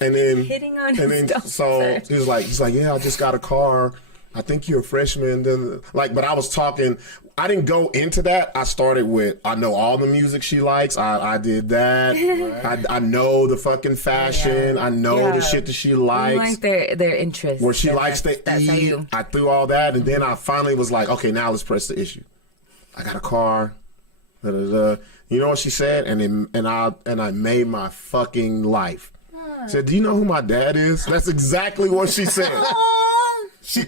And then hitting on his so he's like, yeah, I just got a car. I think you're a freshman. But I was talking. I didn't go into that. I started with, I know all the music she likes. I did that. Right. I know the fucking fashion. I know the shit that she likes. I like their interests. Where she likes to eat. I threw all that, and then I finally was like, okay, now let's press the issue. I got a car. You know what she said? And I made my fucking life. She said, do you know who my dad is? That's exactly what she said.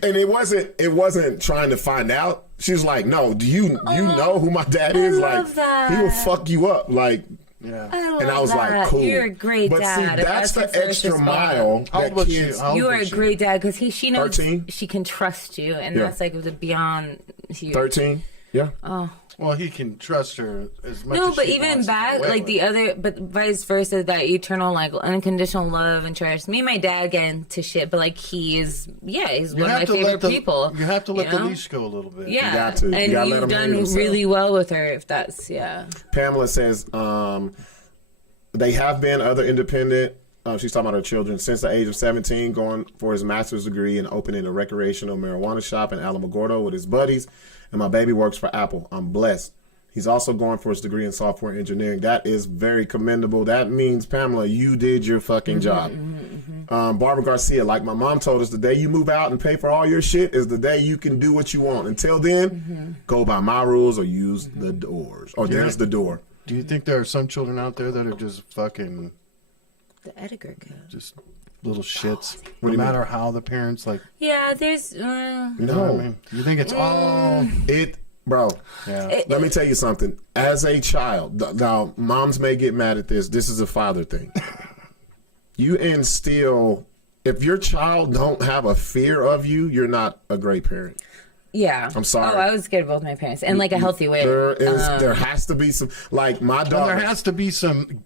And it wasn't trying to find out. She was like, no, do you know who my dad is? Like, he will fuck you up. Like, and I was like, cool. You're a great dad. See, that's the extra mile. You are a great dad because she knows 13? She can trust you, and that's like the beyond huge. 13, yeah. Oh. Well, he can trust her as much. No, as but she even wants back, like the other, but vice versa, that eternal, like unconditional love and trust. Me and my dad get into shit, but like he's one of my favorite people. You have to let the leash go a little bit. Yeah, you got to. And you've done really well with her. If that's Pamela says, they have been other independent. She's talking about her children since the age of 17, going for his master's degree and opening a recreational marijuana shop in Alamogordo with his buddies. And my baby works for Apple. I'm blessed. He's also going for his degree in software engineering. That is very commendable. That means, Pamela, you did your fucking job. Barbara Garcia, like my mom told us, the day you move out and pay for all your shit is the day you can do what you want. Until then, go by my rules or use the doors. Or there's the door. Do you think there are some children out there that are just fucking... The Edgar code. Just little shits. What do No you matter how the parents, like... Yeah, there's... You know what I mean? You think it's all... Bro, Yeah. let me tell you something. As a child, now moms may get mad at this. This is a father thing. You instill, if your child don't have a fear of you, you're not a great parent. Yeah. I'm sorry. Oh, I was scared of both my parents. In like a healthy way. There has to be some, like my Well, daughter. there has to be some...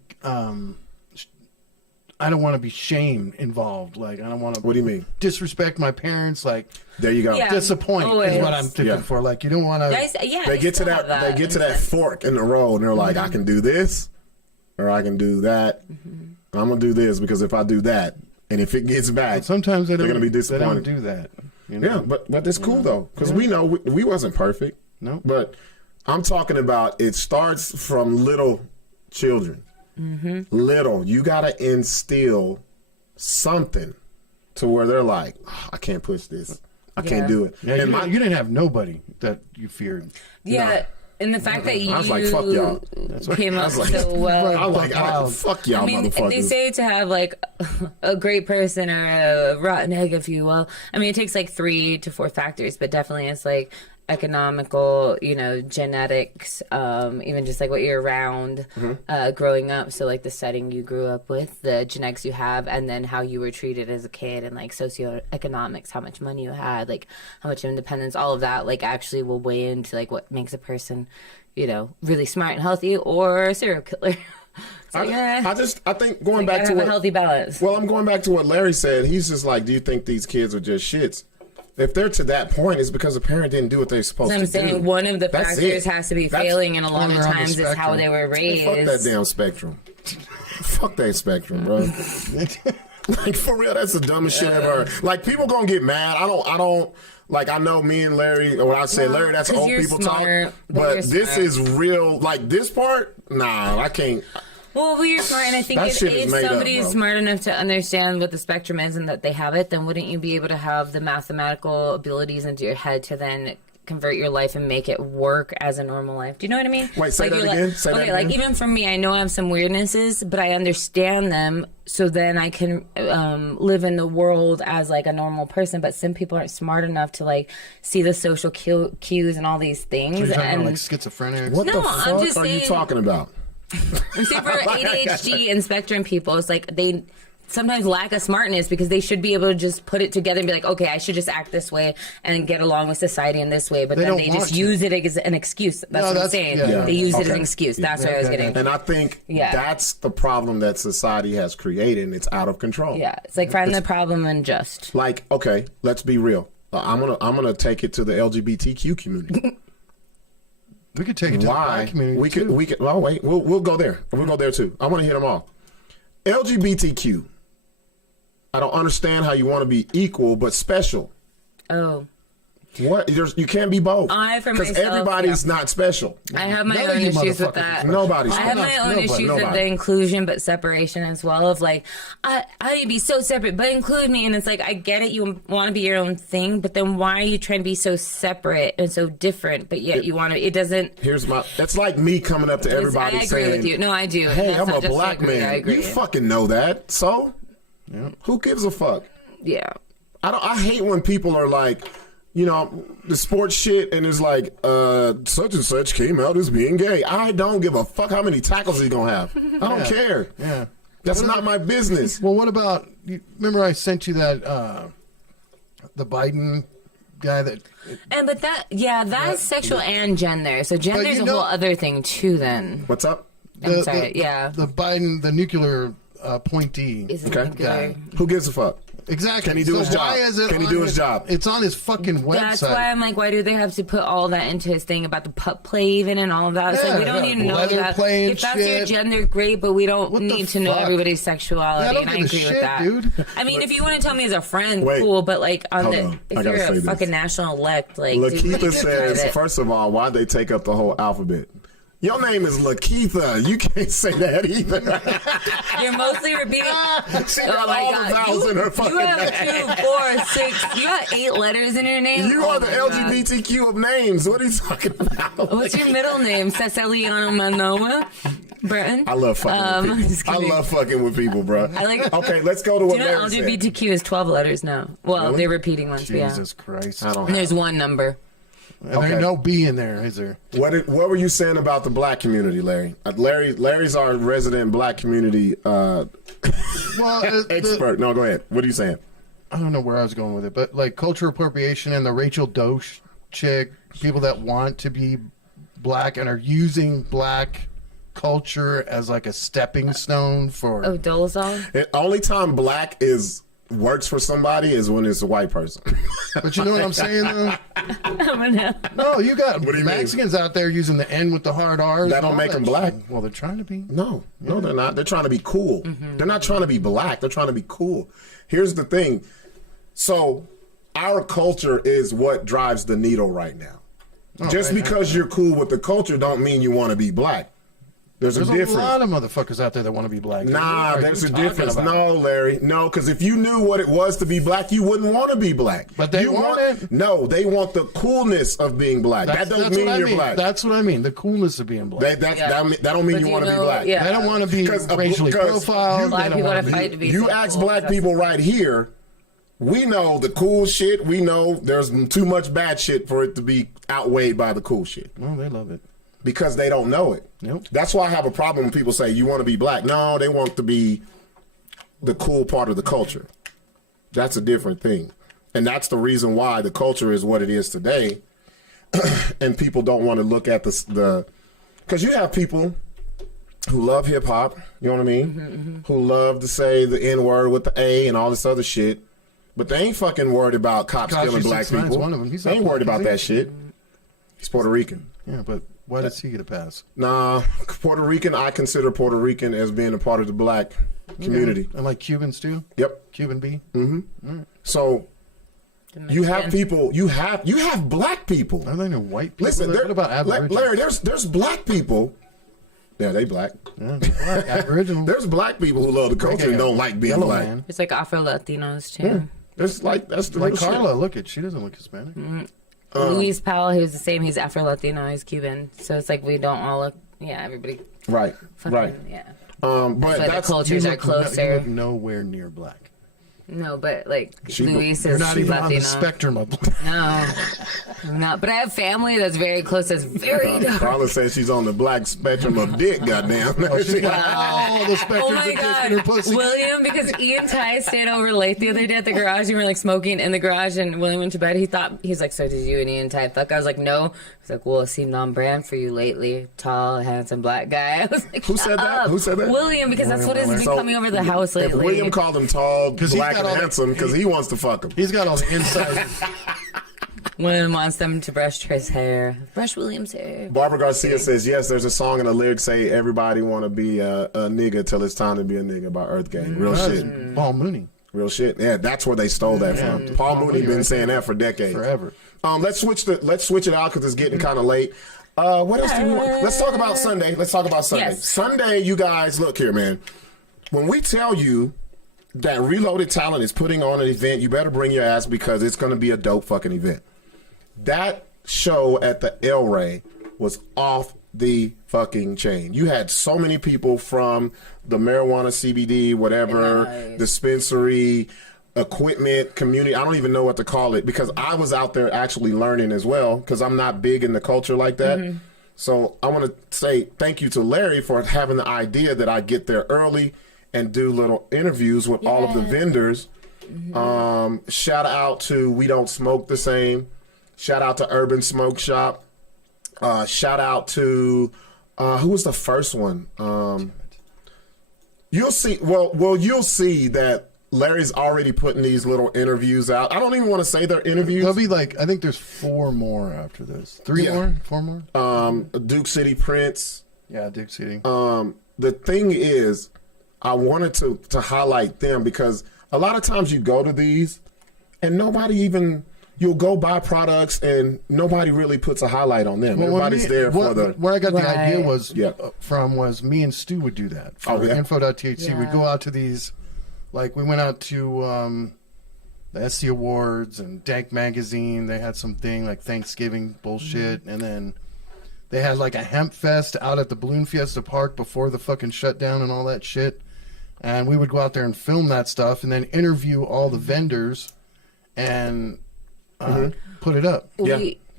I don't want to be shame involved. Like, I don't want to... What do you mean? Disrespect my parents. Like, There you go. Yeah. disappoint Always. is what I'm thinking for. Like, you don't want to... Yeah, They get to still that, have they get to in a that sense. fork in the road and they're like, I can do this or I can do that. I'm going to do this because if I do that and if it gets back, Sometimes they're don't, going to be they disappointed. don't do that. You know? Yeah, but it's cool though because we know we wasn't perfect. No. But I'm talking about it starts from little children. Little, you got to instill something to where they're like, I can't push this. I can't do it. Yeah, And you didn't have nobody that you feared. Yeah. And the fact that you I was like, fuck y'all. came I up was like, so well. I like, fuck y'all I mean, motherfuckers. they say to have like a great person or a rotten egg, if you will. I mean, it takes like 3 to 4 factors, but definitely it's like economical, genetics, even just like what you're around growing up. So like the setting you grew up with, the genetics you have, and then how you were treated as a kid, and like socioeconomics, how much money you had, like how much independence, all of that like actually will weigh into like what makes a person, really smart and healthy or a serial killer. So, I think going back to have what a healthy balance. Well, I'm going back to what Larry said. He's just like, do you think these kids are just shits? If they're to that point, it's because the parent didn't do what they're supposed to do. I'm saying one of the That's factors it. has to be failing, and a lot of they're on the times it's how spectrum. they were raised. Fuck that damn spectrum. Fuck that spectrum, bro. Like, for real, that's the dumbest shit ever. Like, people gonna get mad. I don't. Like, I know me and Larry, or I say Larry, that's 'cause old you're people smart, talk. but But you're this smart. is real. Like, this part, nah, I can't. Well, you're smart, and I think That if shit is made up, somebody is bro. smart enough to understand what the spectrum is and that they have it, then wouldn't you be able to have the mathematical abilities into your head to then convert your life and make it work as a normal life? Do you know what I mean? Wait, say that you're again? Say that okay, like again? even for me, I know I have some weirdnesses, but I understand them, so then I can live in the world as like a normal person. But some people aren't smart enough to like see the social cues and all these things. You're talking And about like schizophrenics. No, What the I'm fuck just are you saying- talking about? I'm saying for ADHD and spectrum people, it's like they sometimes lack a smartness because they should be able to just put it together and be like, okay, I should just act this way and get along with society in this way. But They then don't they want just to. use it as an excuse. That's No, what I'm that's- saying. yeah. They use it as Okay. an excuse. That's what I was getting. And I think Yeah. that's the problem that society has created, and it's out of control. Yeah, it's like find the problem and just. Like, okay, let's be real. I'm gonna take it to the LGBTQ community. We could take it to the black community. we too. could. Well, wait. We'll go there. We'll go there too. I want to hit them all. LGBTQ. I don't understand how you want to be equal but special. Oh, What? You can't be both. I, for because myself, everybody's not special. I have my None of own you issues with motherfuckers that. are Nobody's. I have my own Nobody. issues with the inclusion but separation as well, of like I need to be so separate but include me, and it's like I get it, you want to be your own thing, but then why are you trying to be so separate and so different, but yet you want to, it doesn't. That's like me coming up to everybody I agree saying, with you. No, I do. hey, That's I'm not a just black agree, I man. agree. You fucking know that. So who gives a fuck? Yeah. I hate when people are like, the sports shit, and it's like, such and such came out as being gay. I don't give a fuck how many tackles he's gonna have. I don't care. Yeah. That's not my business. Well, what about? Remember, I sent you that the Biden guy that. But that's sexual and gender. So gender's you a know- whole other thing too then. What's up? I'm sorry, yeah. The Biden, the nuclear appointee. Is it Okay. nuclear? Who gives a fuck? Exactly. Can he do his job? Can he do his job? It's on his fucking website. That's why I'm like, why do they have to put all that into his thing about the pup play even and all of that? It's like, we don't need to know that. If that's your gender, great, but we don't need to know everybody's sexuality. Yeah, and I agree with that. Dude. I mean, if you want to tell me as a friend, cool, but like if you're a fucking national elect, like Lakeitha says, first of all, why'd they take up the whole alphabet? Your name is Lakeitha. You can't say that either. You're mostly repeating. She got all the vowels in her fucking name. You have 2, 4, 6. You got 8 letters in your name. You are the LGBTQ of names. What are you talking about? What's your middle name? Ceciliano Manoa? Breton? I love fucking with people. I love fucking with people, bro. Okay, let's go to what Larry said. LGBTQ is 12 letters now. Well, really? They're repeating ones. Jesus Christ. And there's one number. And there's no B in there, is there? What were you saying about the black community, Larry? Larry's our resident black community expert. No, go ahead. What are you saying? I don't know where I was going with it, but like cultural appropriation and the Rachel Dosh chick, people that want to be black and are using black culture as like a stepping stone for... Oh, Dolezal? The only time black works for somebody is when it's a white person. But you know what I'm saying, though? No, you got Mexicans out there using the N with the hard R's. That don't make them black. Well, they're trying to be. No, they're not. They're trying to be cool. They're not trying to be black. They're trying to be cool. Here's the thing. So our culture is what drives the needle right now. Just because you're cool with the culture don't mean you want to be black. There's a difference. A lot of motherfuckers out there that want to be black. Nah, there's a difference. No, Larry. No, because if you knew what it was to be black, you wouldn't want to be black. But they want it. No, they want the coolness of being black. That don't mean you're black. That's what I mean. The coolness of being black. That don't mean you want to be black. Yeah. They don't want to be racially profiled. Black people have to fight to be You ask black people right here, we know the cool shit. We know there's too much bad shit for it to be outweighed by the cool shit. Well, they love it. Because they don't know it. Nope. That's why I have a problem when people say, you want to be black. No, they want to be the cool part of the culture. That's a different thing. And that's the reason why the culture is what it is today. And people don't want to look at the because you have people who love hip hop, you know what I mean? Who love to say the N-word with the A and all this other shit. But they ain't fucking worried about cops killing black people. One of them. They ain't worried about that shit. He's Puerto Rican. Yeah, but why does he get a pass? Nah, Puerto Rican, I consider Puerto Rican as being a part of the black community. And like Cubans too? Yep. Cuban B? Mm-hmm. So you have people, you have black people. Are there no white people? Listen, what about Aboriginals? Larry, there's black people. Yeah, they black. Yeah, black. Aboriginal. There's black people who love the culture and don't like being black. Man. It's like Afro Latinos too. Yeah. That's the like Carla. Look at she doesn't look Hispanic. Luis Powell, who's the same. He's Afro Latino. He's Cuban. So it's like we don't all look. Yeah, everybody. Right. Right. Yeah. But the cultures are closer. You look nowhere near black. No, but like Luis you're is not even Latino. on the spectrum of. No, I'm not. But I have family that's very close. That's very. Carla says she's on the black spectrum of dick. Goddamn. She's got all the spectrums of dick in her pussy. William, because Ian Ty stayed over late the other day at the garage. And we were like smoking in the garage, and William went to bed. He's like, so did you and Ian Ty fuck? I was like, no. He's like, well, it seemed on brand for you lately. Tall, handsome black guy. I was like, who said that? Who said that? William, because that's what has been coming over the house lately. If William called him tall, black, and handsome, because he wants to fuck him. He's got all the inside. William wants them to brush his hair. Brush William's hair. Barbara Garcia says, yes, there's a song and the lyrics say everybody want to be a nigga till it's time to be a nigga by Earth Gang. Real shit. Paul Mooney. Real shit. Yeah, that's where they stole that from. Paul Mooney been saying that for decades. Forever. Let's switch it out because it's getting kind of late. What else do we want? Let's talk about Sunday. Yes. Sunday, you guys, look here, man. When we tell you that Reloaded Talent is putting on an event, you better bring your ass because it's going to be a dope fucking event. That show at the El Rey was off the fucking chain. You had so many people from the marijuana, CBD, whatever, dispensary, equipment, community. I don't even know what to call it because I was out there actually learning as well because I'm not big in the culture like that. So I want to say thank you to Larry for having the idea that I get there early and do little interviews with all of the vendors. Shout out to We Don't Smoke the Same. Shout out to Urban Smoke Shop. Shout out to who was the first one? You'll see. Well, you'll see that Larry's already putting these little interviews out. I don't even want to say they're interviews. There'll be like, I think there's 4 more after this. 3 more? 4 more? Duke City Prince. Yeah, Duke City. The thing is, I wanted to highlight them because a lot of times you go to these and nobody even, you'll go buy products and nobody really puts a highlight on them. Well, Everybody's there for the... Where I got the idea Right. was me and Stu would do that. For info.thc. We'd go out to these, like we went out to the SC Awards and Dank Magazine. They had something like Thanksgiving bullshit. And then they had like a hemp fest out at the Balloon Fiesta Park before the fucking shutdown and all that shit. And we would go out there and film that stuff and then interview all the vendors and put it up.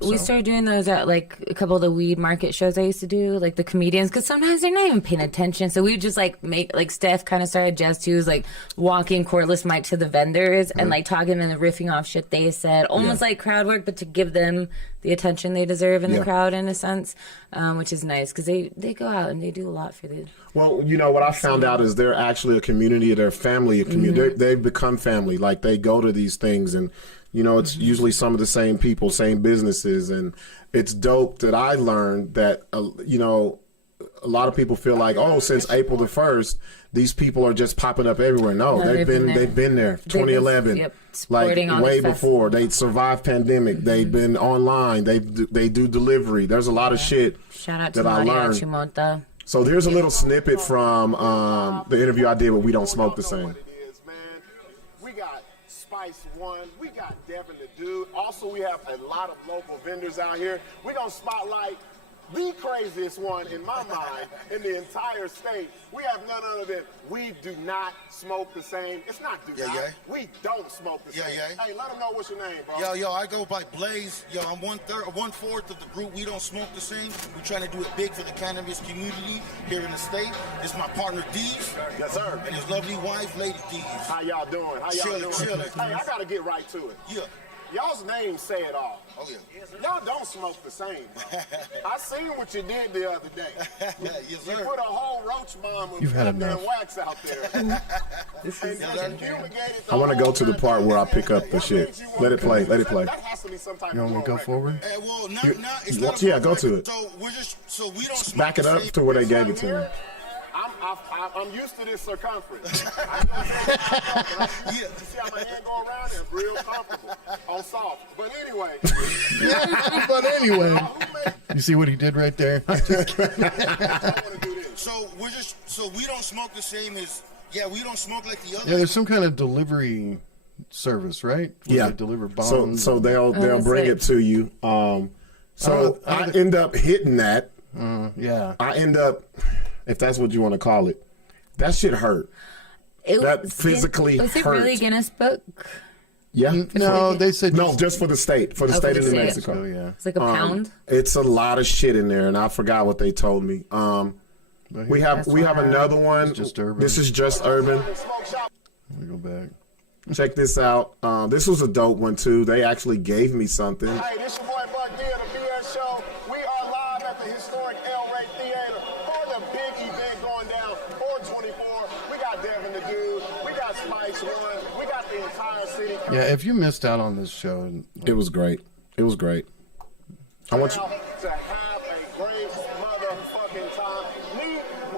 We started doing those at like a couple of the weed market shows I used to do, like the comedians, because sometimes they're not even paying attention. So we would just like make, like Steph kind of started Jazz too, was like walking cordless mic to the vendors and like talking and riffing off shit they said, almost like crowd work, but to give them the attention they deserve in the crowd in a sense, which is nice because they go out and they do a lot for the. Well, you know what I found out is they're actually a community, they're a family, a community. They've become family. Like they go to these things and. You know, it's usually some of the same people, same businesses, and it's dope that I learned that, you know, a lot of people feel like, oh, since April the 1st, these people are just popping up everywhere. No, they've been there. 2011, like way before. They survived pandemic. They've been online. They do delivery. There's a lot of shit Shout out to that I learned. Chimonta. So there's a little snippet from the interview I did with We Don't Smoke the Same. We got Spice One. We got Devin the Dude. Also, we have a lot of local vendors out here. We're going to spotlight the craziest one in my mind in the entire state. We have none other than We Do Not Smoke the Same. It's not do not. We don't smoke the same. Hey, let them know what's your name, bro. Yo, I go by Blaze. Yo, I'm 1/4 of the group We Don't Smoke the Same. We're trying to do it big for the cannabis community here in the state. This is my partner, Deez. Yes, sir. And his lovely wife, Lady Deez. How y'all doing? Chilling. Hey, I got to get right to it. Yeah. Y'all's names say it all. Oh, yeah. Y'all don't smoke the same, bro. I seen what you did the other day. Yes, sir. You put a whole roach bomb of goddamn wax out there. I want to go to the part where I pick up the shit. Let it play. Let it play. That has to be some type You want me to go forward? Well, it's not Yeah, go to it. So we don't smoke Back it up to where they gave it to me. I'm used to this circumference. You see how my hand go around? It's real comfortable on soft. But anyway. You see what he did right there? So we don't smoke the same as we don't smoke like the others. Yeah, there's some kind of delivery service, right? Where they deliver bombs. So they'll bring it to you. I end up hitting that. I end up, if that's what you want to call it, that shit hurt. That physically hurt. Was it really Guinness Book? Yeah. No, they said no, just for the state, of New Mexico. Yeah, it's like a pound. It's a lot of shit in there, and I forgot what they told me. We have another one. Just urban. This is just urban. Let me go back. Check this out. This was a dope one too. They actually gave me something. Hey, this your boy Buck D of the BS Show. We are live at the historic El Rey Theater for the big event going down 424. We got Devin the Dude. We got Spice One. We got the entire city. Yeah, if you missed out on this show, it was great. It was great. I want you to have a great motherfucking time.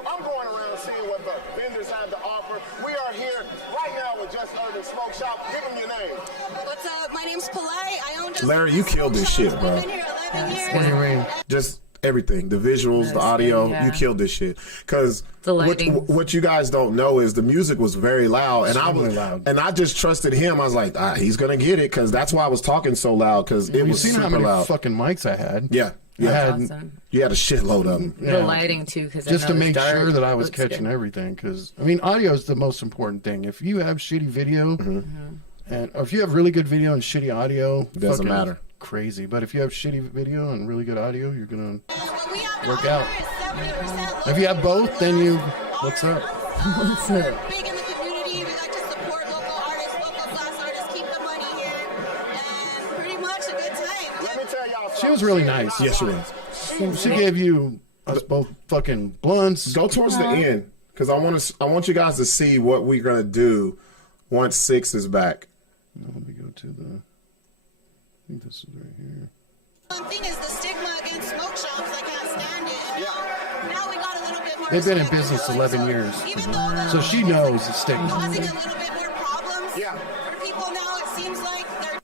I'm going around seeing what the vendors have to offer. We are here right now with Just Urban Smoke Shop. Give them your name. What's up? My name's Polite. I own Just Larry, you killed this shit, bro. I've been here 11 years. What do you mean? Just everything, the visuals, the audio, you killed this shit. Because what you guys don't know is the music was very loud, and I just trusted him. I was like, he's gonna get it, because that's why I was talking so loud, because it was super loud. How many fucking mics I had? Yeah. Awesome. You had a shitload of them. The lighting too, because just to make sure that I was catching everything. Because I mean, audio is the most important thing. If you have shitty video, or if you have really good video and shitty audio, doesn't matter. Crazy. But if you have shitty video and really good audio, you're gonna work out. If you have both, then you. What's up? What's up? Big in the community. We like to support local artists, local class artists, keep the money here, and pretty much a good time. Let me tell y'all something. She was really nice. Yes, she was. She gave you us both fucking blunts. Go towards the end, because I want you guys to see what we're gonna do once Sixx is back. Let me go to the. I think this is right here. One thing is the stigma against smoke shops. I can't stand it. And now we got a little bit more. They've been in respect business for it. 11 years. Even though the So she knows the stigma. causing a little bit more problems Yeah. for people now, it seems like their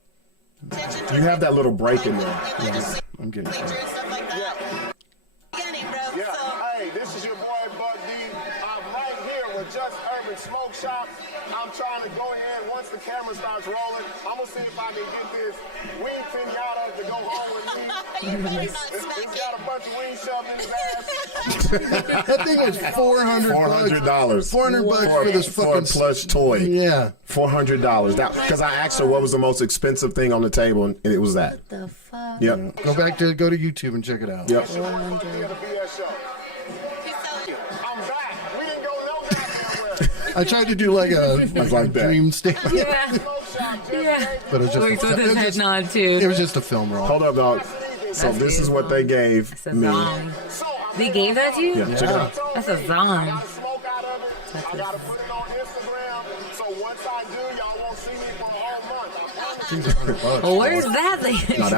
attention You have that little break in there. legislature I'm getting and stuff like that. Beginning, bro. Yeah. So. Hey, this is your boy Buck D. I'm right here with Just Urban Smoke Shop. I'm trying to go ahead once the camera starts rolling. I'm gonna see if I can get this weed pinata to go home with me. You better not It's smack got it. a bunch of weed shoved in his ass. That thing was $400. $400. $400 for this for a fucking plush toy. Yeah. $400. Because I asked her what was the most expensive thing on the table, and it was that. The fuck? Yep. Go to YouTube and check it out. Yep. At the BS show. He's selling. I'm back. We didn't go no goddamn where. I tried to do like a like that. dream stand, Yeah. Smoke shop just Yeah. but it was Works with his head just nod, it too. was just a film roll. Hold up, dog. So this is what they gave That's a me. zong. They gave that to you? Yeah, check it out. That's a I zong. gotta smoke out of it. I gotta put it on Instagram. So once I do, y'all won't see me for a whole month. I promise. $100. Well, where's that thing? No,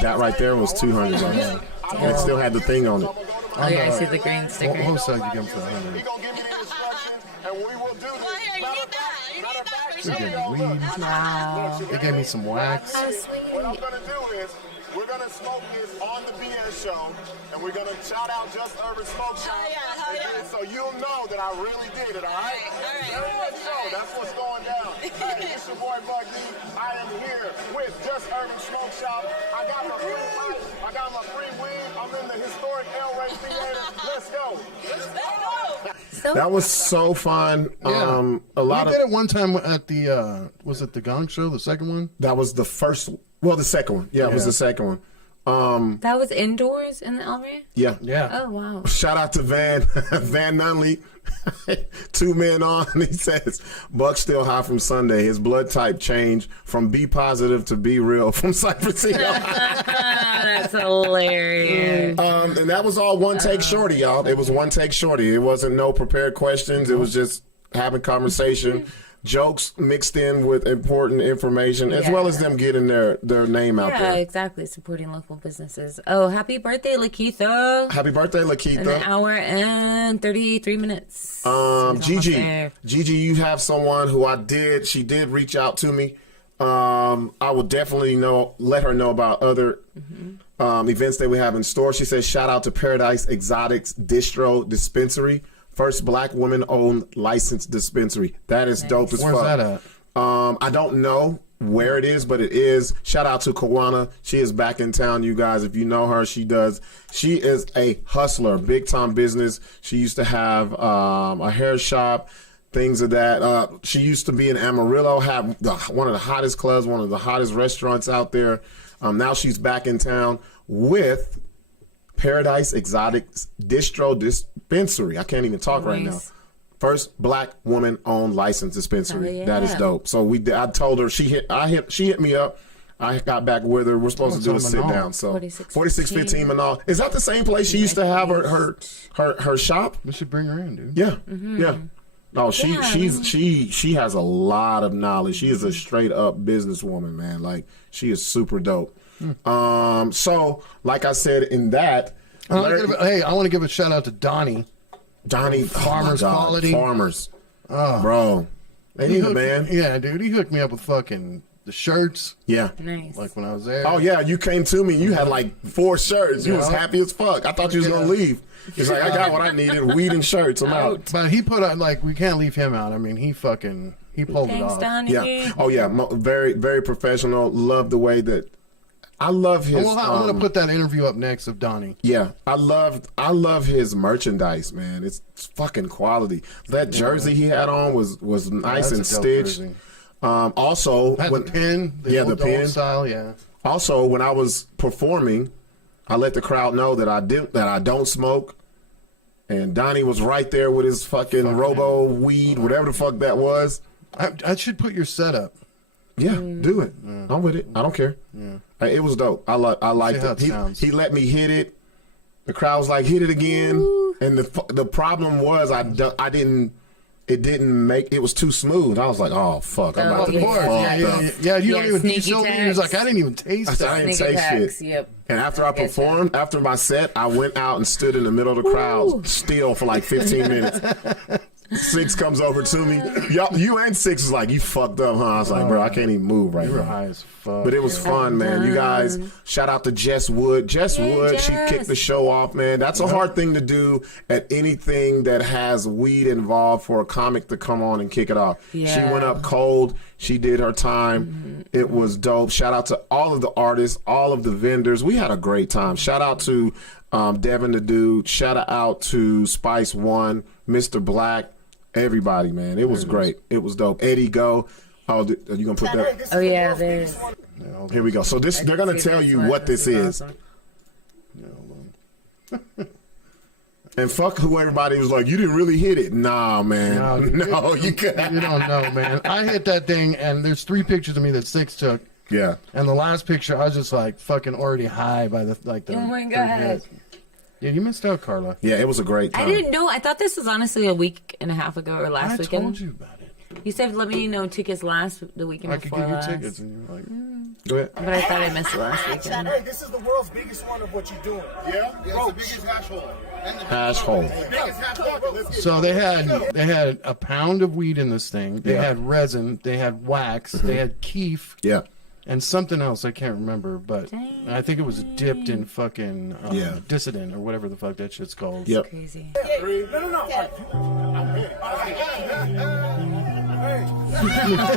that right there was $200. And it still had the thing on it. Oh, yeah, I see the green sticker. What side you get for He 100? gonna give me the instructions, and we will do this. Well, here, you Matter need of that. fact- You matter need of that fact, for They sure. gave me weed. Wow. They gave me some wax. How sweet. What I'm gonna do is we're gonna smoke this on the BS show, and we're gonna shout out Just Urban Smoke Shop. Hell yeah. So you'll know that I really did it, all right? All right. Very much so. That's what's going down. Hey, it's your boy Buck D. I am here with Just Urban Smoke Shop. I got my free pipe. I got my free weed. I'm in the historic El Rey Theater. Let's go. Let's go. So That was so fun. Yeah. A lot We of did it one time at the was it the Gong Show, the second one? that was the first. Well, the second one. Yeah, it was Yeah. the second one. that was indoors in the El Rey? Yeah. Yeah. Oh, wow. Shout out to Van Nunley. 2 men on. He says Buck's still high from Sunday. His blood type changed from B positive to B real from Cypress Hill. That's hilarious. And that was all one take shorty, y'all. It was one take shorty. It wasn't no prepared questions. It was just having conversation. Jokes mixed in with important information, as well as them getting their name out Yeah, there. exactly. Supporting local businesses. Oh, happy birthday, Lakeitha. Happy birthday, In an Lakeitha. hour and 33 minutes. She's almost Gigi, there. you have someone who she did reach out to me. I will definitely let her know about other events that we have in store. She says, shout out to Paradise Exotics Distro Dispensary. First black woman-owned licensed dispensary. That is dope as Where's fuck. that at? I don't know where it is, but it is. Shout out to Kawana. She is back in town, you guys. If you know her, she is a hustler, big time business. She used to have a hair shop, things of that. She used to be in Amarillo, have one of the hottest clubs, one of the hottest restaurants out there. Now she's back in town with Paradise Exotics Distro Dispensary. I can't even talk right now. Nice. First black woman owned licensed dispensary. Oh, yeah. That is dope. So I told her she hit me up. I got back with her. We're supposed to do a it's on sit Manal. down. So 4615 Manal. Is that the same place she used to have her shop? We should bring her in, dude. Yeah. Yeah. No, she has a lot of knowledge. She is a straight up businesswoman, man. Like she is super dope. So like I said in that, I want to give a shout out to Donnie. Farmers Quality. Farmers. Bro. They need a man. Yeah, dude. He hooked me up with fucking the shirts. Yeah. Nice. Like when I was there. Oh yeah, you came to me. You had like 4 shirts. You was Yeah. happy as fuck. I thought you was gonna leave. He's like, I got what I needed. Weed and shirts. I'm out. But he put out, like, we can't leave him out. I mean, he pulled it Thanks, off. Donnie. Yeah. Oh yeah. Very very professional. Love the way that. I love his. I'm gonna put that interview up next of Donnie. Yeah, I love his merchandise, man. It's fucking quality. That jersey he had on was nice That's and a dope stitched. jersey. Also, Had the pin. the old pin style. Yeah. Also, when I was performing, I let the crowd know that I don't smoke. And Donnie was right there with his fucking Robo weed, whatever the fuck that was. I should put your setup. Yeah, do it. I'm with it. I don't care. It was dope. I liked See how it. it sounds. He let me hit it. The crowd was like, hit it again. And the problem was I didn't. it didn't make it was too smooth. I was like, oh fuck, I'm about to get fucked up. Yeah, you don't even. You sneaky showed me. He was like, I didn't even taste that. I didn't Sneaky taste attacks, shit. yep. And after I performed, after my set, I went out and stood in the middle of the crowd still for like 15 minutes. Sixx comes over to me. Y'all, you and Sixx was like, you fucked up, huh? I was like, bro, I can't even move right You were now. high as fuck. But it was fun, man. You guys, shout out to Jess Wood. Jess Wood, she kicked the show off, man. That's a hard thing to do at anything that has weed involved for a comic to come on and kick it off. Yeah. She went up cold. She did her time. It was dope. Shout out to all of the artists, all of the vendors. We had a great time. Shout out to Devin the Dude. Shout out to Spice One, Mr. Black. Everybody, man. It was great. It was dope. Eddie Go. Oh, are you going to put that? Oh, yeah, there's. Here we go. So this, they're going to tell you what this is. And fuck who everybody was like, you didn't really hit it. Nah, man. No, you can't. You don't know, man. I hit that thing, and there's 3 pictures of me that Sixx took. Yeah. And the last picture, I was just like fucking already high by the Oh my God. Yeah, you missed out, Carla. Yeah, it was a great time. I didn't know. I thought this was honestly a week and a half ago or last I weekend. told you about it. You said let me know tickets the weekend I could before give you last. tickets, and you were like, Go ahead. But I thought I missed it last weekend. Hey, this is the world's biggest one of what you're doing. Yeah? Yeah, it's the biggest hash hole. Hash hole. Biggest half bucket. Let's get So they had a pound of weed in this thing. They Yeah. had resin. They had wax. They had keef. Yeah. And something else I can't remember, but I think it was dipped in fucking dissident or whatever the fuck that shit's called. Yep. Crazy. No.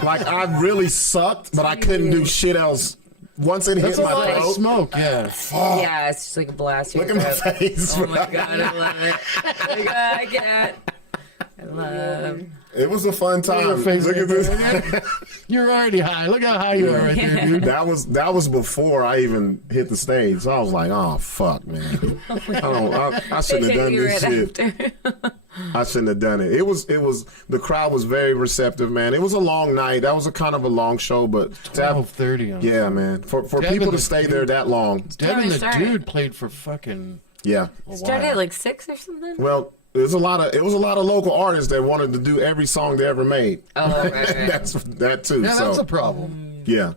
Like, I really sucked, but I couldn't do shit else. Once it hit That's a my lot of throat. smoke, yeah. Yeah, it's just like a blast. Look at my face. Oh my God, I love it. Oh my God, I can't. I love. It was a fun time. Face Look at right this. there. You're already high. Look how high you are right there, dude. That was before I even hit the stage. So I was like, oh fuck, man. I shouldn't have done this shit. I shouldn't have done it. It was the crowd was very receptive, man. It was a long night. That was a kind of a long show, but 12:30. yeah, man. For people to stay there that long. Devin the Started. Dude played for fucking Yeah. Started at like 6 or something. Well, it was a lot of local artists that wanted to do every song they ever made. Oh, right. That's that too. Yeah, so that's a problem. yeah.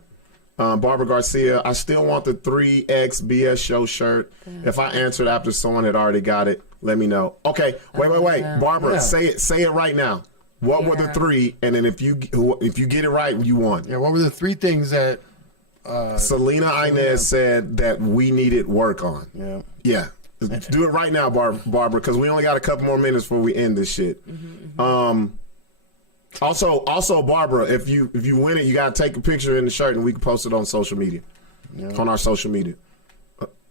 Barbara Garcia, I still want the 3X BS show shirt. If I answered after someone had already got it, let me know. Okay, wait. Barbara, Yeah. say it right now. What were the 3? And then if you get it right, you won. Yeah, what were the 3 things that Selena Inez said that we needed work on. yeah. Yeah. Do it right now, Barbara, because we only got a couple more minutes before we end this shit. Also, Barbara, if you win it, you gotta take a picture in the shirt and we can post it on social media, on our social media.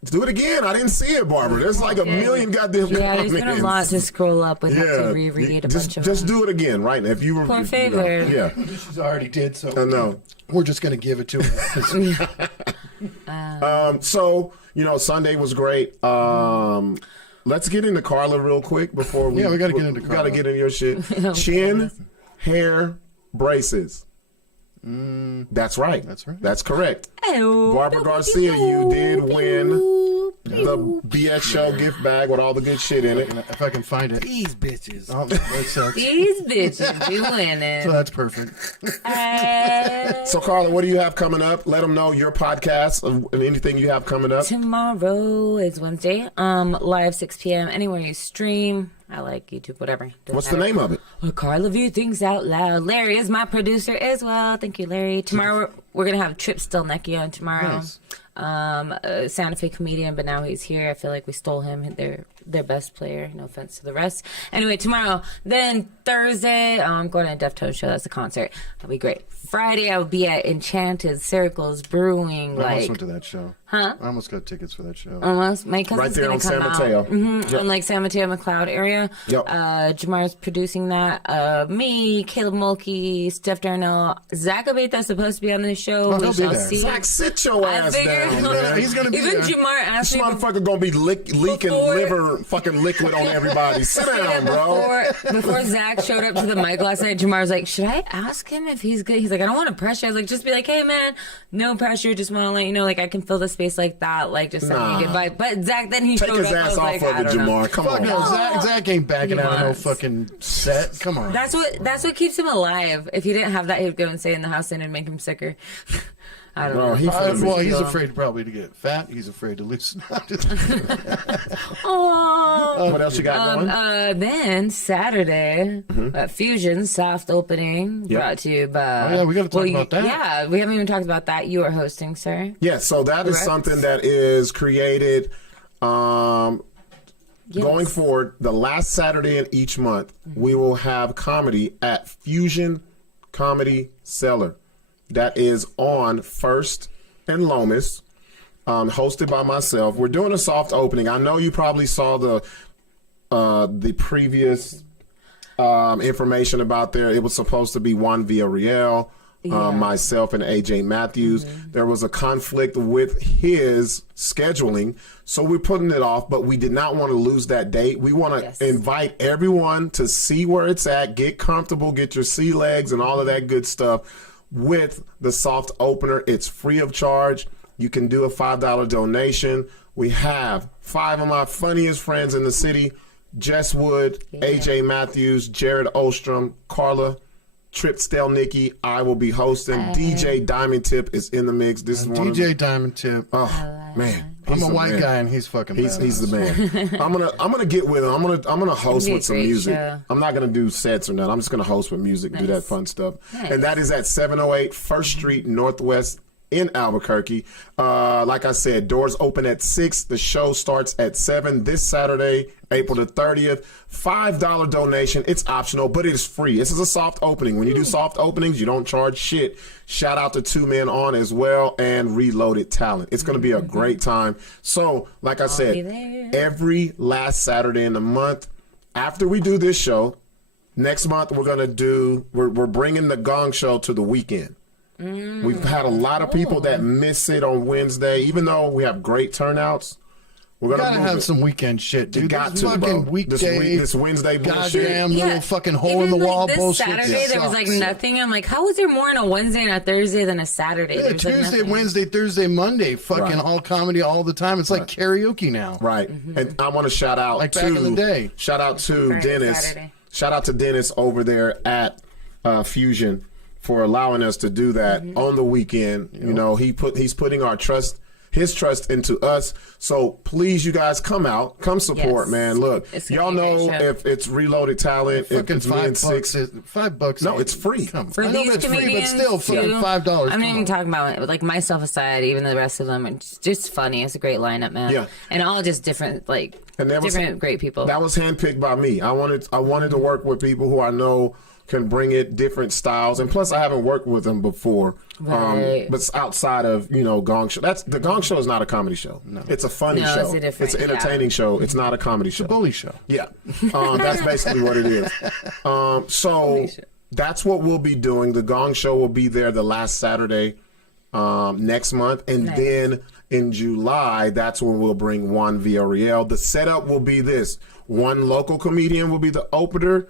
Do it again. I didn't see it, Barbara. There's like a million goddamn Yeah, comments. there's been a lot to scroll up. We'd have to reread a bunch of just them. do it again, right now. If you were, For a favor. yeah. She's already did, so I know. we're just gonna give it to her. So Sunday was great. Let's get into Carla real quick before we. Yeah, we gotta get into We gotta Carla. get into your shit. Chin, hair, braces. That's right. That's right. That's correct. Ew. Barbara Garcia, you did win the BS show gift bag with all the good shit in it. If I can find it. These bitches. Oh, that sucks. These bitches be winning. So that's perfect. So, Carla, what do you have coming up? Let them know your podcast and anything you have coming up. Tomorrow is Wednesday. Live 6 p.m. anywhere you stream. I like YouTube, whatever. Doesn't What's the matter. name of it? Carla Thinks Out Loud. Larry is my producer as well. Thank you, Larry. Tomorrow we're gonna have Trip Stelnecki on tomorrow. Nice. A Santa Fe comedian, but now he's here. I feel like we stole him. They're their best player. No offense to the rest. Anyway, tomorrow. Then Thursday, I'm going to a Deftones show. That's a concert. That'll be great. Friday, I will be at Enchanted Circles Brewing. I almost Like, went to that show. huh? I almost got tickets for that show. Almost. My cousin's Right there gonna on come San out. Mateo. Mm-hmm. Yep. In like San Mateo, McLeod area. Yep. Jamar's producing that. Me, Caleb Mulkey, Steph Darnell, Zach Abeta's supposed to be on this show. Oh, we he'll be shall there. see. Zach, sit your I ass figured down, man. He's gonna be even there. Jamar This asked me. motherfucker gonna be leaking Before- liver pour fucking liquid on everybody. Sit down, bro. Before Zach showed up to the mic last night, Jamar was like, should I ask him if he's good? He's like, I don't want to pressure. I was like, just be like, hey, man, no pressure. Just want to let you know, like, I can fill the space like that. Like, just send me a goodbye. But Zach, then he Take showed his up. ass I was off like, of I it, don't know. Jamar. Come Fuck on. no, Zach ain't backing out of no fucking set. Come on. That's what keeps him alive. If he didn't have that, he would go and stay in the house and it'd make him sicker. I don't know. He's afraid probably to get fat. He's afraid to lose. What else you got going? Then Saturday, Fusion soft opening brought to you by. we got to talk about that. Yeah, we haven't even talked about that. You are hosting, sir. Yeah, so that is something that is created going forward. The last Saturday in each month, we will have comedy at Fusion Comedy Cellar. That is on First and Lomas, hosted by myself. We're doing a soft opening. I know you probably saw the previous information about there. It was supposed to be Juan Villarreal, myself, and AJ Matthews. There was a conflict with his scheduling, so we're putting it off, but we did not want to lose that date. We want to invite everyone to see where it's at, get comfortable, get your sea legs and all of that good stuff. With the soft opener, it's free of charge. You can do a $5 donation. We have 5 of my funniest friends in the city: Jess Wood, AJ Matthews, Jared Ostrom, Carla, Trip Stelnicki. I will be hosting. DJ Diamond Tip is in the mix. This is one DJ Diamond Tip. Oh man, I'm a white guy and he's fucking. He's the man. I'm gonna get with him. I'm gonna host with some music. Show. I'm not gonna do sets or nothing. I'm just gonna host with music, do that fun stuff. And that is at 708 First Street Northwest in Albuquerque. Like I said, doors open at 6. The show starts at 7 this Saturday, April the 30th. $5 donation. It's optional, but it is free. This is a soft opening. When you do soft openings, you don't charge shit. Shout out to 2 Men On as well and Reloaded Talent. It's going to be a great time. So, like I said, every last Saturday in the month, after we do this show, next month we're bringing the Gong Show to the weekend. We've had a lot of people that miss it on Wednesday, even though we have great turnouts. We're gonna have some weekend shit, dude. Got this to, fucking bro. weekday, this Wednesday bullshit. goddamn little fucking hole in the Even, wall this bullshit. Saturday there was like nothing. I'm like, how is there more on a Wednesday and a Thursday than a Saturday? Yeah, There's, like, Tuesday, nothing. Wednesday, Thursday, Monday, fucking all comedy all the time. It's like karaoke now. Right. And I want to shout out Like to back in the day. Shout out to Right, Dennis. Saturday. Shout out to Dennis over there at Fusion for allowing us to do that on the weekend. You know, he's putting his trust into us. So please, you guys, come out, come support, Yes. man. Look, It's gonna y'all be a know great show. if it's Reloaded Talent, if Fucking it's me and Sixx. $5. No, it's free. Come on. For I know these it's free, but comedians, still, fucking too, $5. I'm not even talking about like myself aside, even the rest of them. It's just funny. It's a great lineup, man. Yeah. And all just different, And that was- different great people. That was handpicked by me. I wanted to work with people who I know can bring it different styles, and plus I haven't worked with them before. Right. But it's outside of Gong Show. The Gong Show is not a comedy show. No. It's a funny No, show. it's an entertaining show. It's not a comedy show. Bully show. Yeah, that's basically what it is. So that's what we'll be doing. The Gong Show will be there the last Saturday next month, and then in July, that's when we'll bring Juan Villarreal. The setup will be this: one local comedian will be the opener.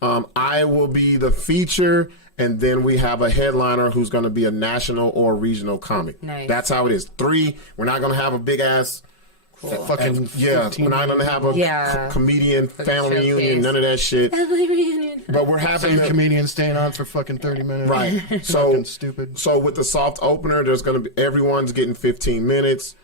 I will be the feature, and then we have a headliner who's going to be a national or regional comic. Nice. That's how it is. 3. We're not going to have a big ass. Fucking We're not going to have a comedian family showcase. reunion, none of that shit. But we're having same comedian staying on for fucking 30 minutes. right. Fucking stupid. So with the soft opener, there's going to be everyone's getting 15 minutes.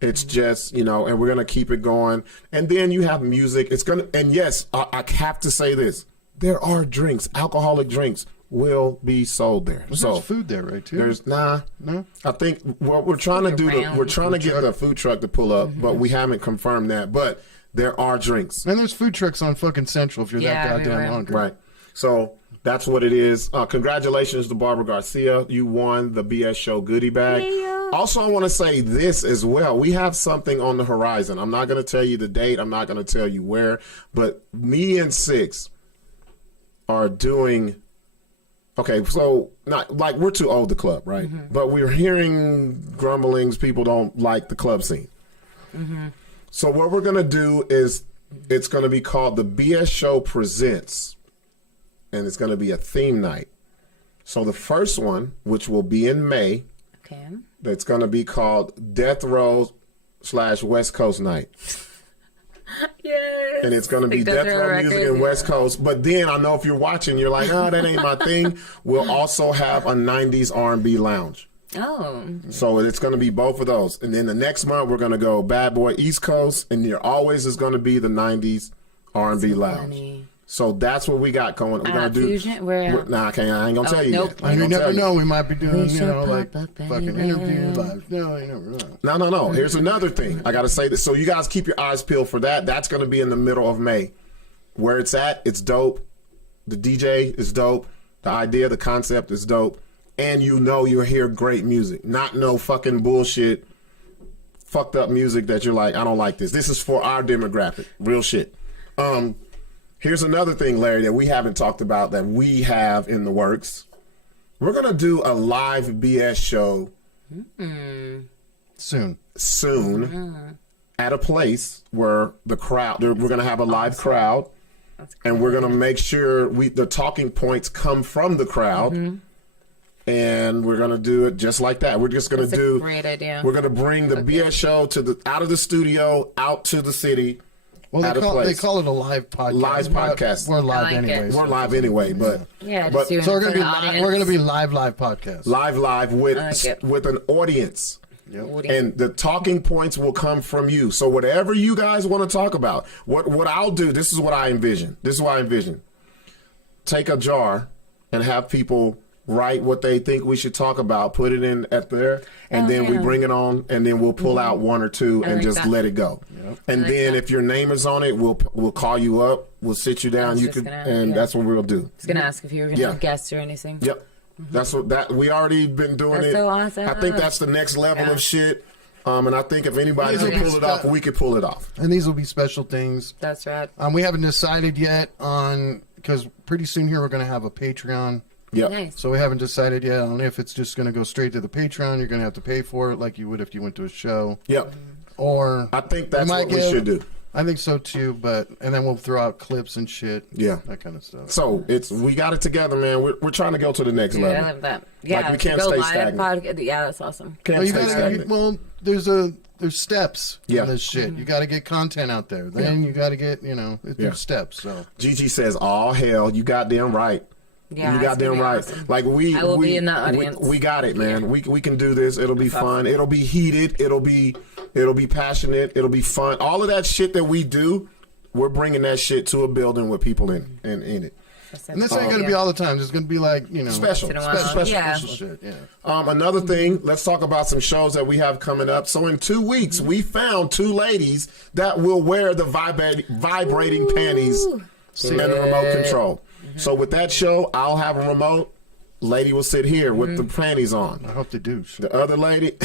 It's just, and we're going to keep it going. And then you have music. It's going to, and yes, I have to say this. There are drinks, alcoholic drinks will be sold there. There's food there, right, too? There's no. I think what we're trying to do, we're trying to get the food truck to pull up, but we haven't confirmed that. But there are drinks. And there's food trucks on fucking Central if you're that goddamn everywhere. hungry. Right. So that's what it is. Congratulations to Barbara Garcia. You won the BS Show goodie bag. Also, I want to say this as well. We have something on the horizon. I'm not going to tell you the date. I'm not going to tell you where. But me and Sixx are doing... Okay, so not like we're too old to club, right? But we're hearing grumblings. People don't like the club scene. So what we're going to do is It's going to be called the BS Show Presents, and it's going to be a theme night. So the first one, which will be in May, that's going to be called Death Row / West Coast Night. Yes. And it's going to be Death Row music and West Coast. But then I know if you're watching, you're like, oh, that ain't my thing. We'll also have a 90s R&B lounge. Oh. So it's going to be both of those. And then the next month, we're going to go Bad Boy East Coast. And there always is going to be the 90s R&B lounge. Funny. So that's what we got going. We're going to do. Fusion? Where? Nah, I ain't going to tell you yet. You never know. We might be doing, like fucking interview live. No, you never know. No. Here's another thing. I got to say this. So you guys keep your eyes peeled for that. That's going to be in the middle of May. Where it's at, it's dope. The DJ is dope. The idea, the concept is dope. And you'll hear great music. Not no fucking bullshit, fucked up music that you're like, I don't like this. This is for our demographic. Real shit. Here's another thing, Larry, that we haven't talked about that we have in the works. We're going to do a live BS show soon at a place where the crowd, we're going to have a live crowd, and we're going to make sure the talking points come from the crowd. And we're going to do it just like that. We're just going to do, great idea. We're going to bring the BS show out of the studio, out to the city. Well, they call it a live podcast. Live podcast. We're live anyway. We're live anyway, but so we're gonna be live podcast. Live with an audience. Yep. And the talking points will come from you. So whatever you guys want to talk about, what I'll do, this is what I envision. Take a jar and have people write what they think we should talk about, put it in at there, and then we bring it on, and then we'll pull out one or two and just let it go. Yep. And then if your name is on it, we'll call you up, we'll sit you down, that's what we'll do. I was gonna ask if you were gonna have guests or anything. Yep. That's what we already been doing. That's so awesome. I think that's the next level of shit. And I think if anybody can pull it off, we could pull it off. And these will be special things. That's right. We haven't decided yet because pretty soon here we're gonna have a Patreon. Yeah. Nice. So we haven't decided yet on if it's just going to go straight to the Patreon. You're going to have to pay for it like you would if you went to a show. Yep. Or I think that's what we should do. I think so too, and then we'll throw out clips and shit. Yeah. That kind of stuff. So we got it together, man. We're trying to go to the next level. I love that. Yeah. Like we can't stay stagnant. That's awesome. Can't stay stagnant. There's steps in this shit. You got to get content out there. Then you got to get, there's steps. So Gigi says, "Oh hell, you goddamn right." Yeah, you got them right. Awesome. Like I will be in the audience. We got it, man. We can do this. It'll be fun. It'll be heated. It'll be passionate. It'll be fun. All of that shit that we do, we're bringing that shit to a building with people in it. And this ain't going to be all the time. It's going to be like, special shit. Yeah. Another thing, let's talk about some shows that we have coming up. So in 2 weeks, we found 2 ladies that will wear the vibrating panties and the remote control. So with that show, I'll have a remote. Lady will sit here with the panties on. I hope they do. The other lady.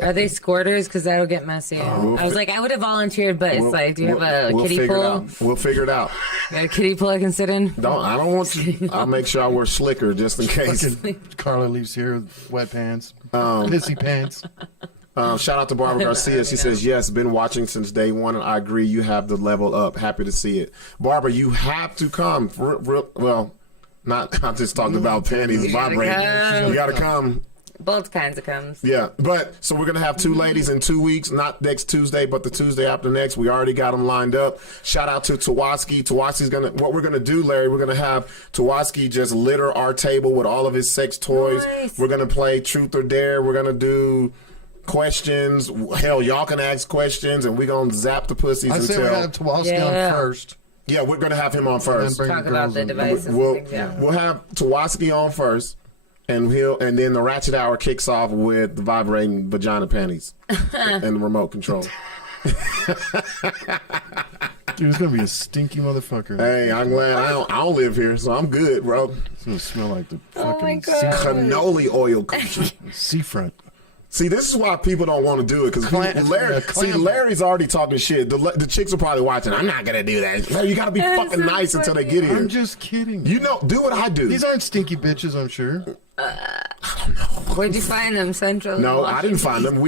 Are they squirters? Because that'll get messy. I was like, I would have volunteered, but it's like, do you have a kiddie pool? We'll figure it out. A kiddie pool I can sit in? I don't want you. I'll make sure I wear slicker just in case. Carla leaves here with wet pants. Pissy pants. Shout out to Barbara Garcia. She says, yes, been watching since day one, and I agree you have the level up. Happy to see it. Barbara, you have to come. I just talked about panties vibrating. You got to come. Both kinds of comes. Yeah, so we're going to have 2 ladies in 2 weeks, not next Tuesday, but the Tuesday after next. We already got them lined up. Shout out to Tawaski. Tawaski's what we're going to do, Larry, we're going to have Tawaski just litter our table with all of his sex toys. Nice. We're going to play Truth or Dare. We're going to do questions. Hell, y'all can ask questions, and we're going to zap the pussies I say we have Tawaski on first. Yeah, we're going to have him on first. Talk about the devices. We'll have Tawaski on first, and then the Ratchet Hour kicks off with the vibrating vagina panties and the remote control. Dude, it's gonna be a stinky motherfucker. Hey, I'm glad I don't live here, so I'm good, bro. It's gonna smell like the fucking cannoli oil country. Seafront. See, this is why people don't want to do it, because Larry's already talking shit. The chicks are probably watching. I'm not gonna do that. You gotta be fucking nice until they get here. I'm just kidding. Do what I do. These aren't stinky bitches, I'm sure. I don't know. Where'd you find them, Central? No, I didn't find them.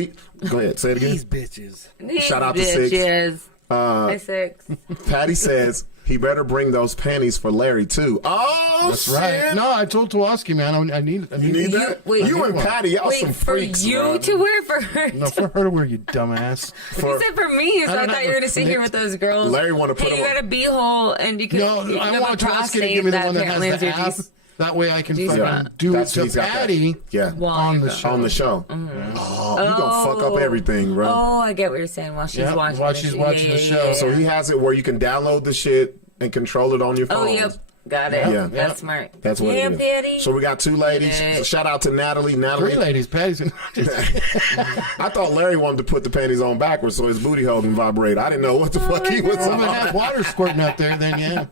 Go ahead, say it again. These bitches. Shout out to Sixx. Hi, Six. Patty says he better bring those panties for Larry too. Oh, That's right. No, I told Tawaski, man, I need You need that? You and Patty, y'all some freaks. For you bro. to wear for her? No, for her to wear, you dumbass. You said for me, so I thought you were going to sit here with those girls. Larry want to put hey, you got a beehole, and you can. No, you I have want a Tawaski to give me the one that apparently has the is your app. G- That way I can G-spot. fucking do it to he's got that. Patty Yeah. on the show. On the show. Oh, you gonna fuck up everything, bro. Oh, I get what you're saying. While she's Yeah, watching, while she's watching the show. So he has it where you can download the shit and control it on your phone. Oh, yep. Got it. Yeah. That's smart. That's what yeah, it is. Patty. So we got 2 ladies. Yeah. So shout out to Natalie. Natalie. 3 ladies. Patty's in. I thought Larry wanted to put the panties on backwards so his booty hole can vibrate. I didn't know what the fuck he was Well, if it on. had water squirting out there, then yeah.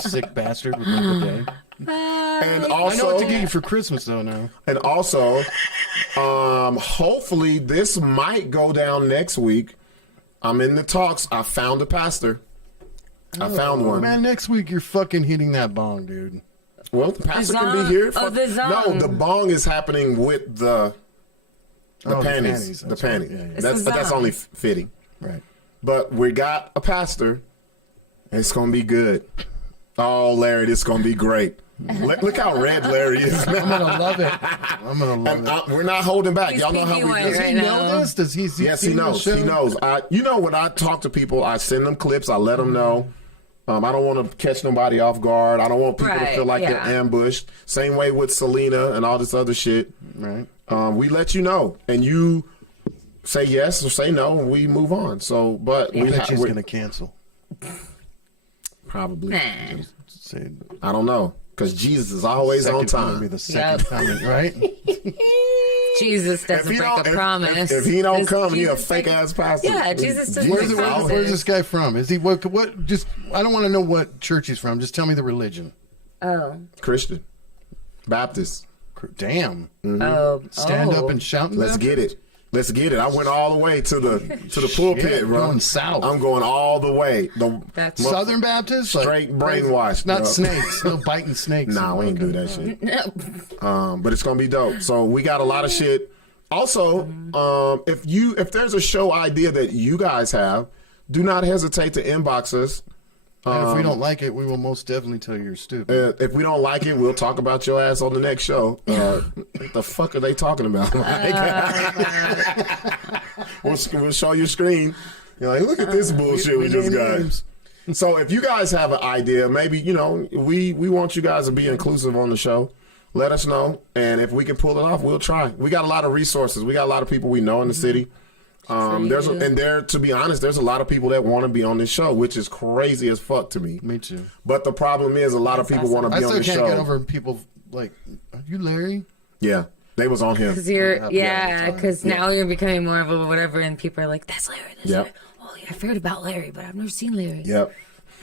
Sick bastard with the day. And I know also, what to get you for Christmas though now. and also, hopefully this might go down next week. I'm in the talks. I found a pastor. I found one. Man, next week you're fucking hitting that bong, dude. Well, the pastor can zong. be here. Oh, the zong. No, the bong is happening with the panties. The That's panties. right. Yeah, yeah. It's That's a but that's zong. only fitting. Right. But we got a pastor. And it's gonna be good. Oh, Larry, this is gonna be great. Look how red Larry is now. I'm gonna love it. I'm gonna love it. We're not holding back. He's Y'all know how pinky we white do. Does he right know now. this? Does he? Yes, he knows. He knows. You know, when I talk to people, I send them clips. I let them know. I don't want to catch nobody off guard. I don't want people to Right, feel like yeah. they're ambushed. Same way with Selena and all this other shit. Right. We let you know, and you say yes or say no, and we move on. So, but I we bet she's we're- gonna cancel. probably. Nah. Say I don't know, because Jesus is always on Second Be time. the second Yep. coming, right? Jesus doesn't break a promise. If he don't Does come, he a Jesus fake break- ass pastor. Yeah, Jesus doesn't Where's, break promises. where's this guy from? Is he what? Just I don't want to know what church he's from. Just tell me the religion. Oh. Christian, Baptist. Damn. Oh. Stand oh. up and shout. Let's get it. Let's get it. I went all the way to the pulpit, Shit, bro. going south. I'm going all the way. That's Southern Baptist, Straight brainwashed, not bro. snakes. No biting snakes. Nah, we ain't do that shit. No. But it's gonna be dope. So we got a lot of shit. Also, if there's a show idea that you guys have, do not hesitate to inbox us. And if we don't like it, we will most definitely tell you you're stupid. If we don't like it, we'll talk about your ass on the next show. What the fuck are they talking about? We'll show your screen. You're like, look at this bullshit we just got. So if you guys have an idea, maybe, we want you guys to be inclusive on the show. Let us know. And if we can pull it off, we'll try. We got a lot of resources. We got a lot of people we know in the city. To be honest, there's a lot of people that want to be on this show, which is crazy as fuck to me. Me too. But the problem is a lot of people want to I be on still this can't show. get over people like, are you Larry? Yeah, they was on him. Because you're, Yeah, because now you're becoming more of a whatever, and people are like, that's Larry. That's Yep. Larry. Oh, yeah, I've heard about Larry, but I've never seen Larry. Yep.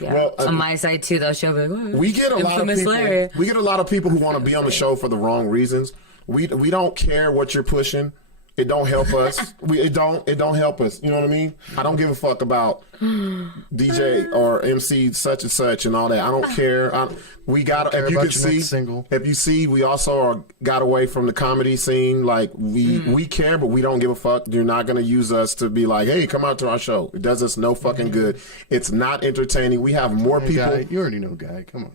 Yeah. Well, on my side, too, though, she'll be like, oh, We get a lot of infamous people. Larry. We get a lot of people who want to be on the show for the wrong reasons. We don't care what you're pushing. It don't help us. It don't help us. You know what I mean? I don't give a fuck about DJ or MC such and such and all that. I don't care. We got. care If you about can your see, next single. if you see, we also got away from the comedy scene. Like we care, but we don't give a fuck. You're not gonna use us to be like, hey, come out to our show. It does us no fucking good. It's not entertaining. We have more people. Guy, you already know, Guy. Come on.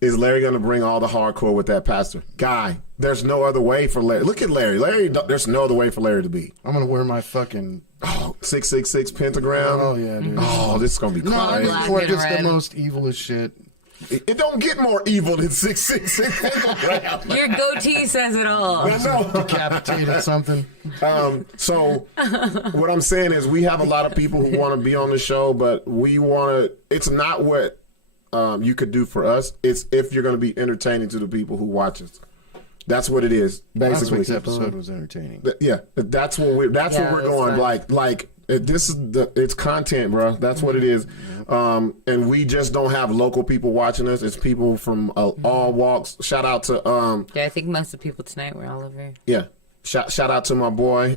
Is Larry going to bring all the hardcore with that pastor? Guy, there's no other way for Larry. Look at Larry. There's no other way for Larry to be. I'm gonna wear my fucking 666 pentagram. Oh yeah, dude. Oh, this is going to be No, I crazy. just wear and just the red. most evilest shit. It don't get more evil than 666 pentagram. Your goatee says it all. I know. Decapitated something. So what I'm saying is we have a lot of people who want to be on the show, but we want to, it's not what you could do for us. It's if you're going to be entertaining to the people who watch us. That's what it is, Last basically. week's episode was entertaining. Yeah, that's what we're Yeah, what we're that's going. fun. Like this is it's content, bro. That's what it is. And we just don't have local people watching us. It's people from all walks. Shout out to Yeah, I think most of the people tonight were all over. yeah. Shout out to my boy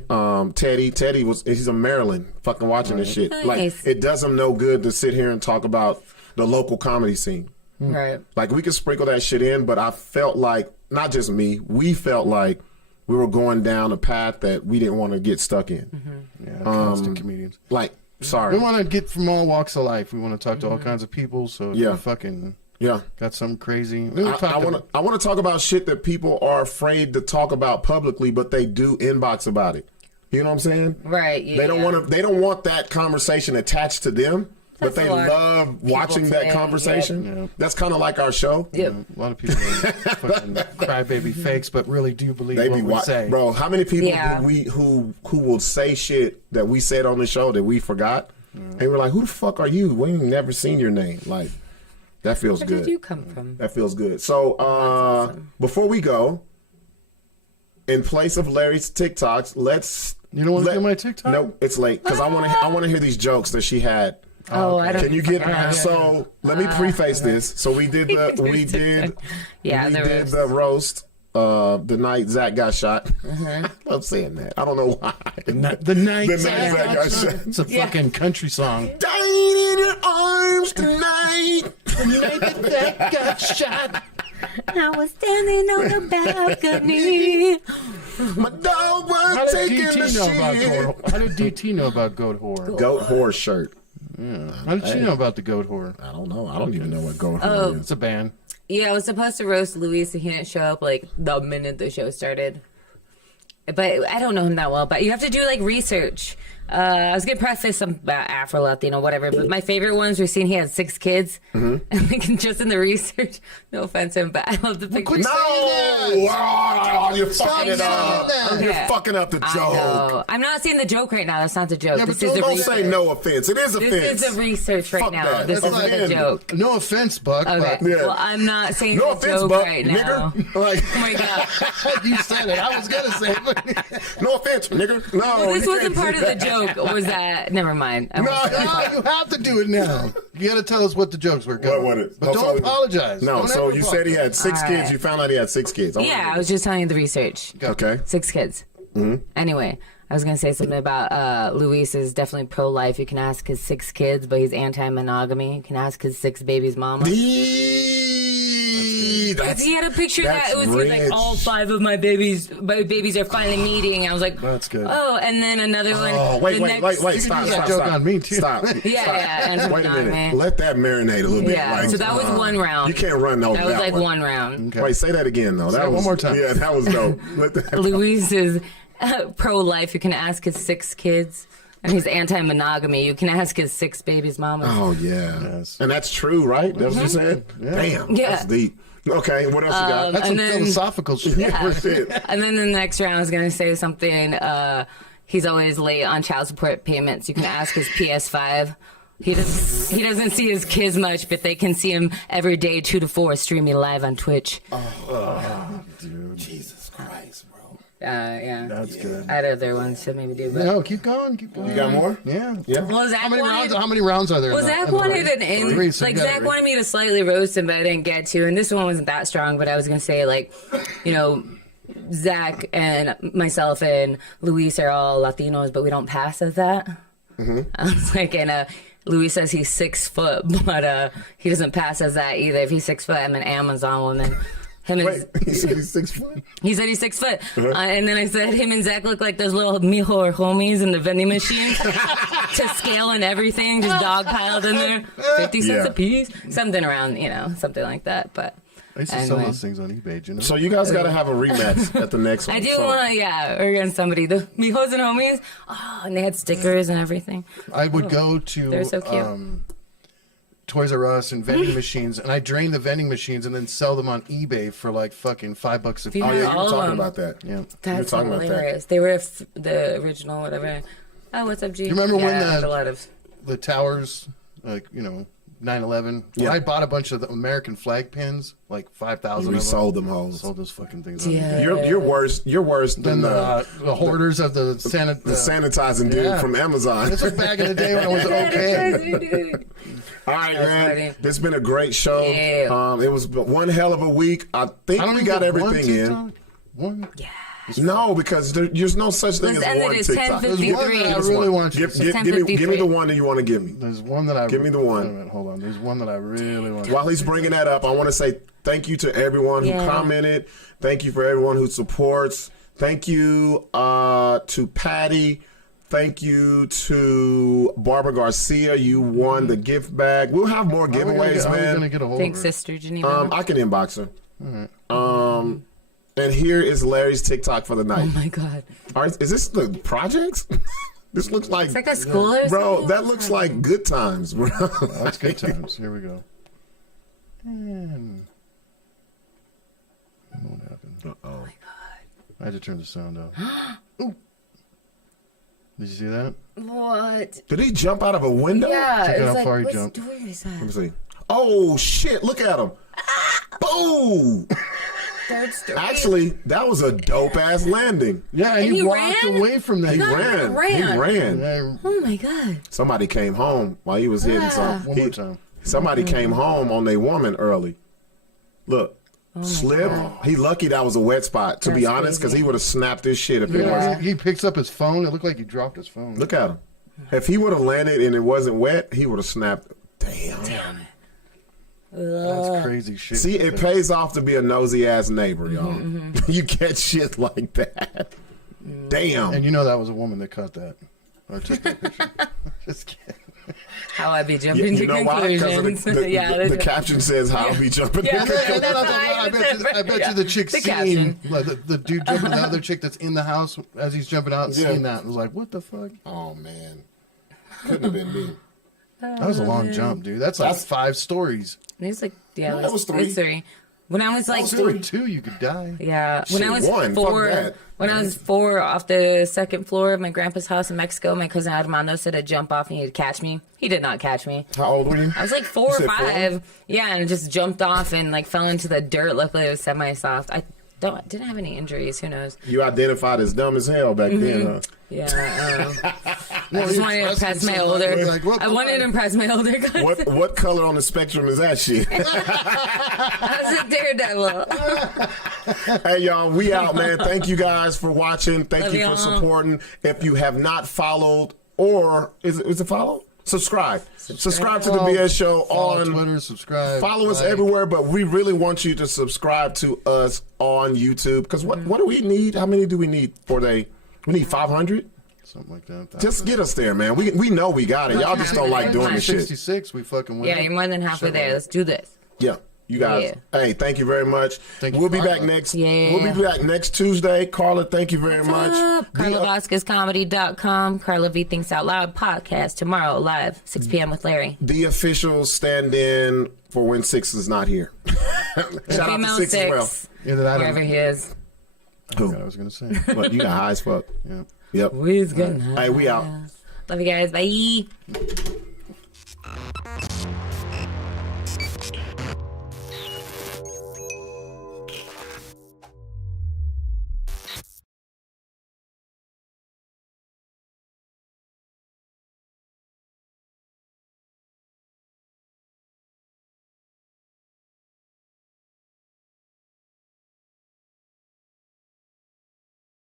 Teddy. Teddy he's in Maryland, fucking watching this shit. Nice. Like it does him no good to sit here and talk about the local comedy scene. Right. Like we could sprinkle that shit in, but I felt like not just me. We felt like we were going down a path that we didn't want to get stuck in. Yeah, constant comedians. Like Sorry. We want to get from all walks of life. We want to talk to all kinds of people. So if you fucking got some crazy. I want to talk about shit that people are afraid to talk about publicly, but they do inbox about it. You know what I'm saying? Right. Yeah, they don't want that conversation attached to them. But they love watching that conversation. Yep. Yeah. That's kind of like our show. Yep. A lot of people are fucking crybaby fakes, but really do believe what we say. Bro, how many people who will say shit that we said on the show that we forgot? And we're like, who the fuck are you? We ain't never seen your name. Like, that feels good. Where did you come from? That feels good. So, awesome. Before we go, in place of Larry's TikToks, let's... You don't want to do my TikTok? No, it's late. Because I want to hear these jokes that she had. Oh, I don't. Can you get so? Let me preface this. So we did the the roast the night Zach got shot. I'm saying that. I don't know why. The night Zach got shot. It's a fucking country song. Dying in your arms tonight. The night that Zach got shot. I was standing on the balcony. My dog was taking the shit. How did DT know about goat whore? Goat whore shirt. Yeah. How did you know about the goat whore? I don't know. I don't even know what goat whore is. It's a band. Yeah, I was supposed to roast Luis and he didn't show up like the minute the show started. But I don't know him that well. But you have to do like research. I was gonna preface some about Afro Latino, whatever. But my favorite ones were seeing he had 6 kids, and like just in the research. No offense to him, but I love the picture. No, oh, you're fucking it up. Okay. You're fucking up the joke. I'm not saying the joke right now. That's not the joke. Yeah, this but is the don't research. say no offense. It is offense. This is the research right now. That. This That's isn't a joke. No offense, Buck. Okay. But Well, I'm not saying no the offense, joke Buck, right now. nigger. Like, oh my god. You said it. I was gonna say it. No offense, nigger. No. Well, this wasn't part of the joke. Was that? Never mind. No, you have to do it now. You got to tell us what the jokes were. What was it? But don't apologize. No, don't so you said he had 6 kids. Right. You found out he had 6 kids. Yeah, I was just telling you the research. Okay. 6 kids. Anyway, I was going to say something about Luis is definitely pro-life. You can ask his 6 kids, but he's anti-monogamy. You can ask his 6 babies' mama. Because he had a picture that it was like all 5 of my babies are finally meeting. I was like, that's good. Oh, and then another one. Oh, wait, stop. Joke on me too. Stop. Yeah. Wait a minute. Let that marinate a little bit. Yeah. So that was one round. You can't run that was like one round. Okay. Wait, say that again though. Say that one more time. Yeah, that was dope. Luis is pro-life. You can ask his 6 kids. And he's anti-monogamy. You can ask his 6 babies' mamas. Oh, yeah. Yes. And that's true, right? That's what you said? Yeah. Damn. Yeah. That's deep. Okay, what else you got? That's some philosophical shit. Yeah. And then the next round I was going to say something. He's always late on child support payments. You can ask his PS5. He doesn't see his kids much, but they can see him every day 2 to 4 streaming live on Twitch. Oh, dude. Jesus Christ, bro. Yeah. That's good. I had other ones to maybe do, but... No, keep going. You got more? Yeah. Well, Zach how many rounds are there? Well, Zach wanted an in... Like, Zach wanted me to slightly roast him, but I didn't get to. And this one wasn't that strong, but I was going to say, like, you know... Zach and myself and Luis are all Latinos, but we don't pass as that. I was like, and Luis says he's 6 foot, but he doesn't pass as that either. If he's 6 foot, I'm an Amazon woman. Wait, he said he's 6 foot? He said he's 6 foot. And then I said him and Zach look like those little mijo or homies in the vending machine to scale and everything, just dog piled in there. 50 cents a piece. Something around, something like that. But I used to sell those things on eBay, you know? So you guys got to have a rematch at the next one. I do want to, or against somebody. The mijos and homies. Oh, and they had stickers and everything. I would go to... They're so cute. Toys R Us and vending machines, and I drain the vending machines and then sell them on eBay for like fucking $5 a piece. Oh yeah, you were talking about that. Yeah, that's hilarious. They were the original, whatever. Oh, what's up, G? You remember when the towers, like 9/11? Yeah. I bought a bunch of the American flag pins, like 5,000. We sold them hoes. Sold those fucking things. Yeah. You're worse. You're worse than the hoarders of the sanitizing dude from Amazon. This was back in the day when it was okay. All right, man. Funny. This has been a great show. Yeah. It was one hell of a week. I think we got everything in. One? Yeah. No, because there's no such thing as one TikTok. There's one that I really want you to give me the one that you want to give me. There's one that I... Give me the one. Wait, hold on. There's one that I really want to... While he's bringing that up, I want to say thank you to everyone who commented. Thank you for everyone who supports. Thank you to Patty Thank you to Barbara Garcia. You won the gift bag. We'll have more giveaways, man. Thanks, Sister Geneva. I can inbox her. And here is Larry's TikTok for the night. Oh my God. Is this the projects? This looks like... It's like a school or bro, something? that looks like good times, bro. That's good times. Here we go. And... what happened? Oh my God. I had to turn the sound off. Ooh. Did you see that? What? Did he jump out of a window? Yeah. Check out It's how like, far he what jumped. story is that? Let me see. Oh, shit. Look at him. Boom. Third story. Actually, that was a dope-ass landing. Yeah, and he walked away from that. He ran. Yeah. Oh my God. Somebody came home while he was hitting something. One more time. Somebody came home on their woman early. Look. Slip. He lucky that was a wet spot, to be honest, because he would have snapped his shit if it wasn't. He picks up his phone. It looked like he dropped his phone. Look at him. If he would have landed and it wasn't wet, he would have snapped. Damn. That's crazy shit. See, it pays off to be a nosy ass neighbor, y'all. You catch shit like that. Damn. And you know that was a woman that cut that. Or took that picture. Just kidding. How I be jumping to conclusions. The caption says how I be jumping to conclusions. I bet you the chick seen like, the dude jumping the other chick that's in the house as he's jumping out and seen that and was like, what the fuck? Oh, man. Couldn't have been me. That was a long jump, dude. That's like 5 stories. It was like, No, that was 3. It's 3. When I was like, Or 2, you could die. yeah. When I was Shit, 4, when I was 4 off the second floor of my grandpa's house in Mexico, my cousin Armando said to jump off and he'd catch me. He did not catch me. How old were you? I was like 4 or said 5. 4? Yeah, and just jumped off and like fell into the dirt. Luckily, it was semi-soft. I didn't have any injuries. Who knows? You identified as dumb as hell back then, huh? Yeah. I just wanted to impress my older. I wanted to impress my older cousin. What color on the spectrum is that shit? I was a daredevil. Hey, y'all, we out, man. Thank you guys for watching. Thank Love you y'all. for supporting. If you have not followed, or is it follow? Subscribe to the BS Show Follow on Twitter, subscribe. Follow us like. everywhere, but we really want you to subscribe to us on YouTube. Because what do we need? How many do we need for we need 500? Something like that. Just get us there, man. We know we got it. Y'all just don't like doing this shit. 66, we fucking win. Yeah, you're more than halfway there. Let's do this. Yeah. You guys, hey, thank you very much. We'll be back next. Yeah. We'll be back next Tuesday. Carla, thank you very much. CarlaVasquezComedy.com. Carla V Thinks Out Loud podcast tomorrow live 6 p.m. with Larry. The official stand-in for when Sixx is not here. Shout out to Sixx as well. Wherever he is. Who? I was gonna say. What, you got high as fuck. Yeah. Yep. We's gonna. Hey, we out. Love you guys. Bye.